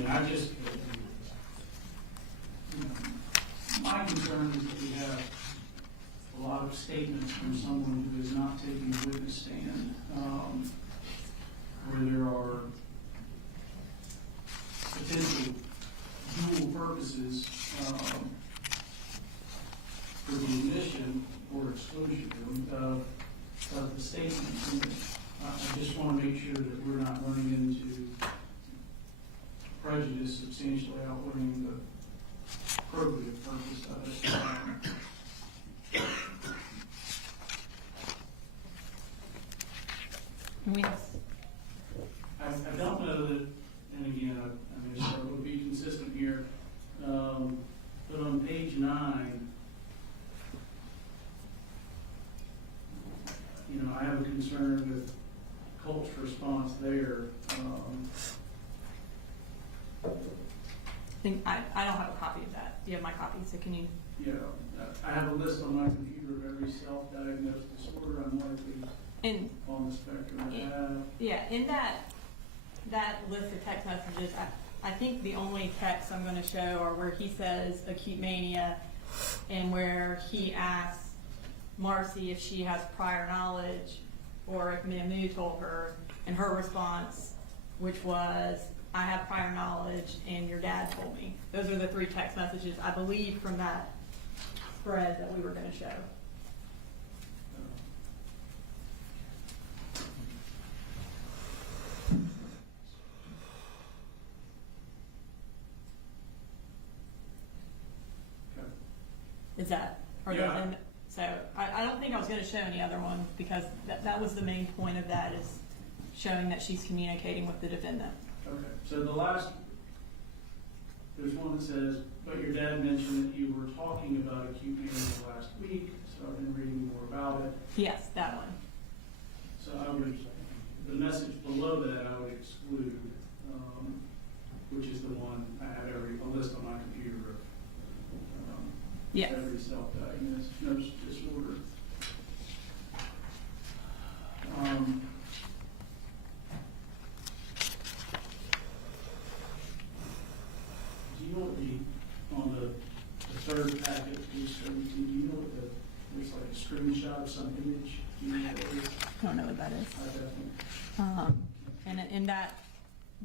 I just, my concern is that we have a lot of statements from someone who is not taking a witness stand, where there are potential dual purposes for the admission or exclusion of the statements. And I just want to make sure that we're not running into prejudice substantially outweighing the appropriate purpose of it. I don't know that, and again, I mean, so we'll be consistent here, but on page 9, you know, I have a concern with Colt's response there. I don't have a copy of that. Do you have my copy? So can you? Yeah, I have a list on my computer of every self-diagnosed disorder I'm likely on the spectrum to have. Yeah, in that list of text messages, I think the only texts I'm going to show are where he says acute mania and where he asks Marcy if she has prior knowledge or if Mamu told her, and her response, which was, I have prior knowledge and your dad told me. Those are the 3 text messages, I believe, from that spread that we were going to show. Is that? Or Yeah. So I don't think I was going to show any other one because that was the main point of that, is showing that she's communicating with the defendant. Okay, so there's one that says, but your dad mentioned that you were talking about acute mania last week, so I've been reading more about it. Yes, that one. So the message below that I would exclude. which is the one I have a list on my computer of Yes. every self-diagnosed disorder. Do you know what on the third packet, page 17, do you know what there's like a screenshot of some image? Do you know what that is? I don't know what that is. I definitely. And in that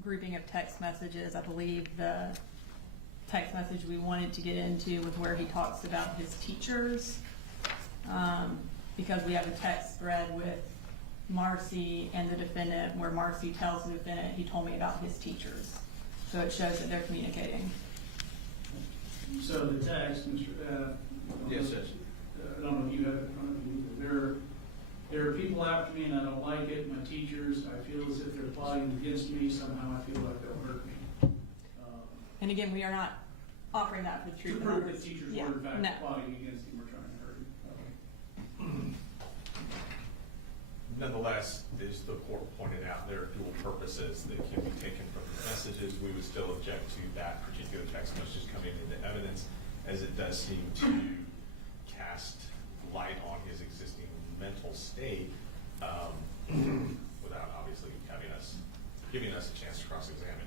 grouping of text messages, I believe the text message we wanted to get into was where he talks about his teachers. Because we have a text thread with Marcy and the defendant where Marcy tells the defendant he told me about his teachers. So it shows that they're communicating. So the text, Mr. Yes, yes. I don't know if you have it in front of you either. There are people after me and I don't like it. My teachers, I feel as if they're plotting against me. Somehow I feel like they'll hurt me. And again, we are not offering that for the To truth. prove that teachers Yeah, were in fact no. plotting against him or trying to hurt him. Nonetheless, as the court pointed out, there are dual purposes that can be taken from the messages. We would still object to that particular text message coming into evidence, as it does seem to cast light on his existing mental state, without obviously giving us a chance to cross-examine him.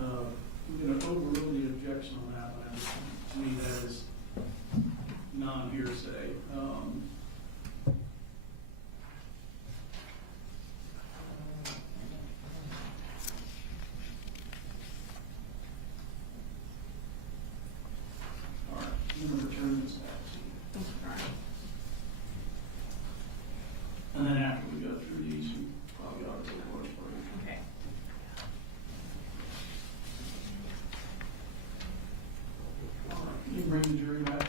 I'm going to overrule the objection on that one. To me, that is non-hearsay. All right, I'm going to return this back to you. And then after we go through these, we probably ought to take one for you. Okay. All right, you bring the jury back to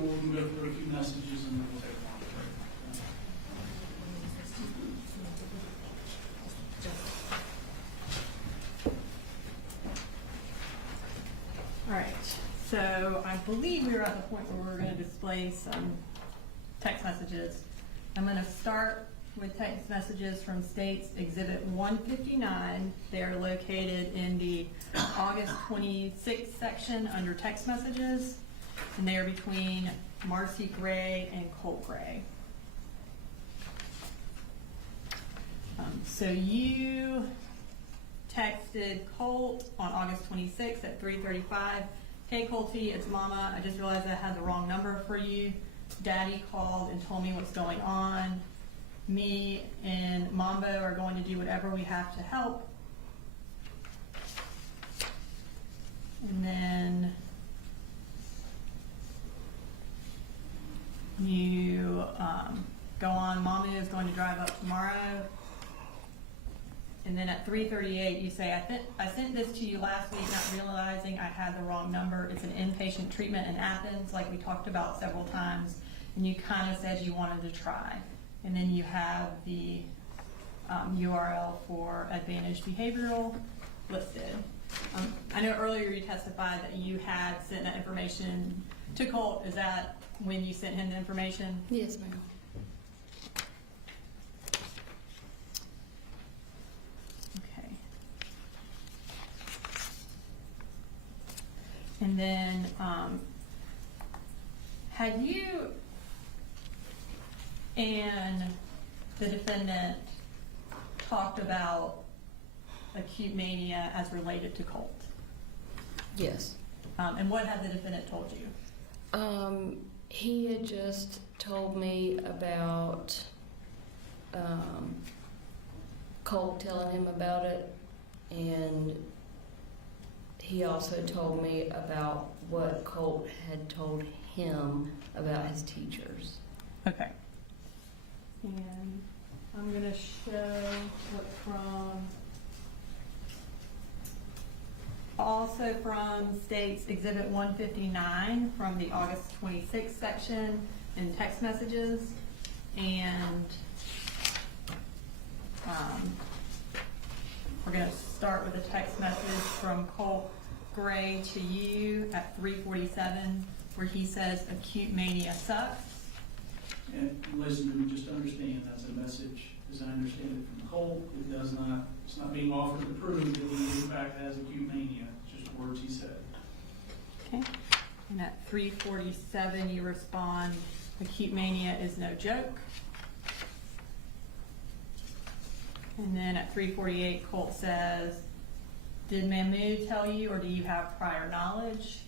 we'll go through a few messages and then we'll take one. All right, so I believe we were at the point where we're going to display some text messages. I'm going to start with text messages from State's Exhibit 159. They are located in the August 26th section under text messages, and they are between Marcy Gray and Colt Gray. So you texted Colt on August 26th at 3:35. Hey Colty, it's Mama. I just realized I had the wrong number for you. Daddy called and told me what's going on. Me and Mambo are going to do whatever we have to help. And then you go on, Mommy is going to drive up tomorrow. And then at 3:38, you say, I sent this to you last week, not realizing I had the wrong number. It's an inpatient treatment in Athens, like we talked about several times. And you kind of said you wanted to try. And then you have the URL for Advantage Behavioral listed. I know earlier you testified that you had sent that information to Colt. Is that when you sent him the information? Yes, ma'am. And then, had you and the defendant talked about acute mania as related to Colt? Yes. And what had the defendant told you? He had just told me about Colt telling him about it, and he also told me about what Colt had told him about his teachers. Okay. And I'm gonna show what's also from State's Exhibit 159 from the August 26th section in text messages. And we're gonna start with a text message from Colt Gray to you at 3:47, where he says acute mania sucks. And listen to me, just understand, that's a message, as I understand it from Colt. It's not being offered to prove that he in fact has acute mania, it's just words he said. Okay. And at 3:47, you respond, acute mania is no joke. And then at 3:48, Colt says, did Mahmoud tell you, or do you have prior knowledge?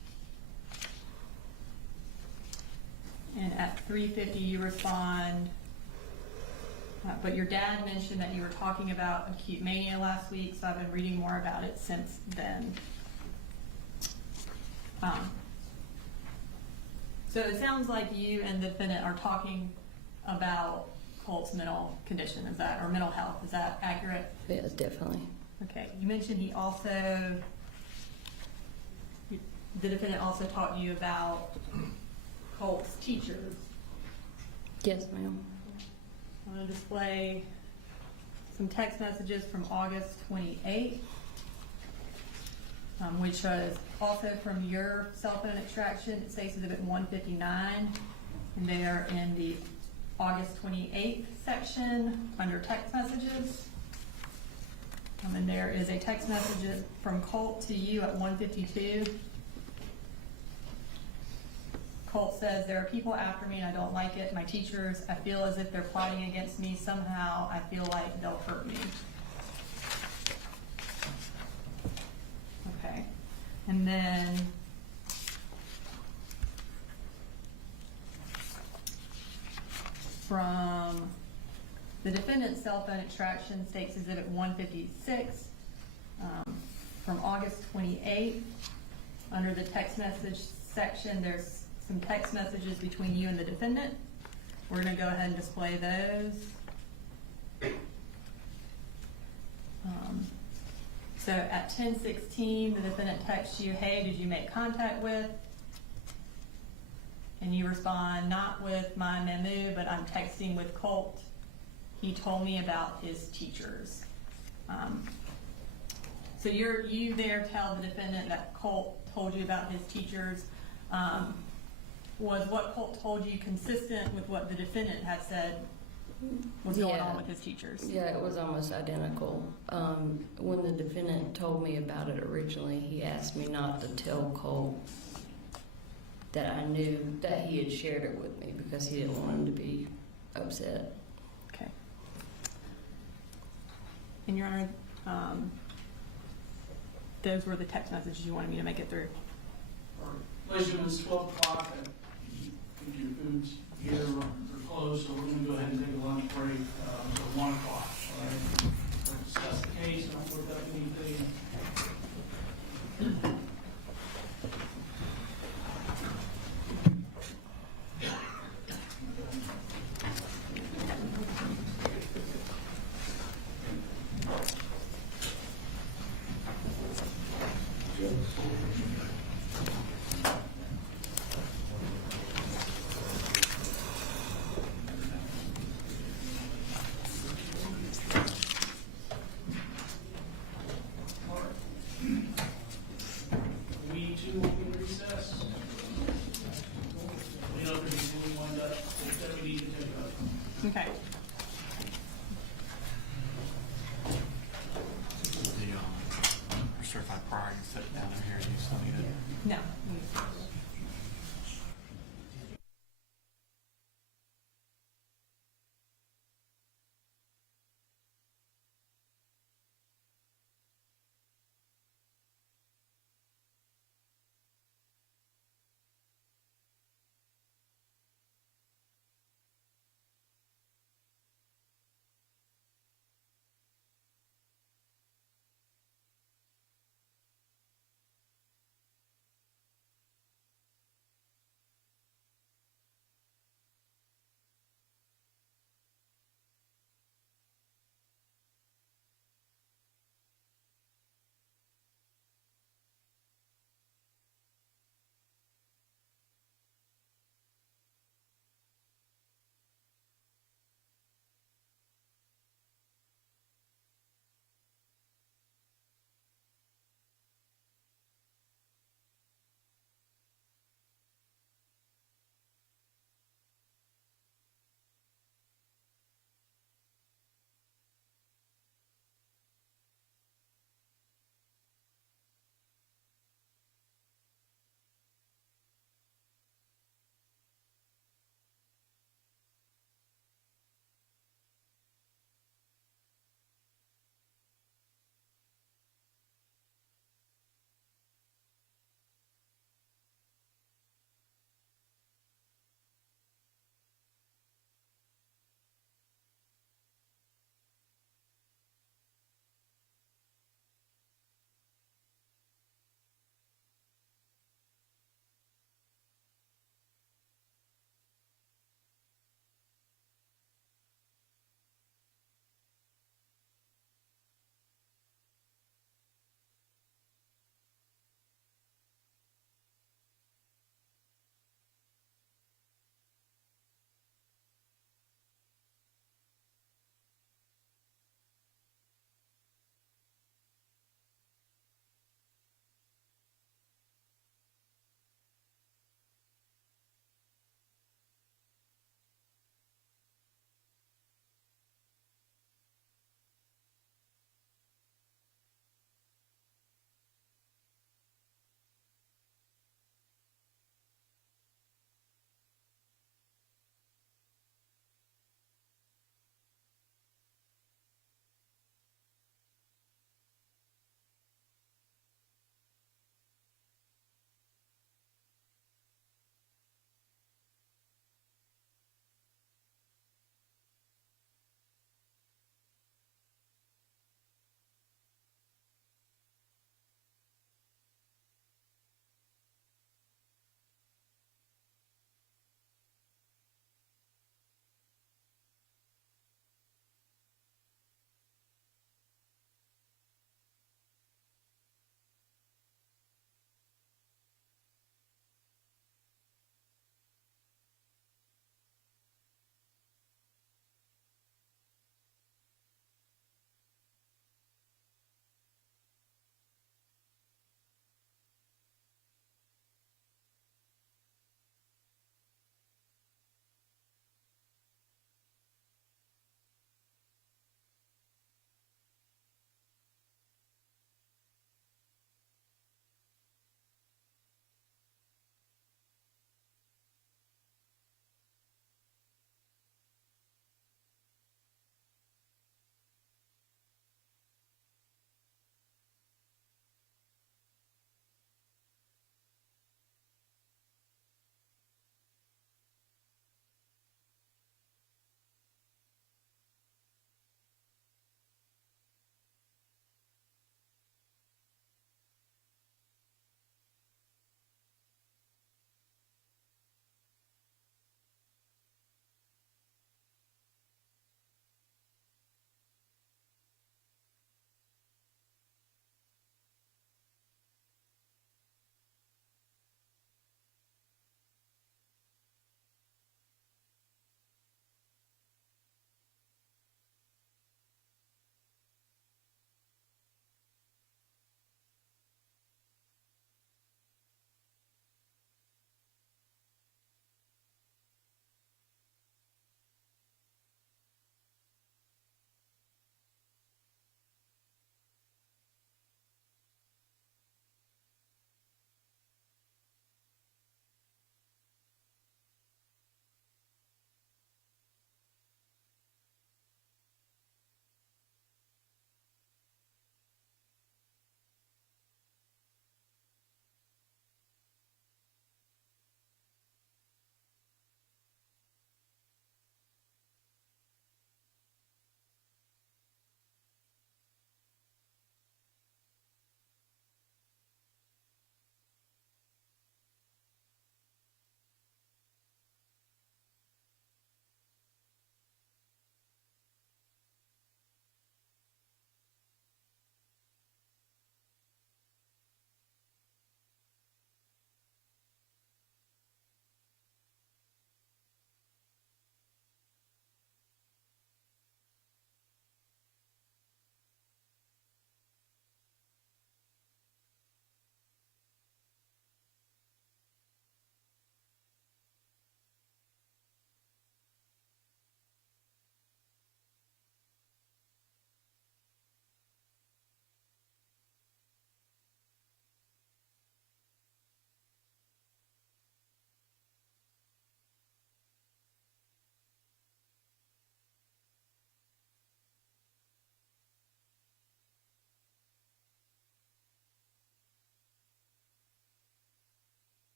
And at 3:50, you respond, but your dad mentioned that you were talking about acute mania last week, so I've been reading more about it since then. So it sounds like you and the defendant are talking about Colt's mental condition, is that, or mental health, is that accurate? Yes, definitely. Okay, you mentioned the defendant also taught you about Colt's teachers. Yes, ma'am. I'm going to display some text messages from August 28th, which was also from your cell phone extraction. It states Exhibit 159, and they are in the August 28th section under text messages. And there is a text message from Colt to you at 1:52. Colt says, there are people after me and I don't like it. My teachers, I feel as if they're plotting against me. Somehow I feel like they'll hurt me. Okay. And then from the defendant's cell phone extraction, State's Exhibit 156, from August 28th, under the text message section, there's some text messages between you and the defendant. We're going to go ahead and display those. So at 10:16, the defendant texts you, hey, did you make contact with? And you respond, not with my memu, but I'm texting with Colt. He told me about his teachers. So you there tell the defendant that Colt told you about his teachers. Was what Colt told you consistent with what the defendant had said was going on with his teachers? Yeah, it was almost identical. When the defendant told me about it originally, he asked me not to tell Colt that I knew that he had shared it with me because he didn't want him to be upset. Okay. And Your Honor, those were the text messages you wanted me to make it through. Listen, it's 12 o'clock, if your food's here or close, so we're going to go ahead and take a lunch break until 1 o'clock, all right? We'll discuss the case, and I'll work up anything. We too will be in recess. You know, if there's anyone that we need to take up. Okay. certified prior, you set it down in here, you still need it. No.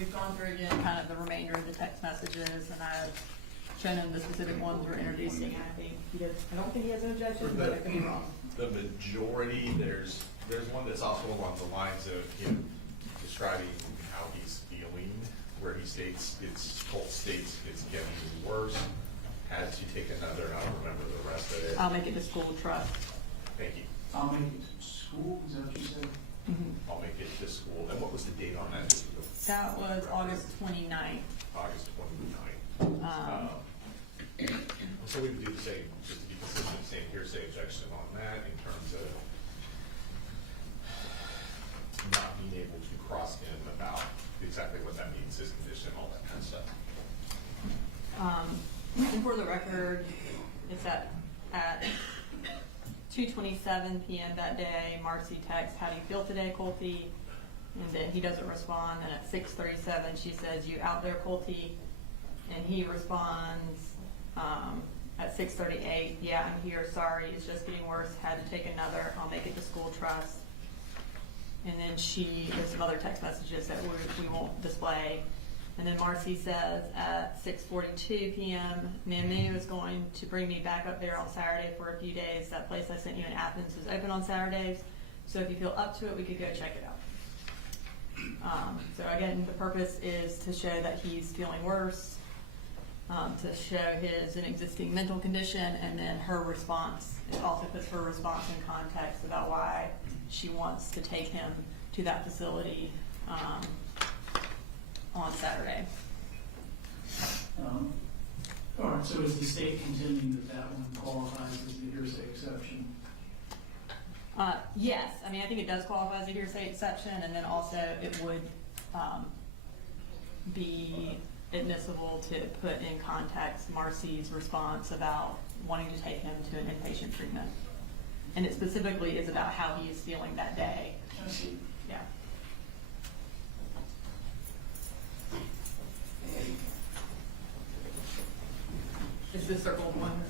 We've gone through again kind of the remainder of the text messages, and I've shown him the specific ones we're introducing. I don't think he has an objection, but I could be wrong. The majority, there's one that's also along the lines of him describing how he's feeling, where he states Colt states it's getting worse, had to take another, I don't remember the rest of it. I'll make it to school trust. Thank you. I'll make it to school, is that what you said? I'll make it to school. And what was the date on that? That was August 29th. August 29th. So we would do the same, just to be consistent, same hearsay objection on that in terms of not being able to cross him about exactly what that means, his condition, all that kind of stuff. And for the record, it's at 2:27 p.m. that day, Marcy texts, "How do you feel today, Colty?" And then he doesn't respond. And at 6:37, she says, "You out there, Colty?" And he responds at 6:38, "Yeah, I'm here. Sorry, it's just getting worse. Had to take another. I'll make it to school trust." And then there's some other text messages that we won't display. And then Marcy says at 6:42 p.m., "Mamu is going to bring me back up there on Saturday for a few days. That place I sent you in Athens is open on Saturdays. So if you feel up to it, we could go check it out." So again, the purpose is to show that he's feeling worse, to show an existing mental condition, and then her response. It also puts her response in context about why she wants to take him to that facility on Saturday. All right, so is the state contending that one qualifies as the hearsay exception? Yes, I mean, I think it does qualify as a hearsay exception, and then also it would be admissible to put in context Marcy's response about wanting to take him to an inpatient treatment. And it specifically is about how he is feeling that day. I see. Yeah. Is this circled one?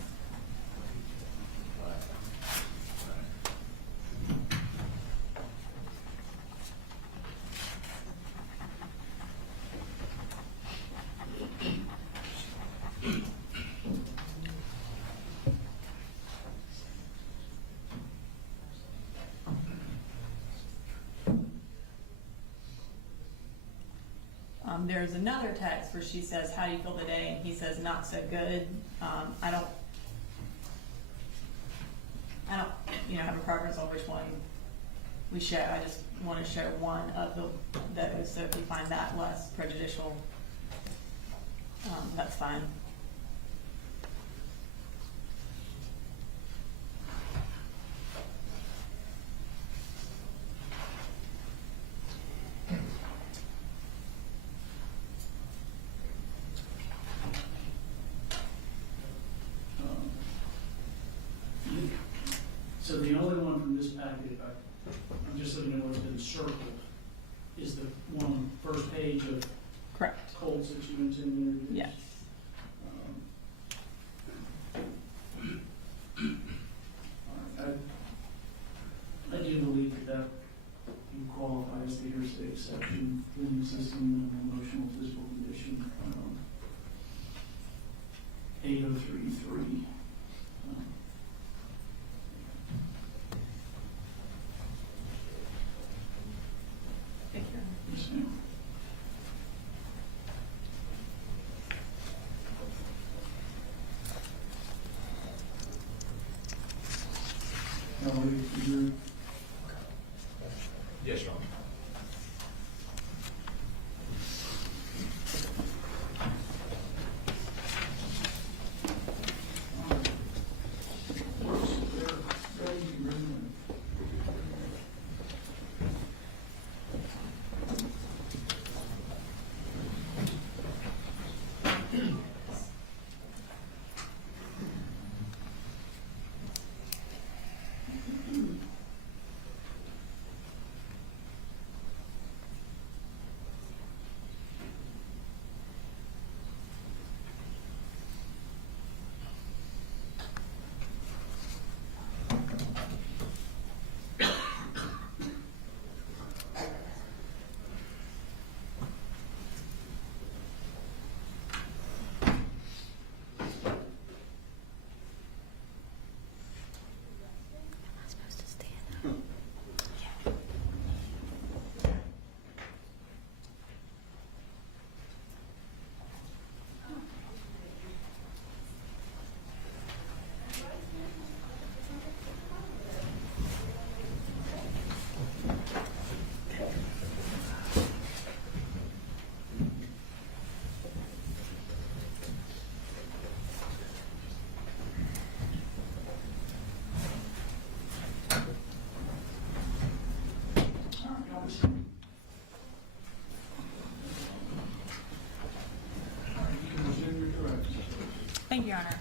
There's another text where she says, "How do you feel today?" And he says, "Not so good." I don't have a preference on which one we show. I just want to show one of those. So if you find that less prejudicial, that's fine. So the only one from this packet, I'm just looking at what's been circled, is the one on the first page of Correct. Colts that you intend to introduce? Yes. All right. I do believe that you qualify as the hearsay exception for the existing mental, emotional, physical condition, 8033. Thank you. Yes, ma'am. You're Yes, Your Honor. Honor.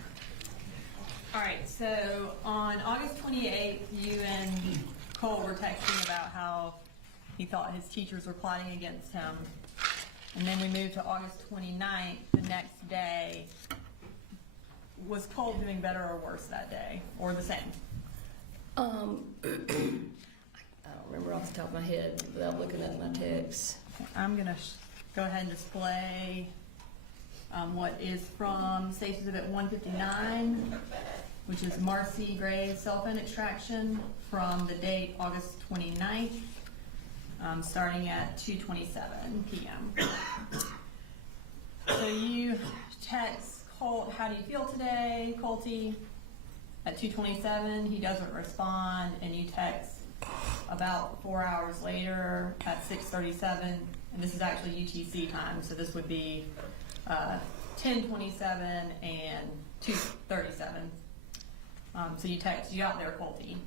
All right, so on August 28th, you and Cole were texting about how he thought his teachers were plotting against him. And then we moved to August 29th, the next day. Was Cole doing better or worse that day, or the same? I don't remember off the top of my head without looking at my texts. I'm gonna go ahead and display what is from State Exhibit 159, which is Marcy Gray's cell phone extraction from the date August 29th, starting at 2:27 p.m. So you text Colt, how do you feel today, Colty? At 2:27, he doesn't respond, and you text about 4 hours later at 6:37, and this is actually UTC time, so this would be 10:27 and 2:37. So you text, you out there, Colty?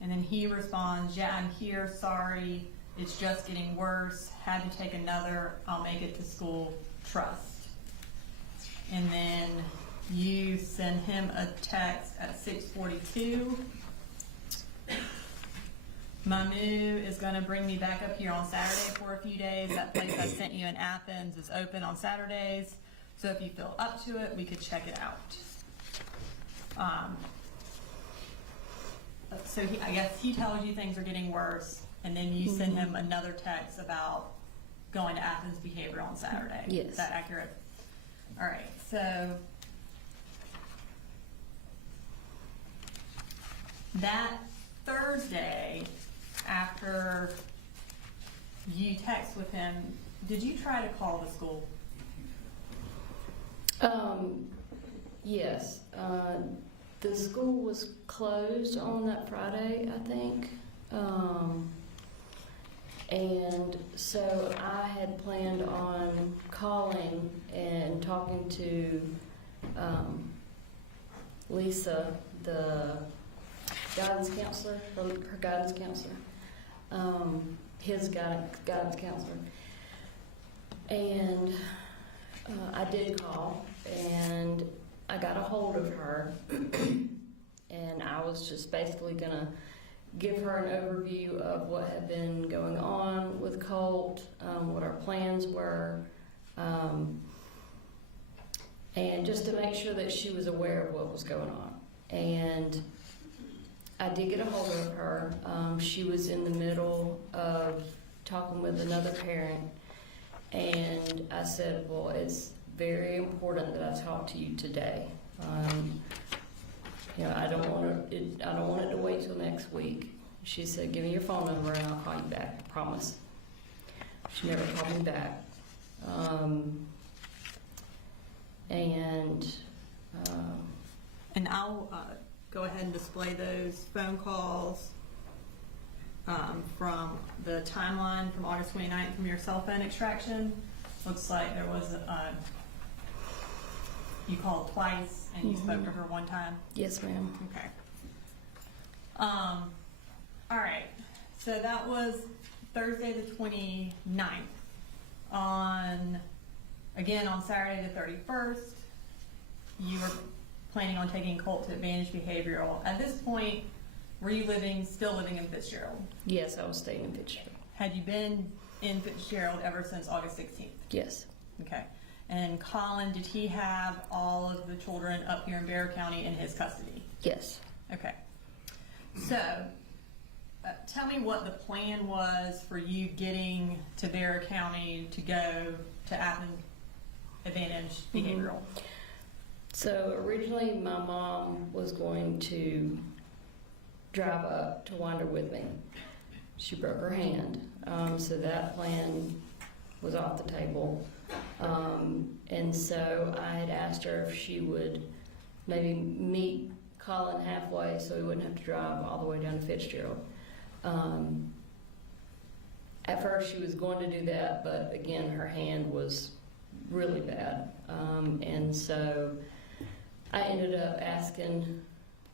And then he responds, yeah, I'm here, sorry, it's just getting worse, had to take another, I'll make it to school, trust. And then you send him a text at 6:42. Mamu is going to bring me back up here on Saturday for a few days. That place I sent you in Athens is open on Saturdays. So if you feel up to it, we could check it out. So I guess he tells you things are getting worse, and then you send him another text about going to Athens Behavioral on Saturday. Yes. Is that accurate? All right, so that Thursday, after you text with him, did you try to call the school? Yes. The school was closed on that Friday, I think. And so I had planned on calling and talking to Lisa, the guidance counselor, her guidance counselor, his guidance counselor. And I did call, and I got a hold of her, and I was just basically gonna give her an overview of what had been going on with Colt, what our plans were, and just to make sure that she was aware of what was going on. And I did get a hold of her. She was in the middle of talking with another parent, and I said, well, it's very important that I talk to you today. I don't want it to wait till next week. She said, give me your phone number and I'll call you back, I promise. She never called me back. And I'll go ahead and display those phone calls from the timeline from August 29th from your cell phone extraction. Looks like there was you called twice and you spoke to her one time. Yes, ma'am. Okay. All right. So that was Thursday the 29th. On Saturday the 31st, you were planning on taking Colt to Advantage Behavioral. At this point, were you still living in Fitzgerald? Yes, I was staying in Fitzgerald. Had you been in Fitzgerald ever since August 16th? Yes. Okay. And Colin, did he have all of the children up here in Barrow County in his custody? Yes. Okay. So, tell me what the plan was for you getting to Barrow County to go to Athens Advantage Behavioral. So originally my mom was going to drive up to Wander with me. She broke her hand, so that plan was off the table. And so I had asked her if she would maybe meet Colin halfway so he wouldn't have to drive all the way down to Fitzgerald. At first she was going to do that, but again, her hand was really bad. And so I ended up asking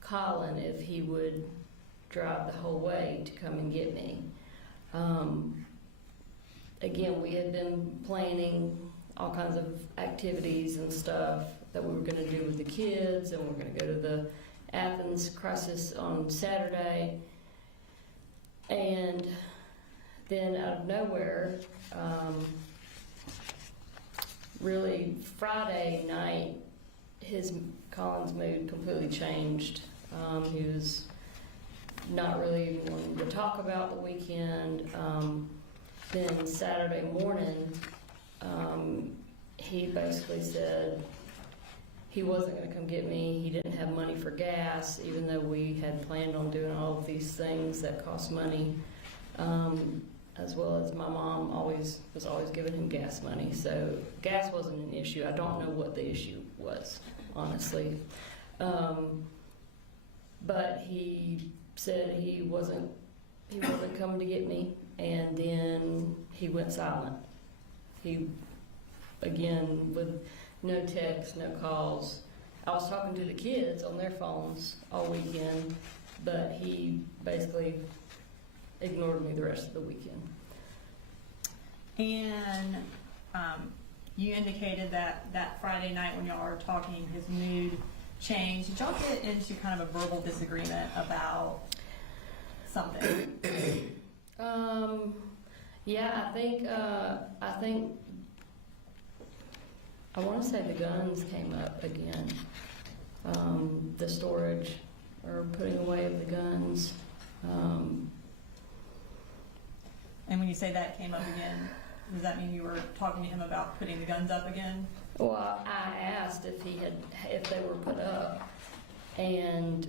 Colin if he would drive the whole way to come and get me. Again, we had been planning all kinds of activities and stuff that we were going to do with the kids, and we're going to go to the Athens crisis on Saturday. And then out of nowhere, really Friday night, Colin's mood completely changed. He was not really wanting to talk about the weekend. Then Saturday morning, he basically said he wasn't going to come get me. He didn't have money for gas, even though we had planned on doing all of these things that cost money, as well as my mom was always giving him gas money. So gas wasn't an issue. I don't know what the issue was, honestly. But he said he wasn't coming to get me, and then he went silent. He, again, with no texts, no calls. I was talking to the kids on their phones all weekend, but he basically ignored me the rest of the weekend. And you indicated that Friday night when y'all were talking, his mood changed. Did y'all get into kind of a verbal disagreement about something? Yeah, I think I want to say the guns came up again. The storage or putting away of the guns. And when you say that came up again, does that mean you were talking to him about putting the guns up again? Well, I asked if they were put up, and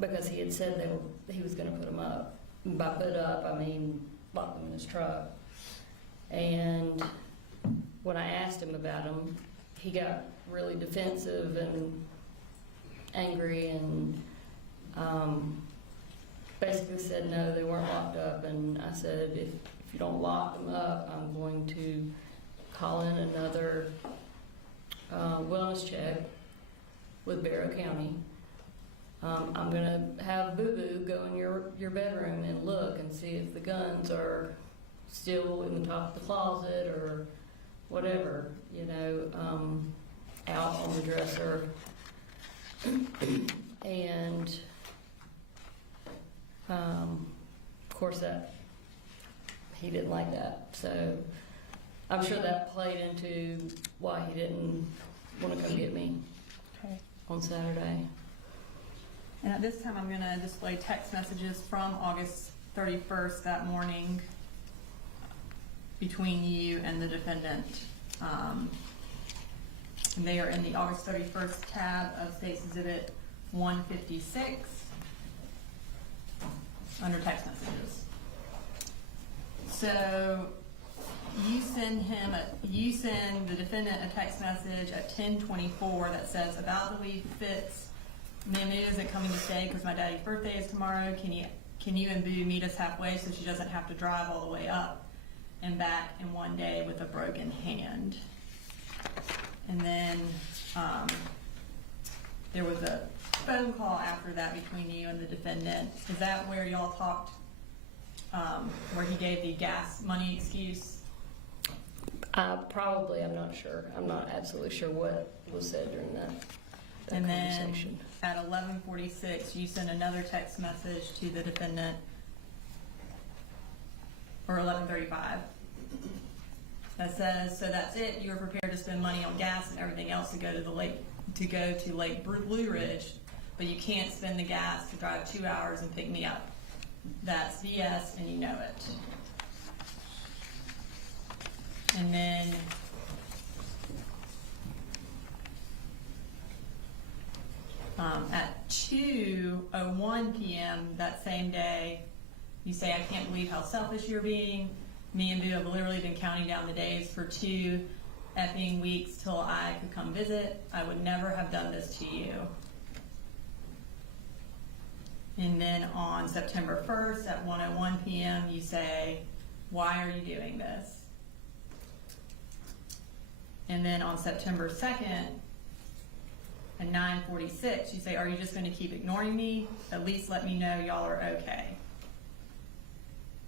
because he had said he was going to put them up. By put up, I mean lock them in his truck. And when I asked him about them, he got really defensive and angry, and basically said no, they weren't locked up. And I said, if you don't lock them up, I'm going to call in another wellness check with Barrow County. I'm going to have Boo Boo go in your bedroom and look and see if the guns are still in the top of the closet or whatever, out on the dresser. And of course he didn't like that. So I'm sure that played into why he didn't want to come get me on Saturday. And at this time, I'm going to display text messages from August 31st that morning between you and the defendant. And they are in the August 31st tab of State's Exhibit 156 under text messages. So you send the defendant a text message at 10:24 that says, about the week Fitz, Mammy isn't coming to stay because my daddy's birthday is tomorrow. Can you and Boo meet us halfway so she doesn't have to drive all the way up and back in one day with a broken hand? And then there was a phone call after that between you and the defendant. Is that where y'all talked, where he gave the gas money excuse? Probably, I'm not sure. I'm not absolutely sure what was said during that And then conversation. at 11:46, you sent another text message to the defendant, or 11:35, that says, so that's it, you were prepared to spend money on gas and everything else to go to Lake Blue Ridge, but you can't spend the gas to drive 2 hours and pick me up. That's BS and you know it. And then at 2:01 p.m. that same day, you say, I can't believe how selfish you're being. Me and Boo have literally been counting down the days for 2 effing weeks till I could come visit. I would never have done this to you. And then on September 1st at 1:01 p.m. you say, why are you doing this? And then on September 2nd at 9:46 you say, are you just going to keep ignoring me? At least let me know y'all are okay.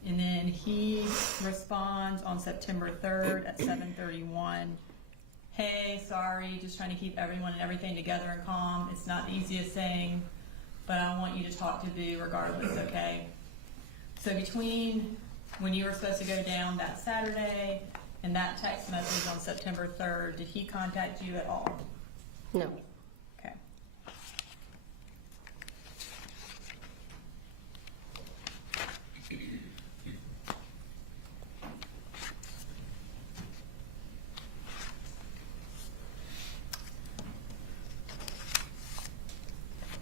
And then he responds on September 3rd at 7:31. Hey, sorry, just trying to keep everyone and everything together and calm. It's not the easiest thing, but I want you to talk to Boo regardless, okay? So between when you were supposed to go down that Saturday and that text message on September 3rd, did he contact you at all? No. Okay.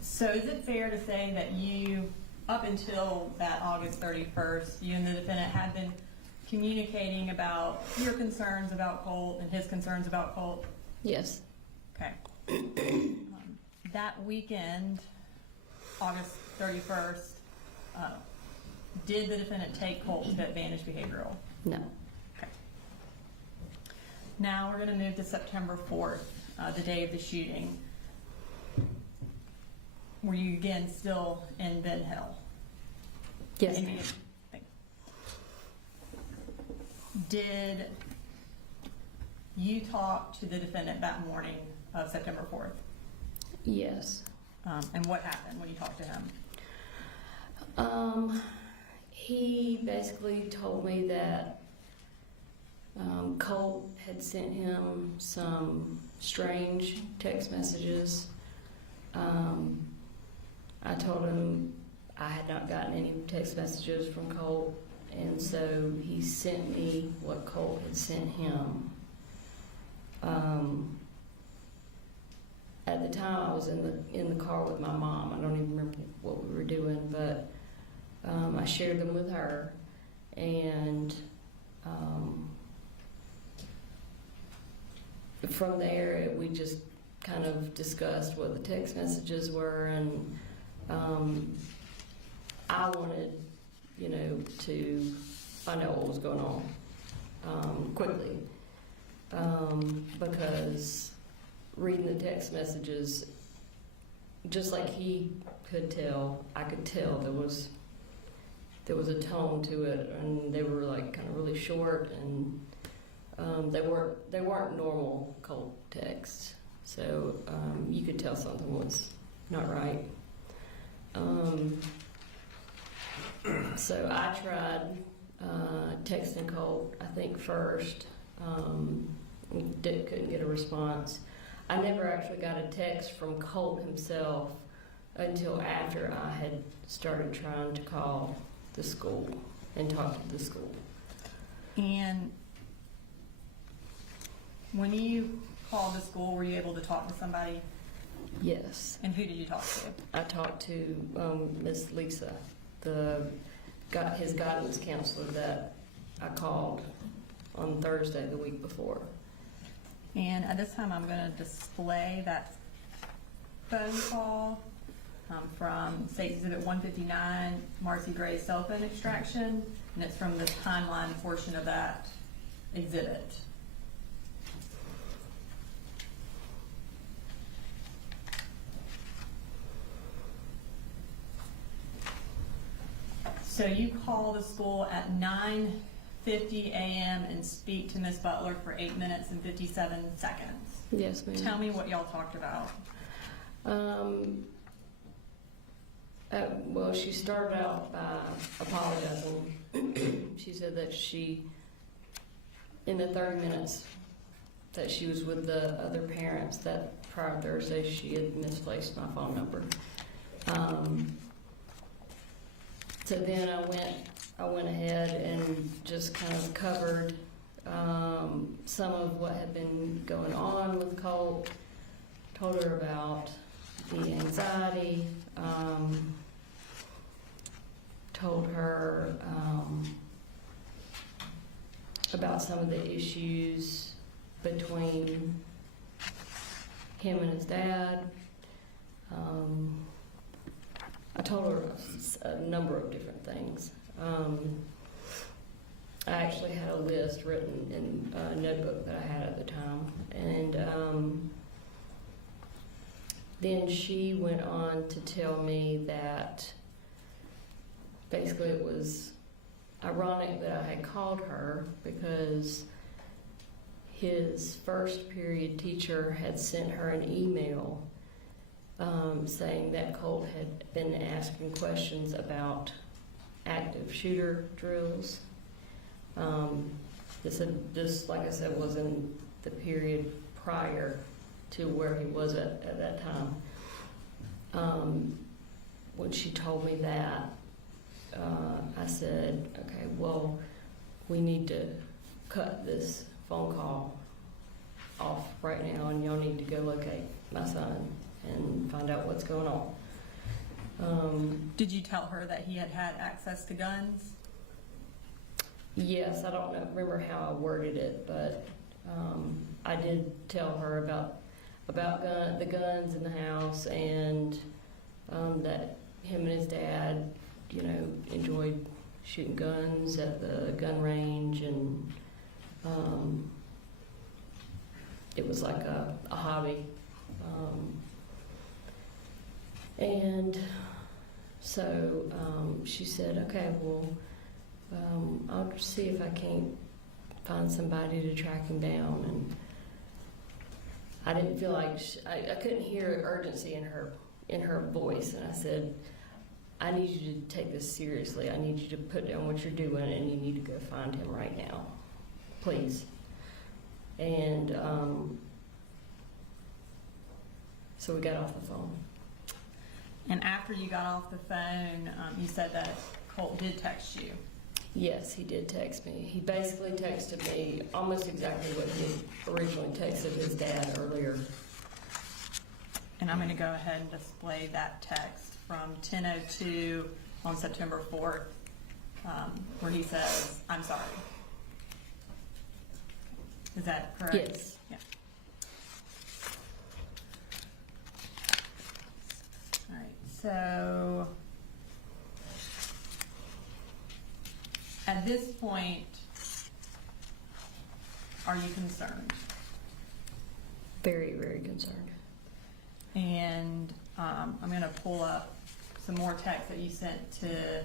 So is it fair to say that you, up until that August 31st, you and the defendant had been communicating about your concerns about Colt and his concerns about Colt? Yes. Okay. That weekend, August 31st, did the defendant take Colt to Advantage Behavioral? No. Okay. Now we're going to move to September 4th, the day of the shooting. Were you again still in Ben Hill? Yes, And ma'am. Did you talk to the defendant that morning of September 4th? Yes. And what happened when you talked to him? He basically told me that Colt had sent him some strange text messages. I told him I had not gotten any text messages from Colt, and so he sent me what Colt had sent him. At the time, I was in the car with my mom. I don't even remember what we were doing, but I shared them with her, and from there we just kind of discussed what the text messages were, and I wanted, to find out what was going on quickly, because reading the text messages, just like he could tell, I could tell there was a tone to it, and they were like kind of really short, and they weren't normal Colt texts, so you could tell something was not right. So I tried texting Colt, I think first, couldn't get a response. I never actually got a text from Colt himself until after I had started trying to call the school and talk to the school. And when you called the school, were you able to talk to somebody? Yes. And who did you talk to? I talked to Miss Lisa, his guidance counselor that I called on Thursday the week before. And at this time, I'm going to display that phone call from State Exhibit 159, Marcy Gray's cell phone extraction, and it's from the timeline portion of that exhibit. So you call the school at 9:50 a.m. and speak to Miss Butler for 8 minutes and 57 seconds. Yes, ma'am. Tell me what y'all talked about. Well, she started out by apologizing. She said that in the 30 minutes that she was with the other parents, that prior Thursday she had misplaced my phone number. So then I went ahead and just kind of covered some of what had been going on with Colt, told her about the anxiety, told her about some of the issues between him and his dad. I told her a number of different things. I actually had a list written in a notebook that I had at the time, and then she went on to tell me that basically ironic that I had called her because his first period teacher had sent her an email saying that Colt had been asking questions about active shooter drills. This, like I said, was in the period prior to where he was at that time. When she told me that, I said, okay, well, we need to cut this phone call off right now, and y'all need to go locate my son and find out what's going on. Did you tell her that he had access to guns? Yes, I don't remember how I worded it, but I did tell her about the guns in the house, and that him and his dad, enjoyed shooting guns at the gun range, and it was like a hobby. And so she said, okay, well, I'll see if I can't find somebody to track him down. And I didn't feel like I couldn't hear urgency in her voice, and I said, I need you to take this seriously. I need you to put down what you're doing, and you need to go find him right now, please. And so we got off the phone. And after you got off the phone, you said that Colt did text you. Yes, he did text me. He basically texted me almost exactly what he originally texted his dad earlier. And I'm going to go ahead and display that text from 10:02 on September 4th, where he says, I'm sorry. Is that correct? Yes. Yeah. All right, so at this point, are you concerned? Very, very concerned. And I'm going to pull up some more text that you sent to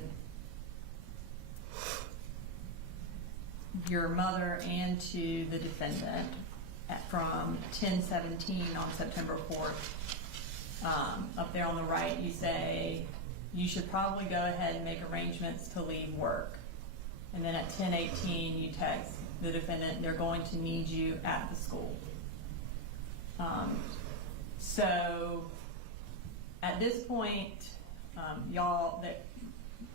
your mother and to the defendant from 10:17 on September 4th. Up there on the right, you say, you should probably go ahead and make arrangements to leave work. And then at 10:18, you text the defendant, they're going to need you at the school. So at this point, y'all, that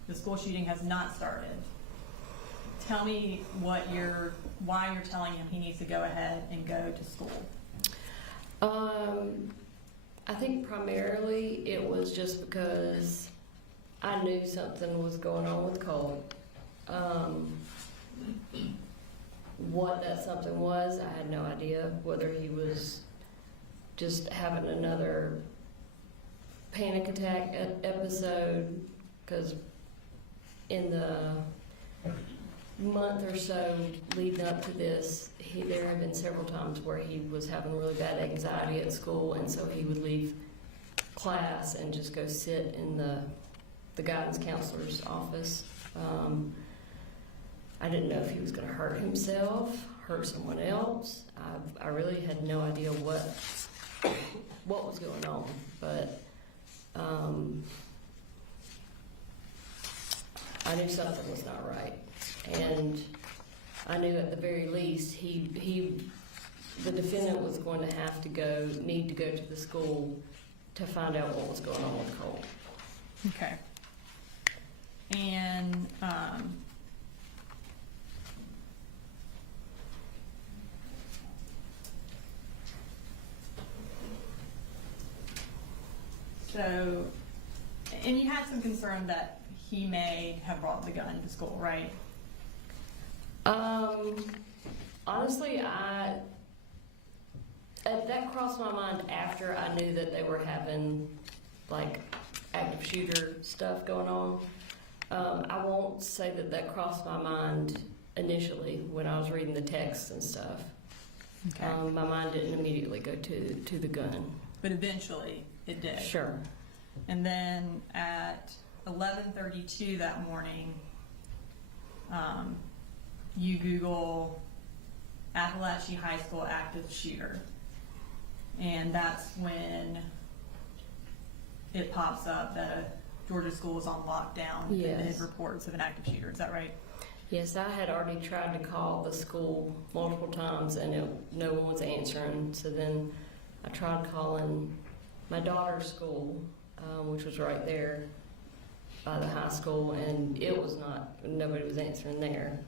the school shooting has not started. Tell me why you're telling him he needs to go ahead and go to school. I think primarily it was just because I knew something was going on with Colt. What that something was, I had no idea. Whether he was just having another panic attack episode, because in the month or so leading up to this, there have been several times where he was having really bad anxiety at school, and so he would leave class and just go sit in the guidance counselor's office. I didn't know if he was going to hurt himself, hurt someone else. I really had no idea what was going on, but I knew something was not right, and I knew at the very least the defendant was going to need to go to the school to find out what was going on with Colt. Okay. And so, and you had some concern that he may have brought the gun to school, right? Honestly, that crossed my mind after I knew that they were having like active shooter stuff going on. I won't say that crossed my mind initially when I was reading the text and stuff. Okay. My mind didn't immediately go to the gun. But eventually it did. Sure. And then at 11:32 that morning, you Google Apalachee High School active shooter, and that's when it pops up that a Georgia school is on lockdown. Yes. And it reports of an active shooter. Is that right? Yes, I had already tried to call the school multiple times and no one was answering. So then I tried calling my daughter's school, which was right there by the high school, and nobody was answering there.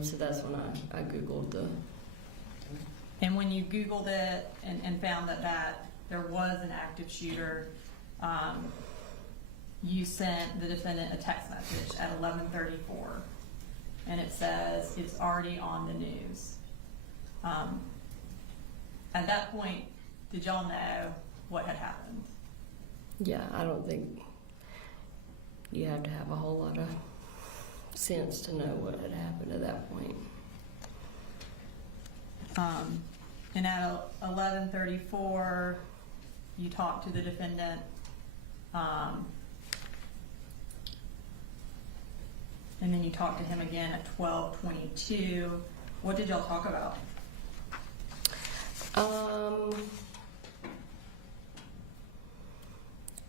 So that's when I Googled the. And when you Googled it and found that there was an active shooter, you sent the defendant a text message at 11:34, and it says it's already on the news. At that point, did y'all know what had happened? Yeah, I don't think you have to have a whole lot of sense to know what had happened at that point. And at 11:34, you talked to the defendant. And then you talked to him again at 12:22. What did y'all talk about?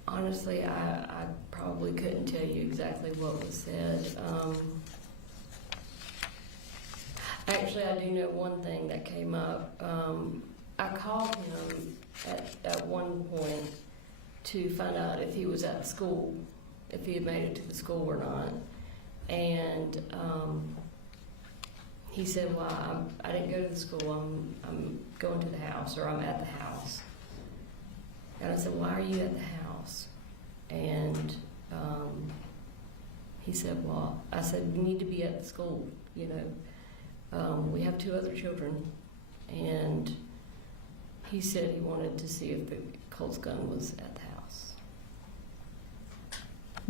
Honestly, I probably couldn't tell you exactly what was said. Actually, I do know one thing that came up. I called him at one point to find out if he was at school, if he had made it to the school or not. And he said, well, I didn't go to the school, I'm going to the house, or I'm at the house. And I said, why are you at the house? And he said, well, I said, you need to be at the school, you know. We have 2 other children. And he said he wanted to see if Colt's gun was at the house.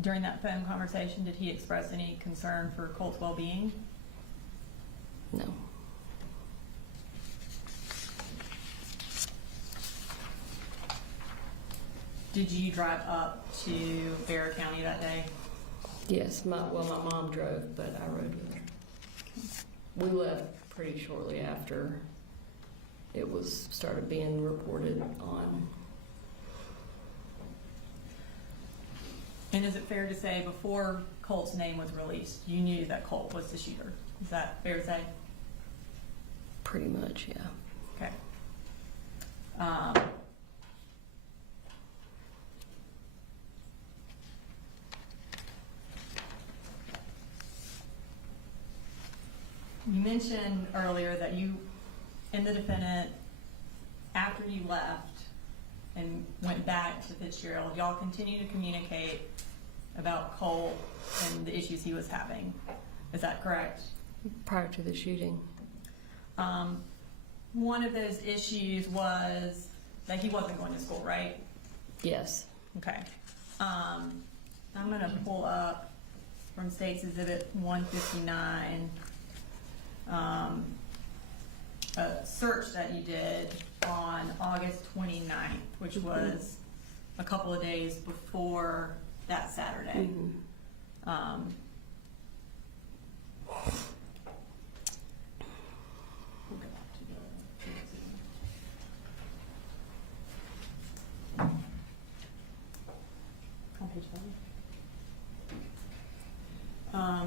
During that phone conversation, did he express any concern for Colt's well-being? No. Did you drive up to Barrow County that day? Yes, my mom drove, but I rode with her. We left pretty shortly after it started being reported on. And is it fair to say before Colt's name was released, you knew that Colt was the shooter? Is that fair to say? Pretty much, yeah. Okay. You mentioned earlier that you and the defendant, after you left and went back to Fitzgerald, y'all continued to communicate about Colt and the issues he was having. Is that correct? Prior to the shooting. One of those issues was that he wasn't going to school, right? Yes. Okay. I'm going to pull up from State's Exhibit 159 a search that you did on August 29th, which was a couple of days before that Saturday. Mm-hmm.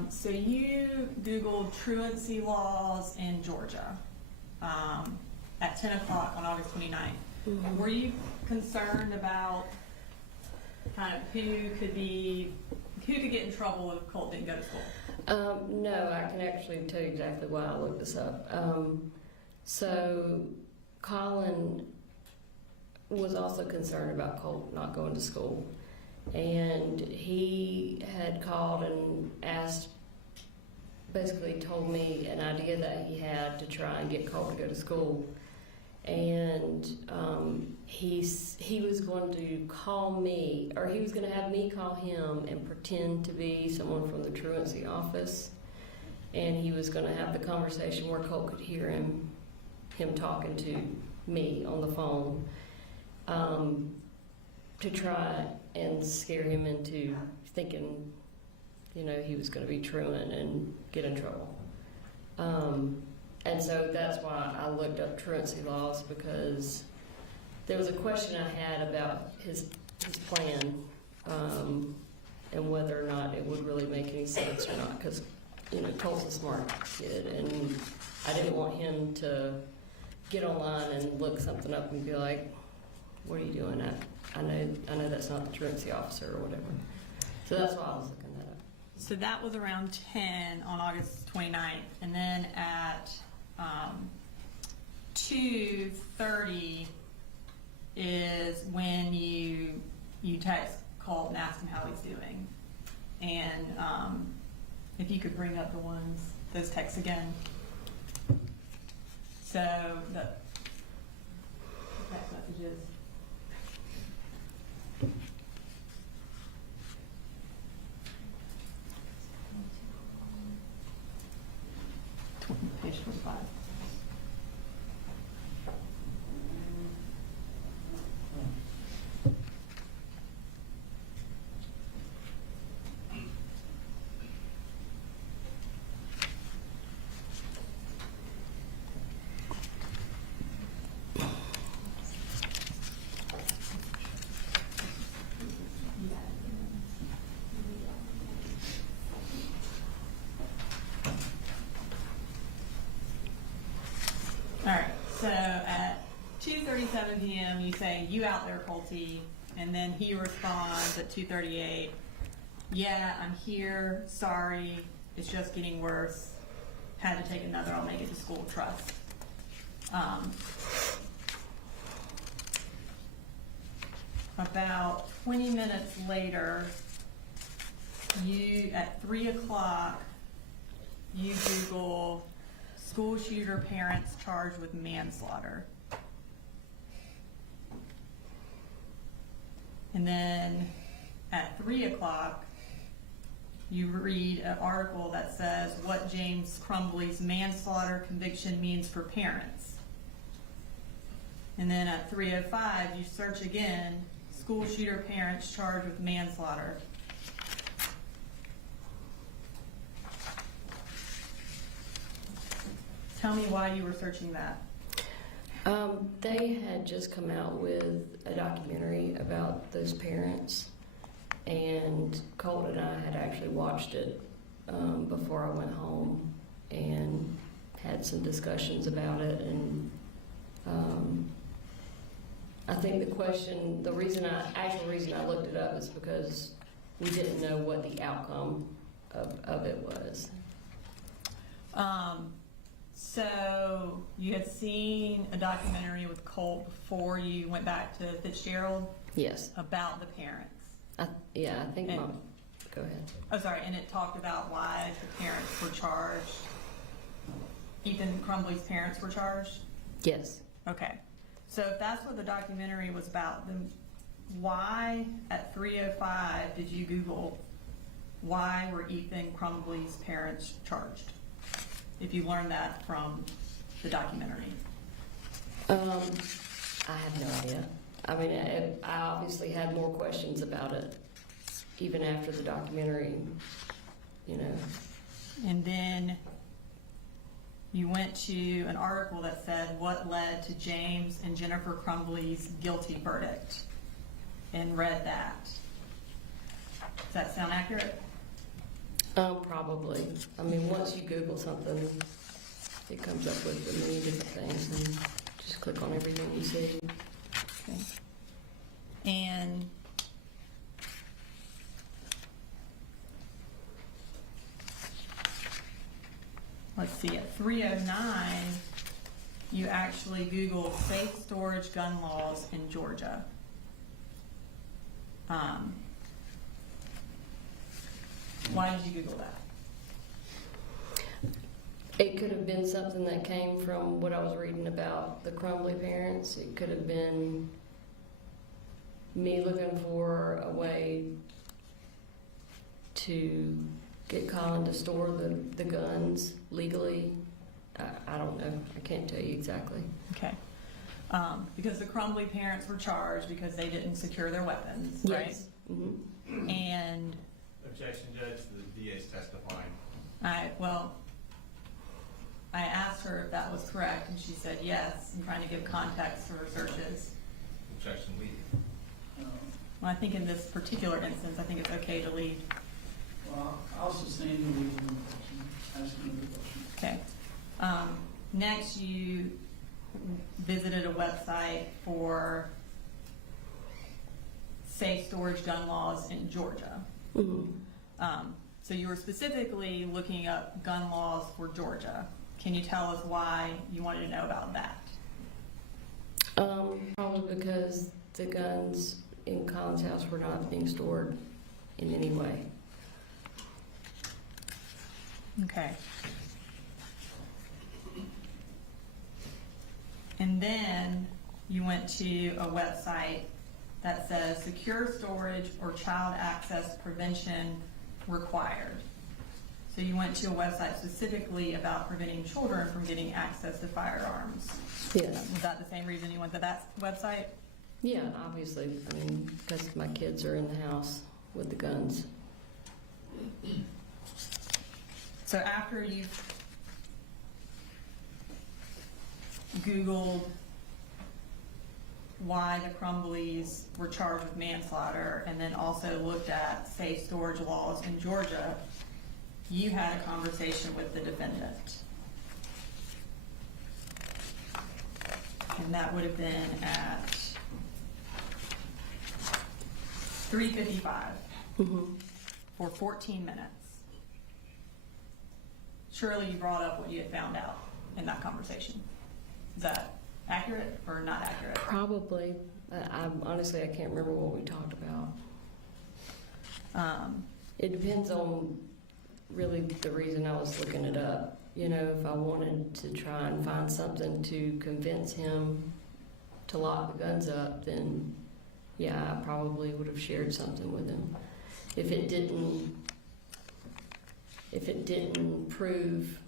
So you Googled truancy laws in Georgia at 10 o'clock on August 29th. Mm-hmm. Were you concerned about kind of who could get in trouble if Colt didn't go to school? No, I can actually tell you exactly why I looked this up. So Colin was also concerned about Colt not going to school. And he had called and basically told me an idea that he had to try and get Colt to go to school. And he was going to call me, or he was going to have me call him and pretend to be someone from the truancy office. And he was going to have the conversation where Colt could hear him talking to me on the phone, to try and scare him into thinking, he was going to be truant and get in trouble. And so that's why I looked up truancy laws, because there was a question I had about his plan, and whether or not it would really make any sense or not, because Colt's a smart kid, and I didn't want him to get online and look something up and be like, "What are you doing? I know that's not the truancy officer or whatever." So that's why I was looking that up. So that was around 10 on August 29th, and then at 2:30 is when you text Colt and ask him how he's doing. And if you could bring up those texts again. So the text messages. Page 25. All right, so at 2:37 p.m. you say, "You out there, Colty?" And then he responds at 2:38, "Yeah, I'm here, sorry, it's just getting worse. Had to take another, I'll make it to school, trust." About 20 minutes later, at 3 o'clock, you Google school shooter parents charged with manslaughter. And then at 3 o'clock, you read an article that says what James Crumbly's manslaughter conviction means for parents. And then at 3:05, you search again, school shooter parents charged with manslaughter. Tell me why you were searching that. They had just come out with a documentary about those parents, and Colt and I had actually watched it before I went home and had some discussions about it. And I think the reason I looked it up is because we didn't know what the outcome of it was. So you had seen a documentary with Colt before you went back to Fitzgerald? Yes. About the parents? I think Mom. Go ahead. Oh, sorry, and it talked about why the parents were charged. Ethan Crumbly's parents were charged? Yes. Okay. So if that's what the documentary was about, then why at 3:05 did you Google why were Ethan Crumbly's parents charged? If you learned that from the documentary. I have no idea. I mean, I obviously had more questions about it even after the documentary, And then you went to an article that said what led to James and Jennifer Crumbly's guilty verdict, and read that. Does that sound accurate? Probably. I mean, once you Google something, it comes up with a million different things, and just click on everything you see. Okay. And let's see, at 3:09, you actually Google safe storage gun laws in Georgia. Why did you Google that? It could have been something that came from what I was reading about the Crumbly parents. It could have been me looking for a way to get Colin to store the guns legally. I don't know. I can't tell you exactly. Okay. Because the Crumbly parents were charged because they didn't secure their weapons, right? Yes. Mm-hmm. And Objection, Judge. The DA Well, I asked her if that was correct, and she said yes, I'm trying to give context to her searches. Objection, leave. Well, I think in this particular instance, I think it's okay to leave. Well, I'll sustain the legal objection, asking the question. Okay. Next, you visited a website for safe storage gun laws in Georgia. So you were specifically looking up gun laws for Georgia. Can you tell us why you wanted to know about that? Probably because the guns in Colin's house were not being stored in any way. Okay. And then you went to a website that says secure storage or child access prevention required. So you went to a website specifically about preventing children from getting access to firearms. Yes. Was that the same reason you went to that website? Yeah, obviously. I mean, because my kids are in the house with the guns. So after you Googled why the Crumbleys were charged with manslaughter and then also looked at safe storage laws in Georgia, you had a conversation with the defendant. And that would have been at 3:55 for 14 minutes. Surely you brought up what you had found out in that conversation. Is that accurate or not accurate? Probably. Honestly, I can't remember what we talked about. It depends on really the reason I was looking it up. You know, if I wanted to try and find something to convince him to lock the guns up, then yeah, I probably would have shared something with him. If it didn't prove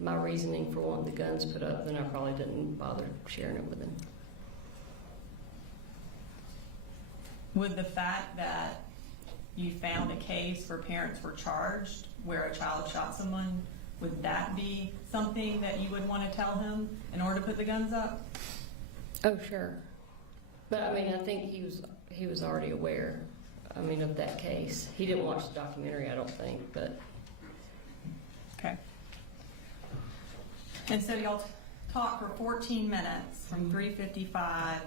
my reasoning for wanting the guns put up, then I probably didn't bother sharing it with him. Would the fact that you found a case where parents were charged where a child shot someone, would that be something that you would want to tell him in order to put the guns up? Oh, sure. But I mean, I think he was already aware, I mean, of that case. He didn't watch the documentary, I don't think, but. Okay. And so y'all talked for 14 minutes from 3:55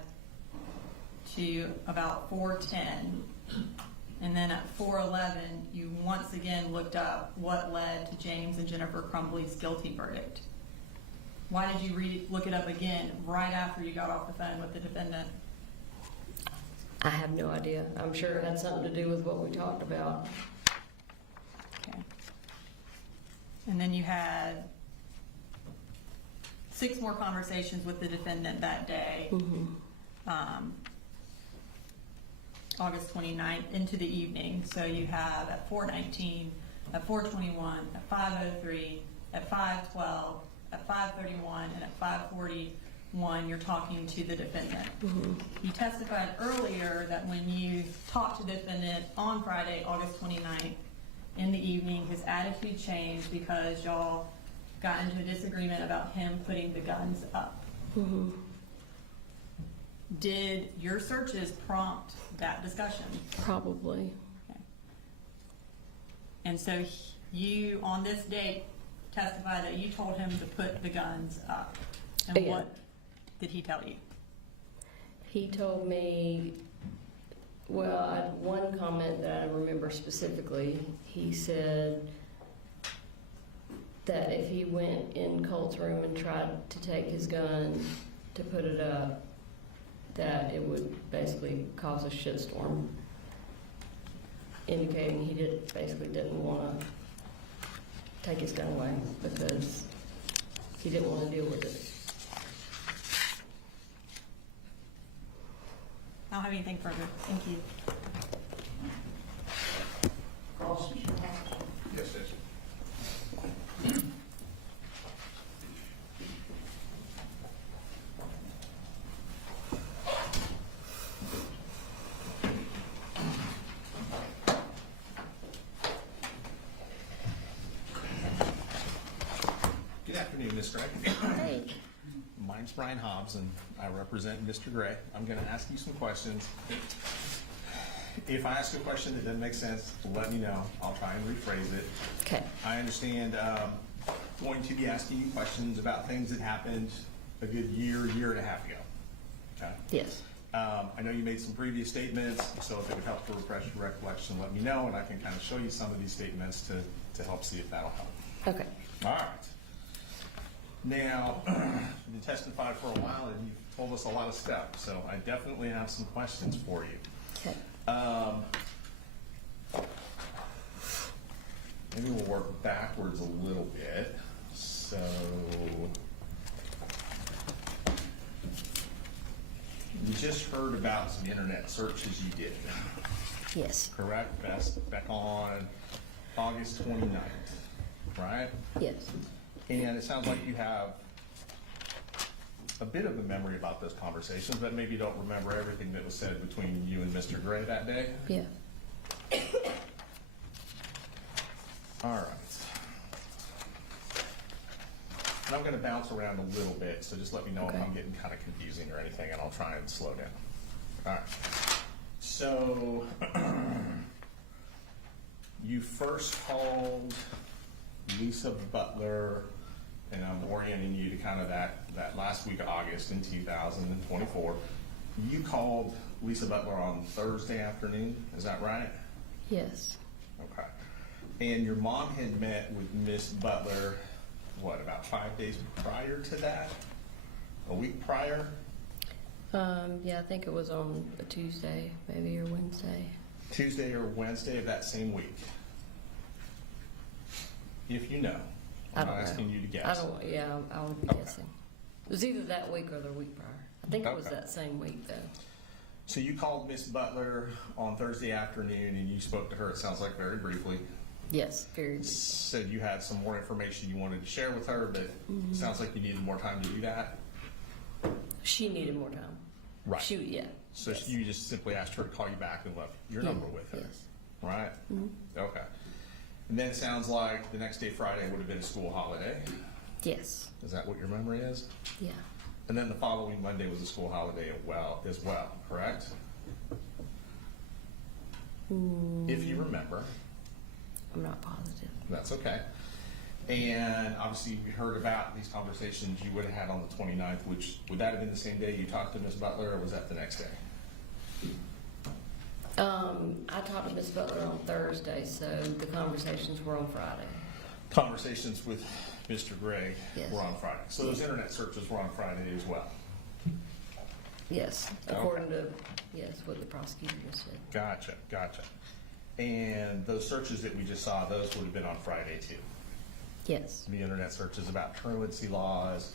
to about 4:10. And then at 4:11, you once again looked up what led to James and Jennifer Crumbly's guilty verdict. Why did you look it up again right after you got off the phone with the defendant? I have no idea. I'm sure it had something to do with what we talked about. Okay. And then you had 6 more conversations with the defendant that day. August 29th into the evening. So you have at 4:19, at 4:21, at 5:03, at 5:12, at 5:31, and at 5:41, you're talking to the defendant. You testified earlier that when you talked to the defendant on Friday, August 29th, in the evening, his attitude changed because y'all got into a disagreement about him putting the guns up. Did your searches prompt that discussion? Probably. Okay. And so you, on this date, testified that you told him to put the guns up. And Yeah. what did he tell you? He told me, well, one comment that I remember specifically, he said that if he went in Colt's room and tried to take his gun to put it up, that it would basically cause a shitstorm, indicating he basically didn't want to take his gun away because he didn't want to deal with it. I don't have anything further. Thank you. Yes, Judge. Ms. Gray. Hey. My name's Brian Hobbs, and I represent Mr. Gray. I'm going to ask you some questions. If I ask a question that doesn't make sense, let me know. I'll try and rephrase it. Okay. I understand going to be asking you questions about things that happened a good year and a half ago. Okay. Yes. I know you made some previous statements, so if it would help to refresh your recollection, let me know, and I can kind of show you some of these statements to help see if that'll help. Okay. All right. Now, you've been testifying for a while, and you've told us a lot of stuff, so I definitely have some questions for you. Okay. Maybe we'll work backwards a little bit. So, we just heard about some internet searches you did, Yes. correct? Back on August 29th, right? Yes. And it sounds like you have a bit of a memory about those conversations, but maybe you don't remember everything that was said between you and Mr. Gray that day? Yeah. All right. And I'm going to bounce around a little bit, so just let me know Okay. if I'm getting kind of confusing or anything, and I'll try and slow down. All right. So, you first called Lisa Butler, and I'm orienting you to kind of that last week of August in 2024. You called Lisa Butler on Thursday afternoon, is that right? Yes. Okay. And your mom had met with Miss Butler, what, about 5 days prior to that? A week prior? Yeah, I think it was on a Tuesday, maybe, or Wednesday. Tuesday or Wednesday of that same week? If you know. I I'm don't not know. asking you to guess. I would be Okay. guessing. It was either that week or the week prior. I think it was Okay. that same week, though. So you called Miss Butler on Thursday afternoon and you spoke to her, it sounds like very briefly. Yes, very briefly. Said you had some more information you wanted to share with her, but it sounds like you needed more time to do that. She needed more time. Right. Yeah. So yes. you just simply asked her to call you back and left your Yeah, number with her, yes. right? Okay. And then it sounds like the next day, Friday, would have been a school holiday. Yes. Is that what your memory is? Yeah. And then the following Monday was a school holiday as well, correct? If you remember. I'm not positive. That's okay. And obviously, we heard about these conversations you would have had on the 29th, which, would that have been the same day you talked to Ms. Butler, or was that the next day? I talked to Miss Butler on Thursday, so the conversations were on Friday. Conversations with Mr. Gray Yes. were on Friday. So those internet searches were on Friday as well. Yes, according to, yes, what the prosecutor just said. Gotcha. And those searches that we just saw, those would have been on Friday too. Yes. The internet searches about truancy laws,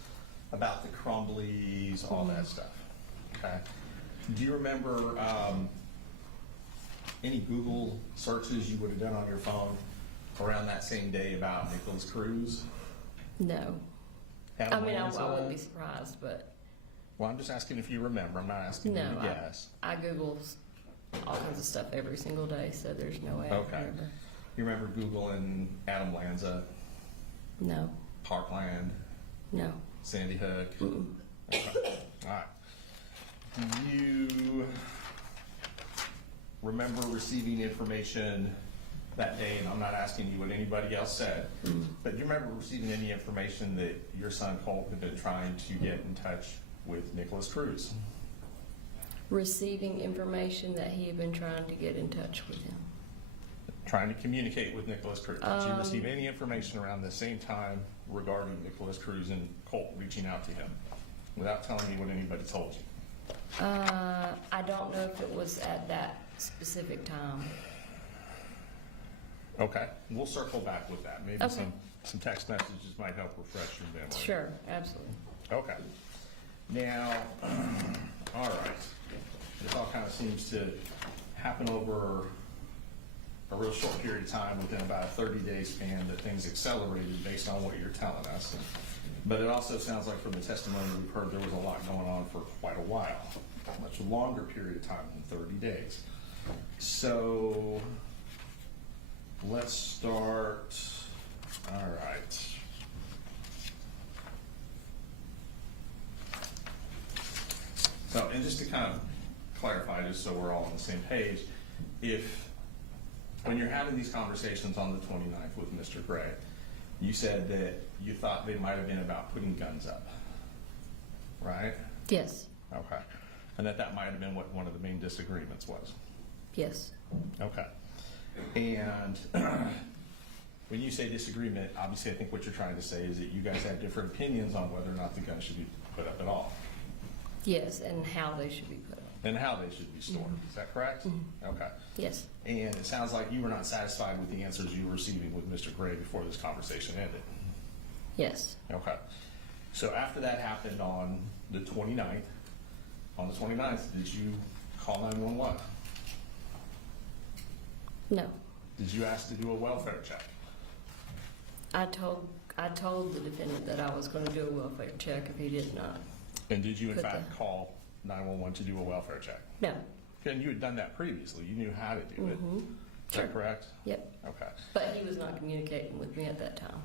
about the Crumblies, all that stuff. Okay. Do you remember any Google searches you would have done on your phone around that same day about Nicholas Cruz? No. Adam I mean, I Lanza? wouldn't be surprised, but Well, I'm just asking if you remember. I'm not asking you no. to guess. I Google all kinds of stuff every single day, so there's no way I Okay. remember. You remember Googling Adam Lanza, No. Parkland, No. Sandy Hook? Mm-mm. Okay. All right. Do you remember receiving information that day, and I'm not asking you what anybody else said, but do you remember receiving any information that your son Colt had been trying to get in touch with Nicholas Cruz? Receiving information that he had been trying to get in touch with him. Trying to communicate with Nicholas Cruz. Did you receive any information around the same time regarding Nicholas Cruz and Colt reaching out to him without telling me what anybody told you? I don't know if it was at that specific time. Okay, we'll circle back with that. Maybe Okay. some text messages might help refresh your memory. Sure, absolutely. Okay. Now, all right. This all kind of seems to happen over a real short period of time, within about a 30-day span, that things accelerated based on what you're telling us. But it also sounds like from the testimony we've heard, there was a lot going on for quite a while, a much longer period of time than 30 days. So let's start, all right. So, and just to kind of clarify, just so we're all on the same page, when you're having these conversations on the 29th with Mr. Gray, you said that you thought they might have been about putting guns up, right? Yes, Okay. And that might have been what one of the main disagreements was. yes, Okay. And when you say disagreement, obviously I think what you're trying to say is that you guys have different opinions on whether or not the gun should be put up at all, yes, and how they should be put up. and how they should be stored. Is that correct? Okay. Yes, And it sounds like you were not satisfied with the answers you were receiving with Mr. Gray before this conversation ended. yes, Okay. So after that happened on the 29th, did you call 911? no. Did you ask to do a welfare check? I told the defendant that I was going to do a welfare check if he did not. And did you in Put fact the- call 911 to do a welfare check? No. And you had done that previously. You knew how to do it. Mhm. Is that correct? Yep. Okay. But he was not communicating with me at that time.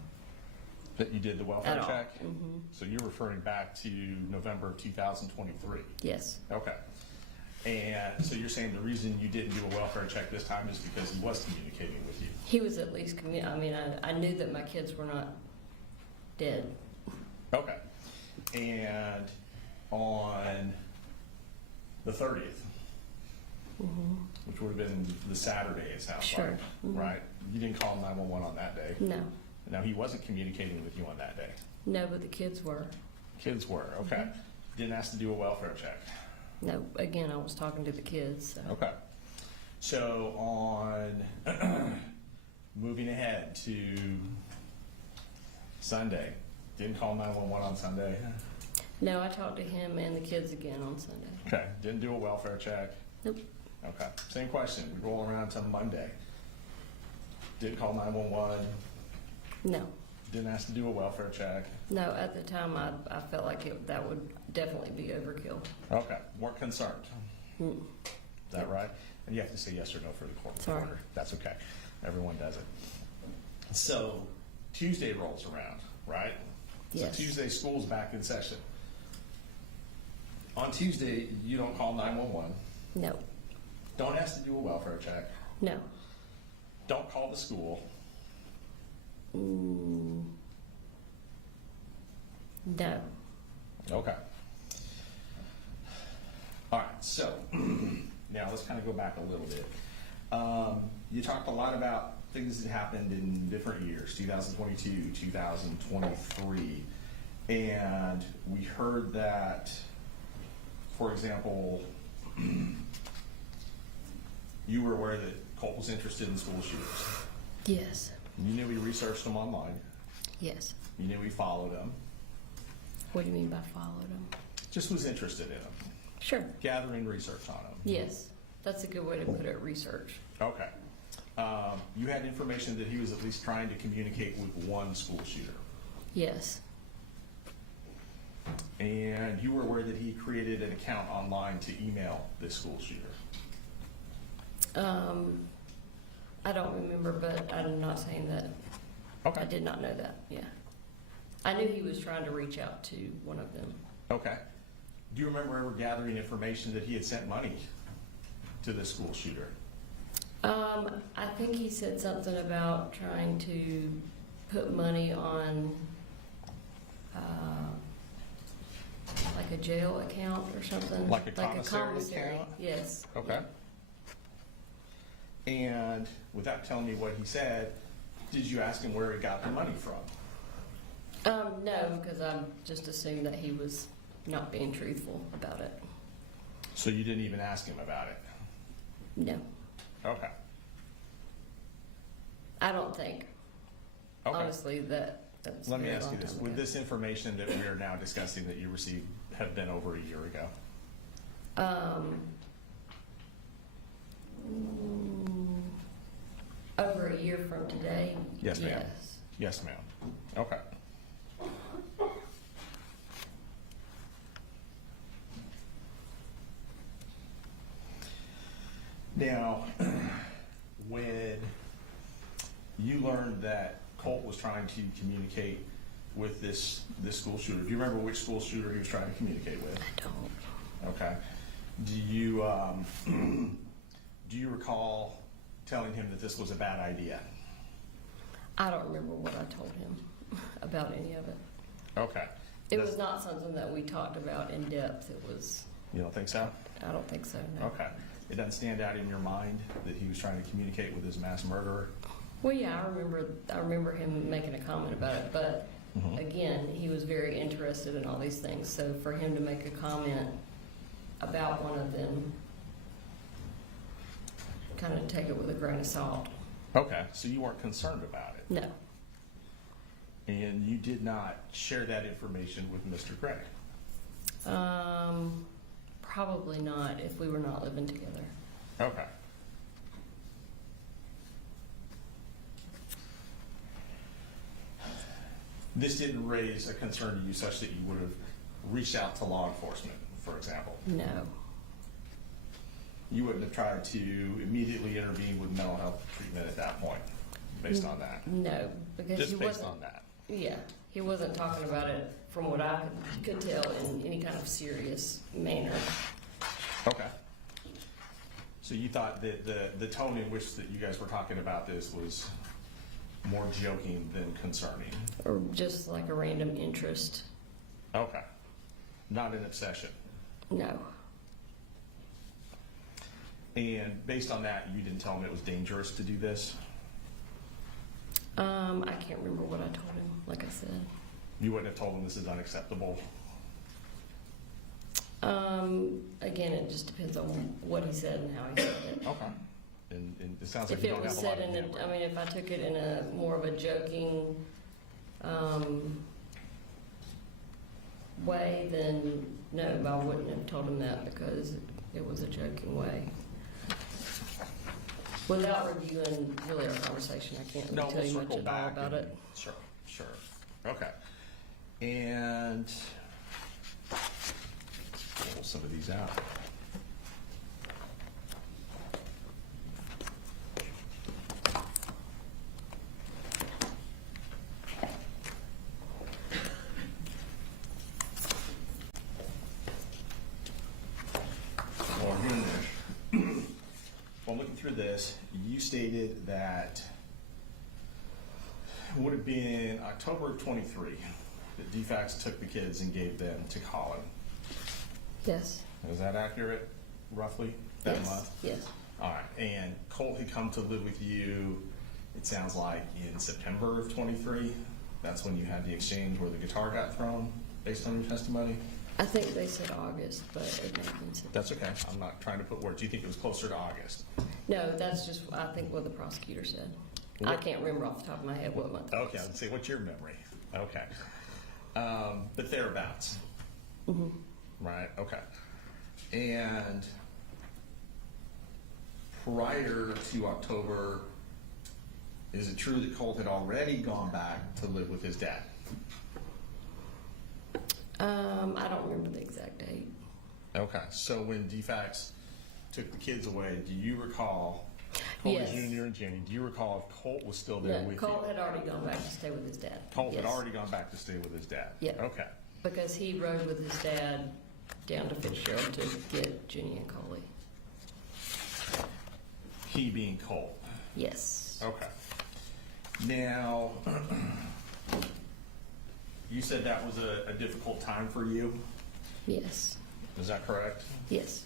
That you did the welfare At all. check? Mhm. So you're referring back to November of 2023? Yes, Okay. And so you're saying the reason you didn't do a welfare check this time is because he was communicating with you? he was at least I knew that my kids were not dead. Okay. And on the 30th, which would have been the Saturday, it sounds Sure. like, Mhm. right? You didn't call 911 on that day? No, Now, he wasn't communicating with you on that day? no, but the kids were. Kids were, okay. Didn't ask to do a welfare check? No, again, I was talking to the kids, so. Okay. So on, moving ahead to Sunday, didn't call 911 on Sunday? No, I talked to him and the kids again on Sunday. Okay, didn't do a welfare check? Nope, Okay, same question, we roll around to Monday. Didn't call 911, no, didn't ask to do a welfare check? no, at the time, I felt like that would definitely be overkill. Okay, weren't concerned, Mm. is that right? And you have to say yes or no for the court Sorry. reporter. That's okay, everyone does it. So Tuesday rolls around, right? Yes. So Tuesday, school's back in session. On Tuesday, you don't call 911, No, don't ask to do a welfare check, no. don't call the school, Mm, no, okay. All right, so now let's kind of go back a little bit. You talked a lot about things that happened in different years, 2022, 2023, and we heard that, for example, you were aware that Colt was interested in school shooters. yes, You knew he researched them online. yes. You knew he followed them. What do you mean by followed them? Just was interested in them, Sure, gathering research on them. yes, that's a good way to put it, research. Okay. You had information that he was at least trying to communicate with one school shooter. Yes, And you were aware that he created an account online to email this school shooter. I don't remember, but I'm not saying that. Okay. I did not know that, yeah. I knew he was trying to reach out to one of them. Okay. Do you remember ever gathering information that he had sent money to this school shooter? I think he said something about trying to put money on, like a jail account or something. Like a commissary account? Yes. Okay. And without telling me what he said, did you ask him where he got the money from? No, because I just assumed that he was not being truthful about it. So you didn't even ask him about it? No, Okay. I don't think. Okay. Honestly, that's. Let me a very ask you long this. time Would ago. this information that we are now discussing that you received have been over a year ago? Over a year from today? Yes, ma'am. Yes. Yes, ma'am. Okay. Now, when you learned that Colt was trying to communicate with this school shooter, do you remember which school shooter he was trying to communicate with? I don't. Okay. Do you do you recall telling him that this was a bad idea? I don't remember what I told him about any of it. Okay. It was not something that we talked about in depth. It was, You don't think so? I don't think so, no. Okay. It doesn't stand out in your mind that he was trying to communicate with his mass murderer? Well, yeah, I remember him making a comment about it, but again, he was very interested in all these things. So for him to make a comment about one of them, kind of take it with a grain of salt. Okay. So you weren't concerned about it? No, And you did not share that information with Mr. Gray? probably not if we were not living together. Okay. This didn't raise a concern to you such that you would have reached out to law enforcement, for example? No, You wouldn't have tried to immediately intervene with mental health treatment at that point, based on that? no, because he Just based wasn't. on that? Yeah, he wasn't talking about it, from what I could tell, in any kind of serious manner. Okay. So you thought that the tone in which that you guys were talking about this was more joking than concerning? Or just like a random interest. Okay. Not an obsession? No. And based on that, you didn't tell him it was dangerous to do this? I can't remember what I told him, like I said. You wouldn't have told him this is unacceptable? Again, it just depends on what he said and how he said it. Okay. And it sounds like If you it don't was have a lot said of in memory. a, I mean, if I took it in a more of a joking, way, then no, I wouldn't have told him that because it was a joking way. Without reviewing really our conversation, I can't No, really tell we'll you much circle at all back. about it. Sure, sure. Okay. And pull some of these out. Well, looking through this, you stated that it would have been October of 23 that DFCS took the kids and gave them to Colin. Yes. Is that accurate, roughly, that Yes. month? Yes. All right, and Colt had come to live with you, it sounds like, in September of 23? That's when you had the exchange where the guitar got thrown, based on your testimony? I think they said August, but it may have been September. That's okay, I'm not trying to put words. Do you think it was closer to August? No, that's just, I think, what the prosecutor said. I can't remember off the top of my head what month it Okay, was. let's see, what's your memory? Okay. But thereabouts, Mhm. right, okay. And prior to October, is it true that Colt had already gone back to live with his dad? I don't remember the exact date. Okay, so when DFCS took the kids away, do you recall, Colt Yes. Jr. and Jenny, do you recall if Colt was still there No, with Colt you? had already gone back to stay with his dad. Colt had Yes. already gone back to stay with his dad? Yeah. Okay, Because he rode with his dad down to Fitzgerald to get Jenny and Coley. he being Colt. Yes. Okay. Now, you said that was a difficult time for you, Yes. is that correct? Yes.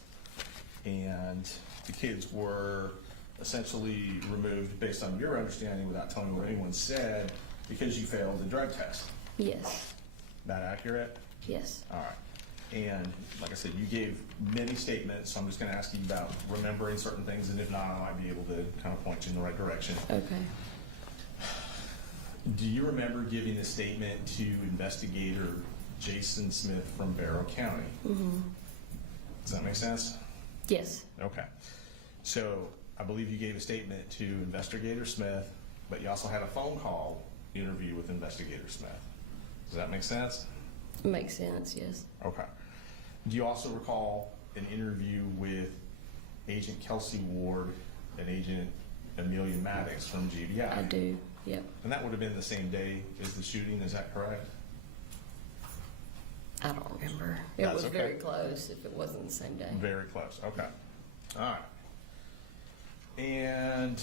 And the kids were essentially removed, based on your understanding, without telling what anyone said, because you failed the drug test. Yes. That accurate? Yes. All right. And like I said, you gave many statements, so I'm just going to ask you about remembering certain things, and if not, I might be able to kind of point you in the right direction. Okay. Do you remember giving a statement to investigator Jason Smith from Barrow County? Mm-hmm. Does that make sense? Yes. Okay. So I believe you gave a statement to investigator Smith, but you also had a phone call interview with investigator Smith. Does that make sense? Makes sense, yes. Okay. Do you also recall an interview with Agent Kelsey Ward and Agent Amelia Maddox from GBI? I do, yep. And that would have been the same day as the shooting, is that correct? I don't remember. It That's was okay. very close if it wasn't the same day. Very close, okay. All right. And,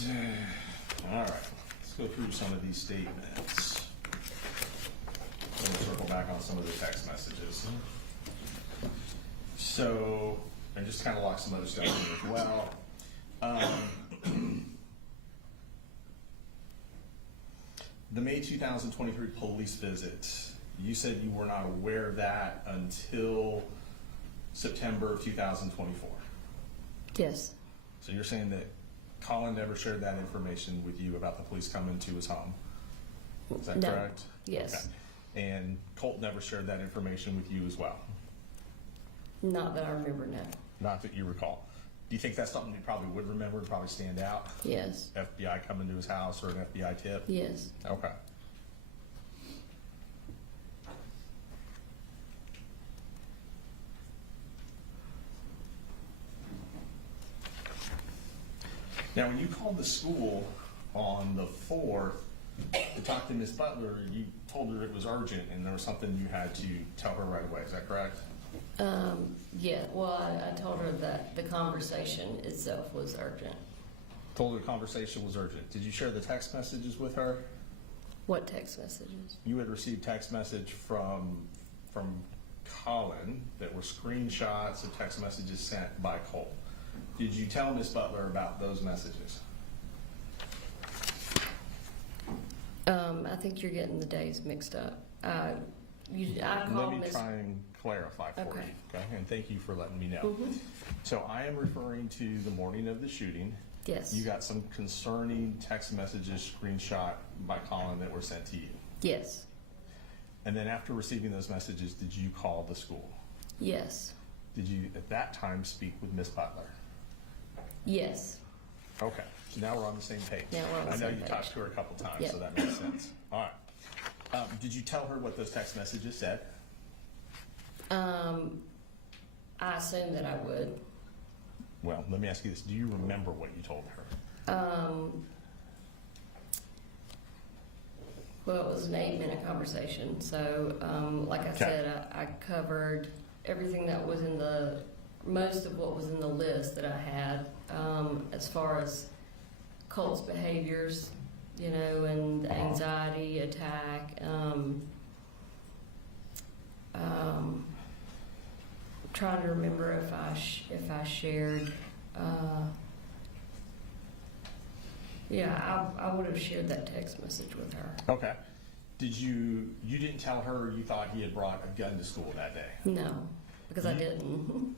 all right, let's go through some of these statements. We'll circle back on some of the text messages. So, and just kind of lock some other stuff in as well. The May 2023 police visit, you said you were not aware of that until September of 2024. Yes, So you're saying that Colin never shared that information with you about the police coming to his home? Is that No. correct? Yes. Okay. And Colt never shared that information with you as well? not that I remember, no. Not that you recall. Do you think that's something you probably would remember, would probably stand out? Yes, FBI coming to his house or an FBI tip? yes. Okay. Now, when you called the school on the 4th to talk to Miss Butler, you told her it was urgent and there was something you had to tell her right away. Is that correct? Yeah, well, I told her that the conversation itself was urgent. Told her the conversation was urgent. Did you share the text messages with her? What text messages? You had received text message from Colin that were screenshots of text messages sent by Colt. Did you tell Miss Butler about those messages? I think you're getting the days mixed up. I Let called me Miss. try and clarify for Okay. you, okay? And thank you for letting me know. Mhm. So I am referring to the morning of the shooting. Yes. You got some concerning text messages screenshot by Colin that were sent to you. Yes, And then after receiving those messages, did you call the school? yes, Did you at that time speak with Miss Butler? yes. Okay, so now we're on the same page. Now we're on the I know same you page. talked to her a couple times, Yep. so that makes sense. All right. Did you tell her what those text messages said? I assumed that I would. Well, let me ask you this. Do you remember what you told her? Well, it was an 8-minute conversation, so, like I Okay. said, I covered everything that was in most of what was in the list that I had, as far as Colt's behaviors, and the anxiety attack, trying to remember if I shared, yeah, I would have shared that text message with her. Okay. You didn't tell her you thought he had brought a gun to school that day? No, because I didn't.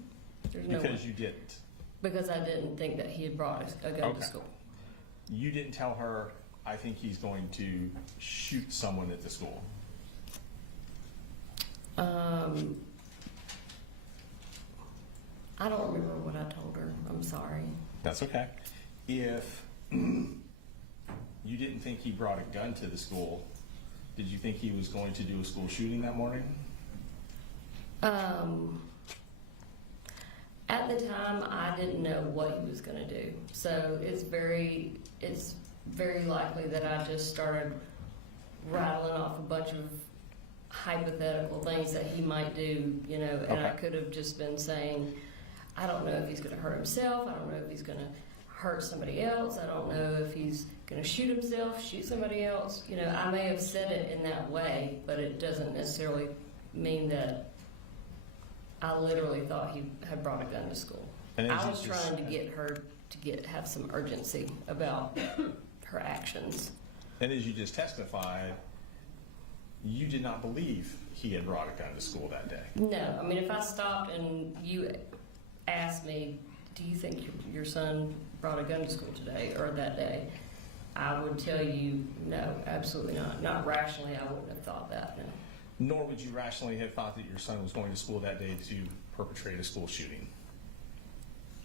There's no Because way. you didn't. Because I didn't think that he had brought a gun Okay. to school. You didn't tell her, I think he's going to shoot someone at the school. I don't remember what I told her. I'm sorry. That's okay. If you didn't think he brought a gun to the school, did you think he was going to do a school shooting that morning? At the time, I didn't know what he was going to do. So it's very likely that I just started rattling off a bunch of hypothetical things that he might do, and I Okay. could have just been saying, I don't know if he's going to hurt himself. I don't know if he's going to hurt somebody else. I don't know if he's going to shoot himself, shoot somebody else. I may have said it in that way, but it doesn't necessarily mean that I literally thought he had brought a gun to school. And as I you was just- trying to get her to have some urgency about her actions. And as you just testified, you did not believe he had brought a gun to school that day. No, I mean, if I stopped and you asked me, do you think your son brought a gun to school today or that day? I would tell you, no, absolutely not. Not rationally, I wouldn't have thought that, no. Nor would you rationally have thought that your son was going to school that day to perpetrate a school shooting.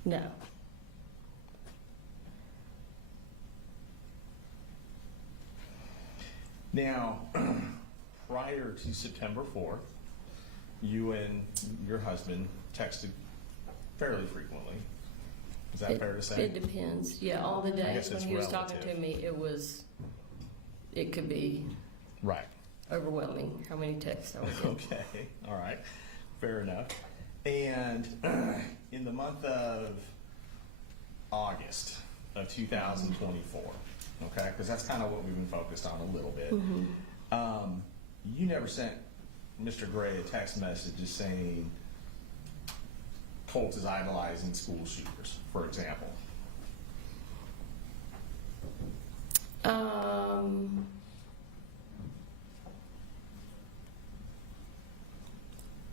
No. Now, prior to September 4th, you and your husband texted fairly frequently. Is that fair to say? It depends. Yeah, on the guess days when it's he was talking to relative. me, it could be Right. overwhelming how many texts I would get. Okay, all right. Fair enough. And in the month of August of 2024, okay, because that's kind of what we've been focused on a little bit. You never sent Mr. Gray a text message just saying Colt is idolizing school shooters, for example.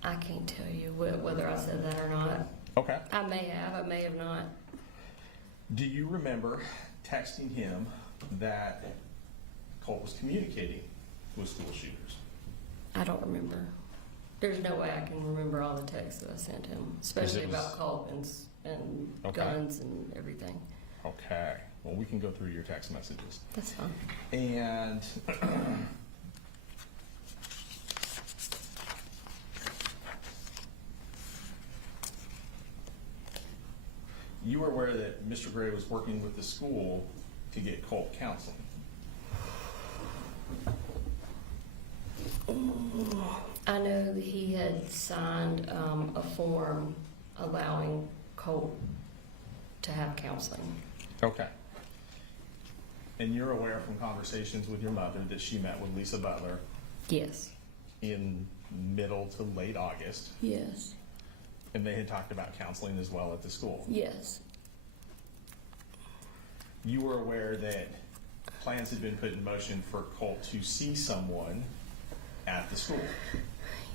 I can't tell you whether I said that or not. Okay. I may have not. Do you remember texting him that Colt was communicating with school shooters? I don't remember. There's no way I can remember all the texts that I sent him, especially about Colt and Okay. guns and everything. Okay. Well, we can go through your text messages. That's fine. And you were aware that Mr. Gray was working with the school to get Colt counseling. I know that he had signed a form allowing Colt to have counseling. Okay. And you're aware from conversations with your mother that she met with Lisa Butler Yes. in middle to late August, Yes. and they had talked about counseling as well at the school. Yes. You were aware that plans had been put in motion for Colt to see someone at the school.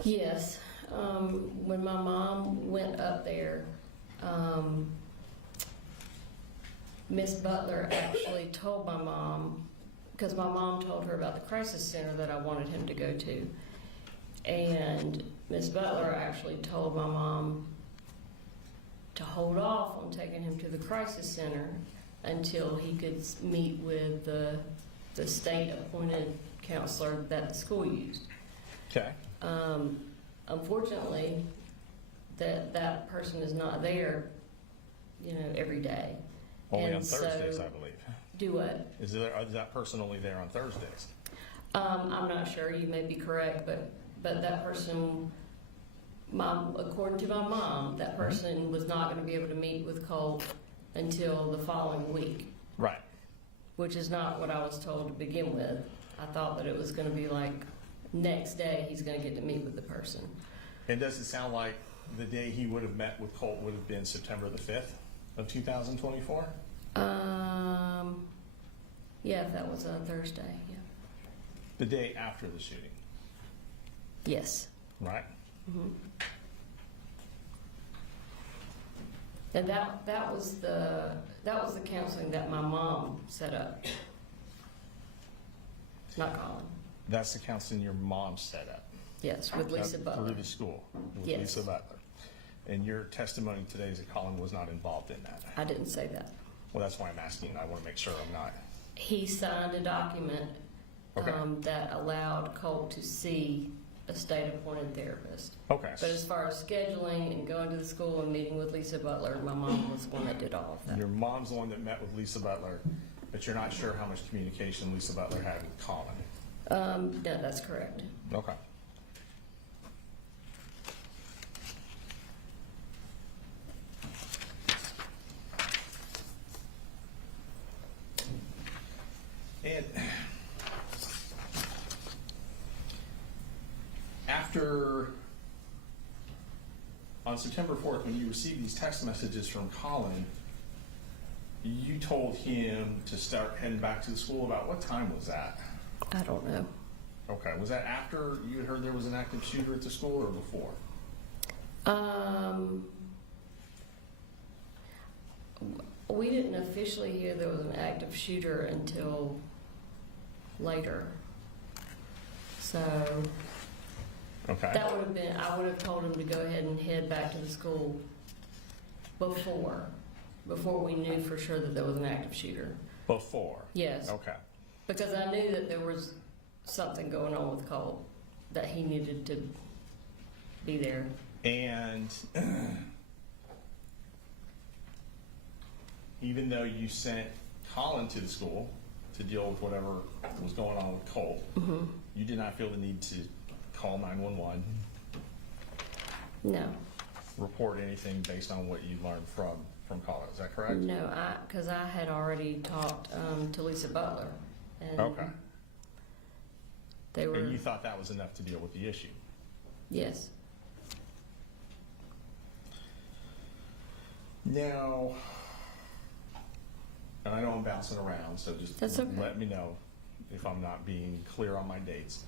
Yes. When my mom went up there, Miss Butler actually told my mom, because my mom told her about the crisis center that I wanted him to go to. And Miss Butler actually told my mom to hold off on taking him to the crisis center until he could meet with the state-appointed counselor that the school used. Okay. Unfortunately, that person is not there, every day. Only on And so- Thursdays, I believe. Do what? Is that person only there on Thursdays? I'm not sure. You may be correct, but that person, according to my mom, that person was not going to be able to meet with Colt until the following week, Right. which is not what I was told to begin with. I thought that it was going to be like next day he's going to get to meet with the person. And does it sound like the day he would have met with Colt would have been September the 5th of 2024? Yeah, if that was a Thursday, yeah. The day after the shooting, Yes. right? Mm-hmm. And that was the counseling that my mom set up. Not Colin. That's the counseling your mom set up. Yes, with Lisa Butler. Through the school, with Yes. Lisa Butler. And your testimony today is that Colin was not involved in that. I didn't say that. Well, that's why I'm asking. I want to make sure I'm not. He signed a document Okay. that allowed Colt to see a state-appointed therapist. Okay. But as far as scheduling and going to the school and meeting with Lisa Butler, my mom was the one that did all of that. Your mom's the one that met with Lisa Butler, but you're not sure how much communication Lisa Butler had with Colin. No, that's correct. Okay. And on September 4th, when you received these text messages from Colin, you told him to start heading back to the school. About what time was that? I don't know. Okay, was that after you had heard there was an active shooter at the school or before? We didn't officially hear there was an active shooter until later. So Okay. that would have been, I would have told him to go ahead and head back to the school before we knew for sure that there was an active shooter. Before? Yes. Okay. Because I knew that there was something going on with Colt, that he needed to be there. And even though you sent Colin to the school to deal with whatever was going on with Colt, you did not feel the need to call 911 No, report anything based on what you learned from Colin, is that correct? no, because I had already talked to Lisa Butler, and Okay. they were, And you thought that was enough to deal with the issue? yes. Now, and I know I'm bouncing around, so just That's okay. let me know if I'm not being clear on my dates.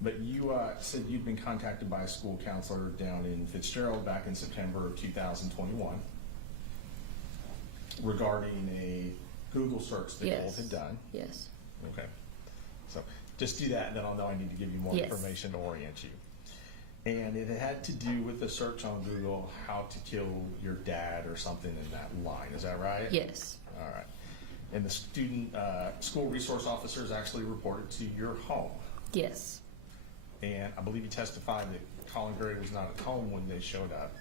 But you said you'd been contacted by a school counselor down in Fitzgerald back in September of 2021 regarding a Google search that Colt Yes. had done. Yes. Okay. So just do that, and then I'll know I need to give you more Yes. information to orient you. And it had to do with the search on Google, how to kill your dad or something in that line. Is that right? Yes. All right. And the school resource officers actually reported to your home. Yes. And I believe you testified that Colin Gray was not at home when they showed up.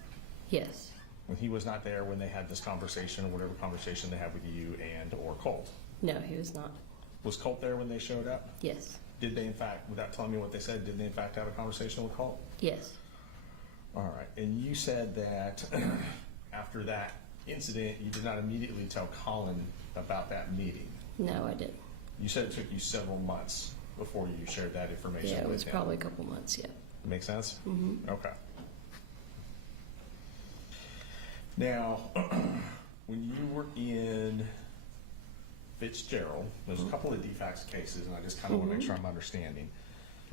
Yes. When he was not there when they had this conversation or whatever conversation they had with you and or Colt. No, he was not. Was Colt there when they showed up? Yes. Did they in fact, without telling me what they said, did they in fact have a conversation with Colt? Yes. All right. And you said that after that incident, you did not immediately tell Colin about that meeting. No, I didn't. You said it took you several months before you shared that information Yeah, it with was him. probably a couple months, yeah. Make sense? Mm-hmm. Okay. Now, when you were in Fitzgerald, there's a couple of defects cases, and I just kind of want to make sure I'm understanding.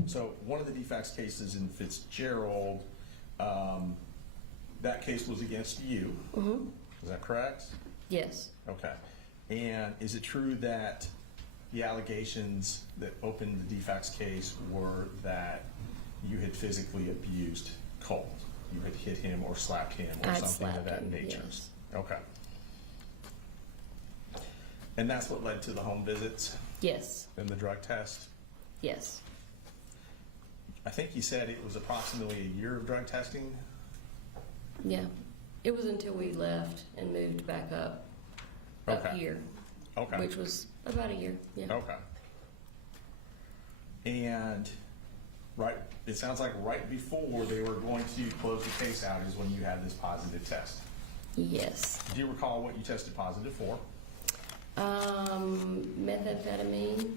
So one of the defects cases in Fitzgerald, that case was against you. Mm-hmm. Is that correct? Yes. Okay. And is it true that the allegations that opened the defects case were that you had physically abused Colt? You had hit him or slapped him or I'd something of slapped that him, nature? yes. Okay. And that's what led to the home visits Yes. and the drug test? Yes. I think you said it was approximately a year of drug testing? Yeah. It was until we left and moved back up Okay. here, Okay. which was about a year. Yeah. Okay. And it sounds like right before they were going to close the case out is when you had this positive test. Yes. Do you recall what you tested positive for? Methamphetamine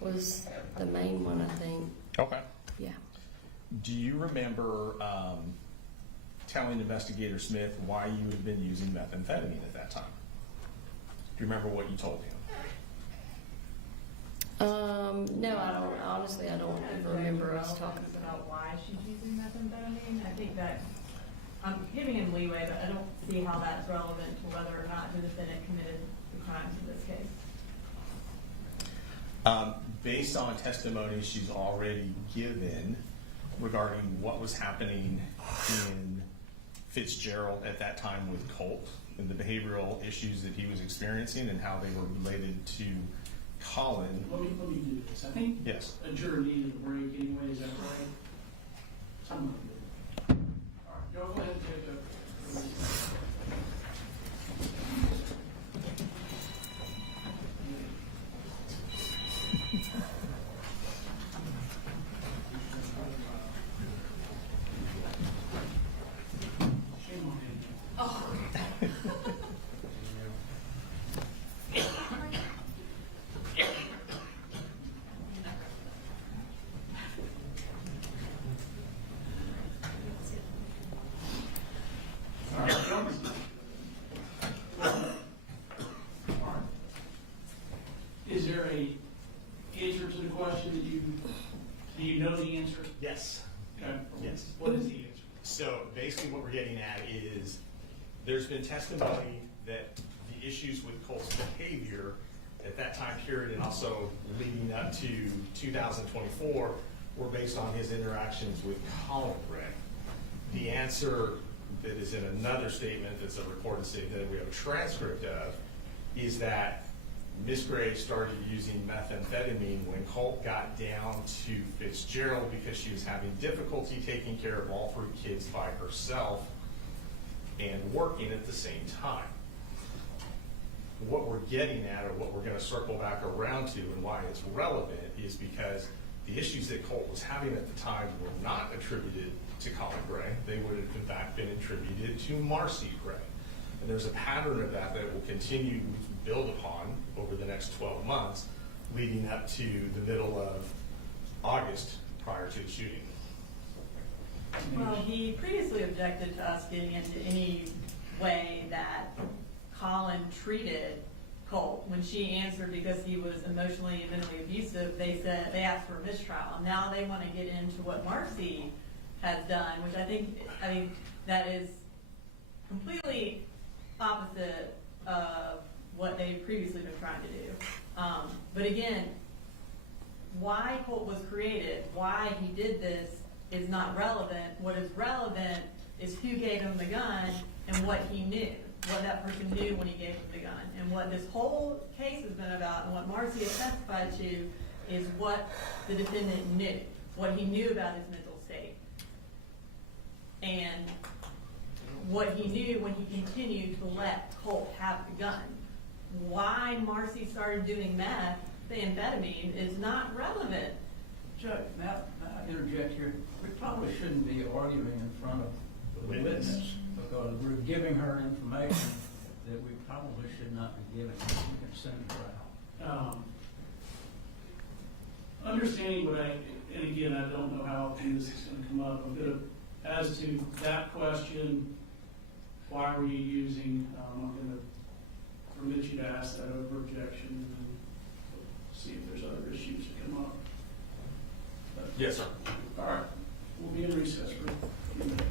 was the main one, I think. Okay. Yeah. Do you remember telling Investigator Smith why you had been using methamphetamine at that time? Do you remember what you told him? No, I don't. Honestly, I don't even remember us talking about why she's using methamphetamine. I think that I'm giving him leeway, but I don't see how that's relevant to whether or not the defendant committed the crimes in this case. Based on testimony she's already given regarding what was happening in Fitzgerald at that time with Colt and the behavioral issues that he was experiencing and how they were related to Colin. Let me do this. I think Yes. a juror needed a break anyway, is that right? Something like that. All right, go ahead and take a. Shame on him. All right, fellas. All right. Is there a answer to the question that do you know the answer? Yes. Okay. Yes. What is the answer? So basically what we're getting at is there's been testimony that the issues with Colt's behavior at that time period and also leading up to 2024 were based on his interactions with Colin Gray. The answer that is in another statement that's a recorded statement that we have a transcript of is that Miss Gray started using methamphetamine when Colt got down to Fitzgerald because she was having difficulty taking care of all three kids by herself and working at the same time. What we're getting at, or what we're going to circle back around to and why it's relevant, is because the issues that Colt was having at the time were not attributed to Colin Gray. They would have in fact been attributed to Marcy Gray. And there's a pattern of that that will continue to build upon over the next 12 months, leading up to the middle of August prior to the shooting. Well, he previously objected to us getting into any way that Colin treated Colt. When she answered because he was emotionally and mentally abusive, they asked for a mistrial. Now they want to get into what Marcy has done, which I mean, that is completely opposite of what they've previously been trying to do. But again, why Colt was created, why he did this is not relevant. What is relevant is who gave him the gun and what he knew, what that person knew when he gave him the gun. And what this whole case has been about and what Marcy has testified to is what the defendant knew, what he knew about his mental state. And what he knew when he continued to let Colt have the gun. Why Marcy started doing meth, the amphetamine, is not relevant. Judge, may I interject here? We probably shouldn't be arguing in front of the witness because we're giving her information that we probably should not be giving. We can send her out. Understanding what and again, I don't know how often this is going to come up. I'm going to, as to that question, why were you using, I'm going to permit you to ask that over objection and then see if there's other issues that come up. Yes, sir. All right, we'll be in recess for a few minutes.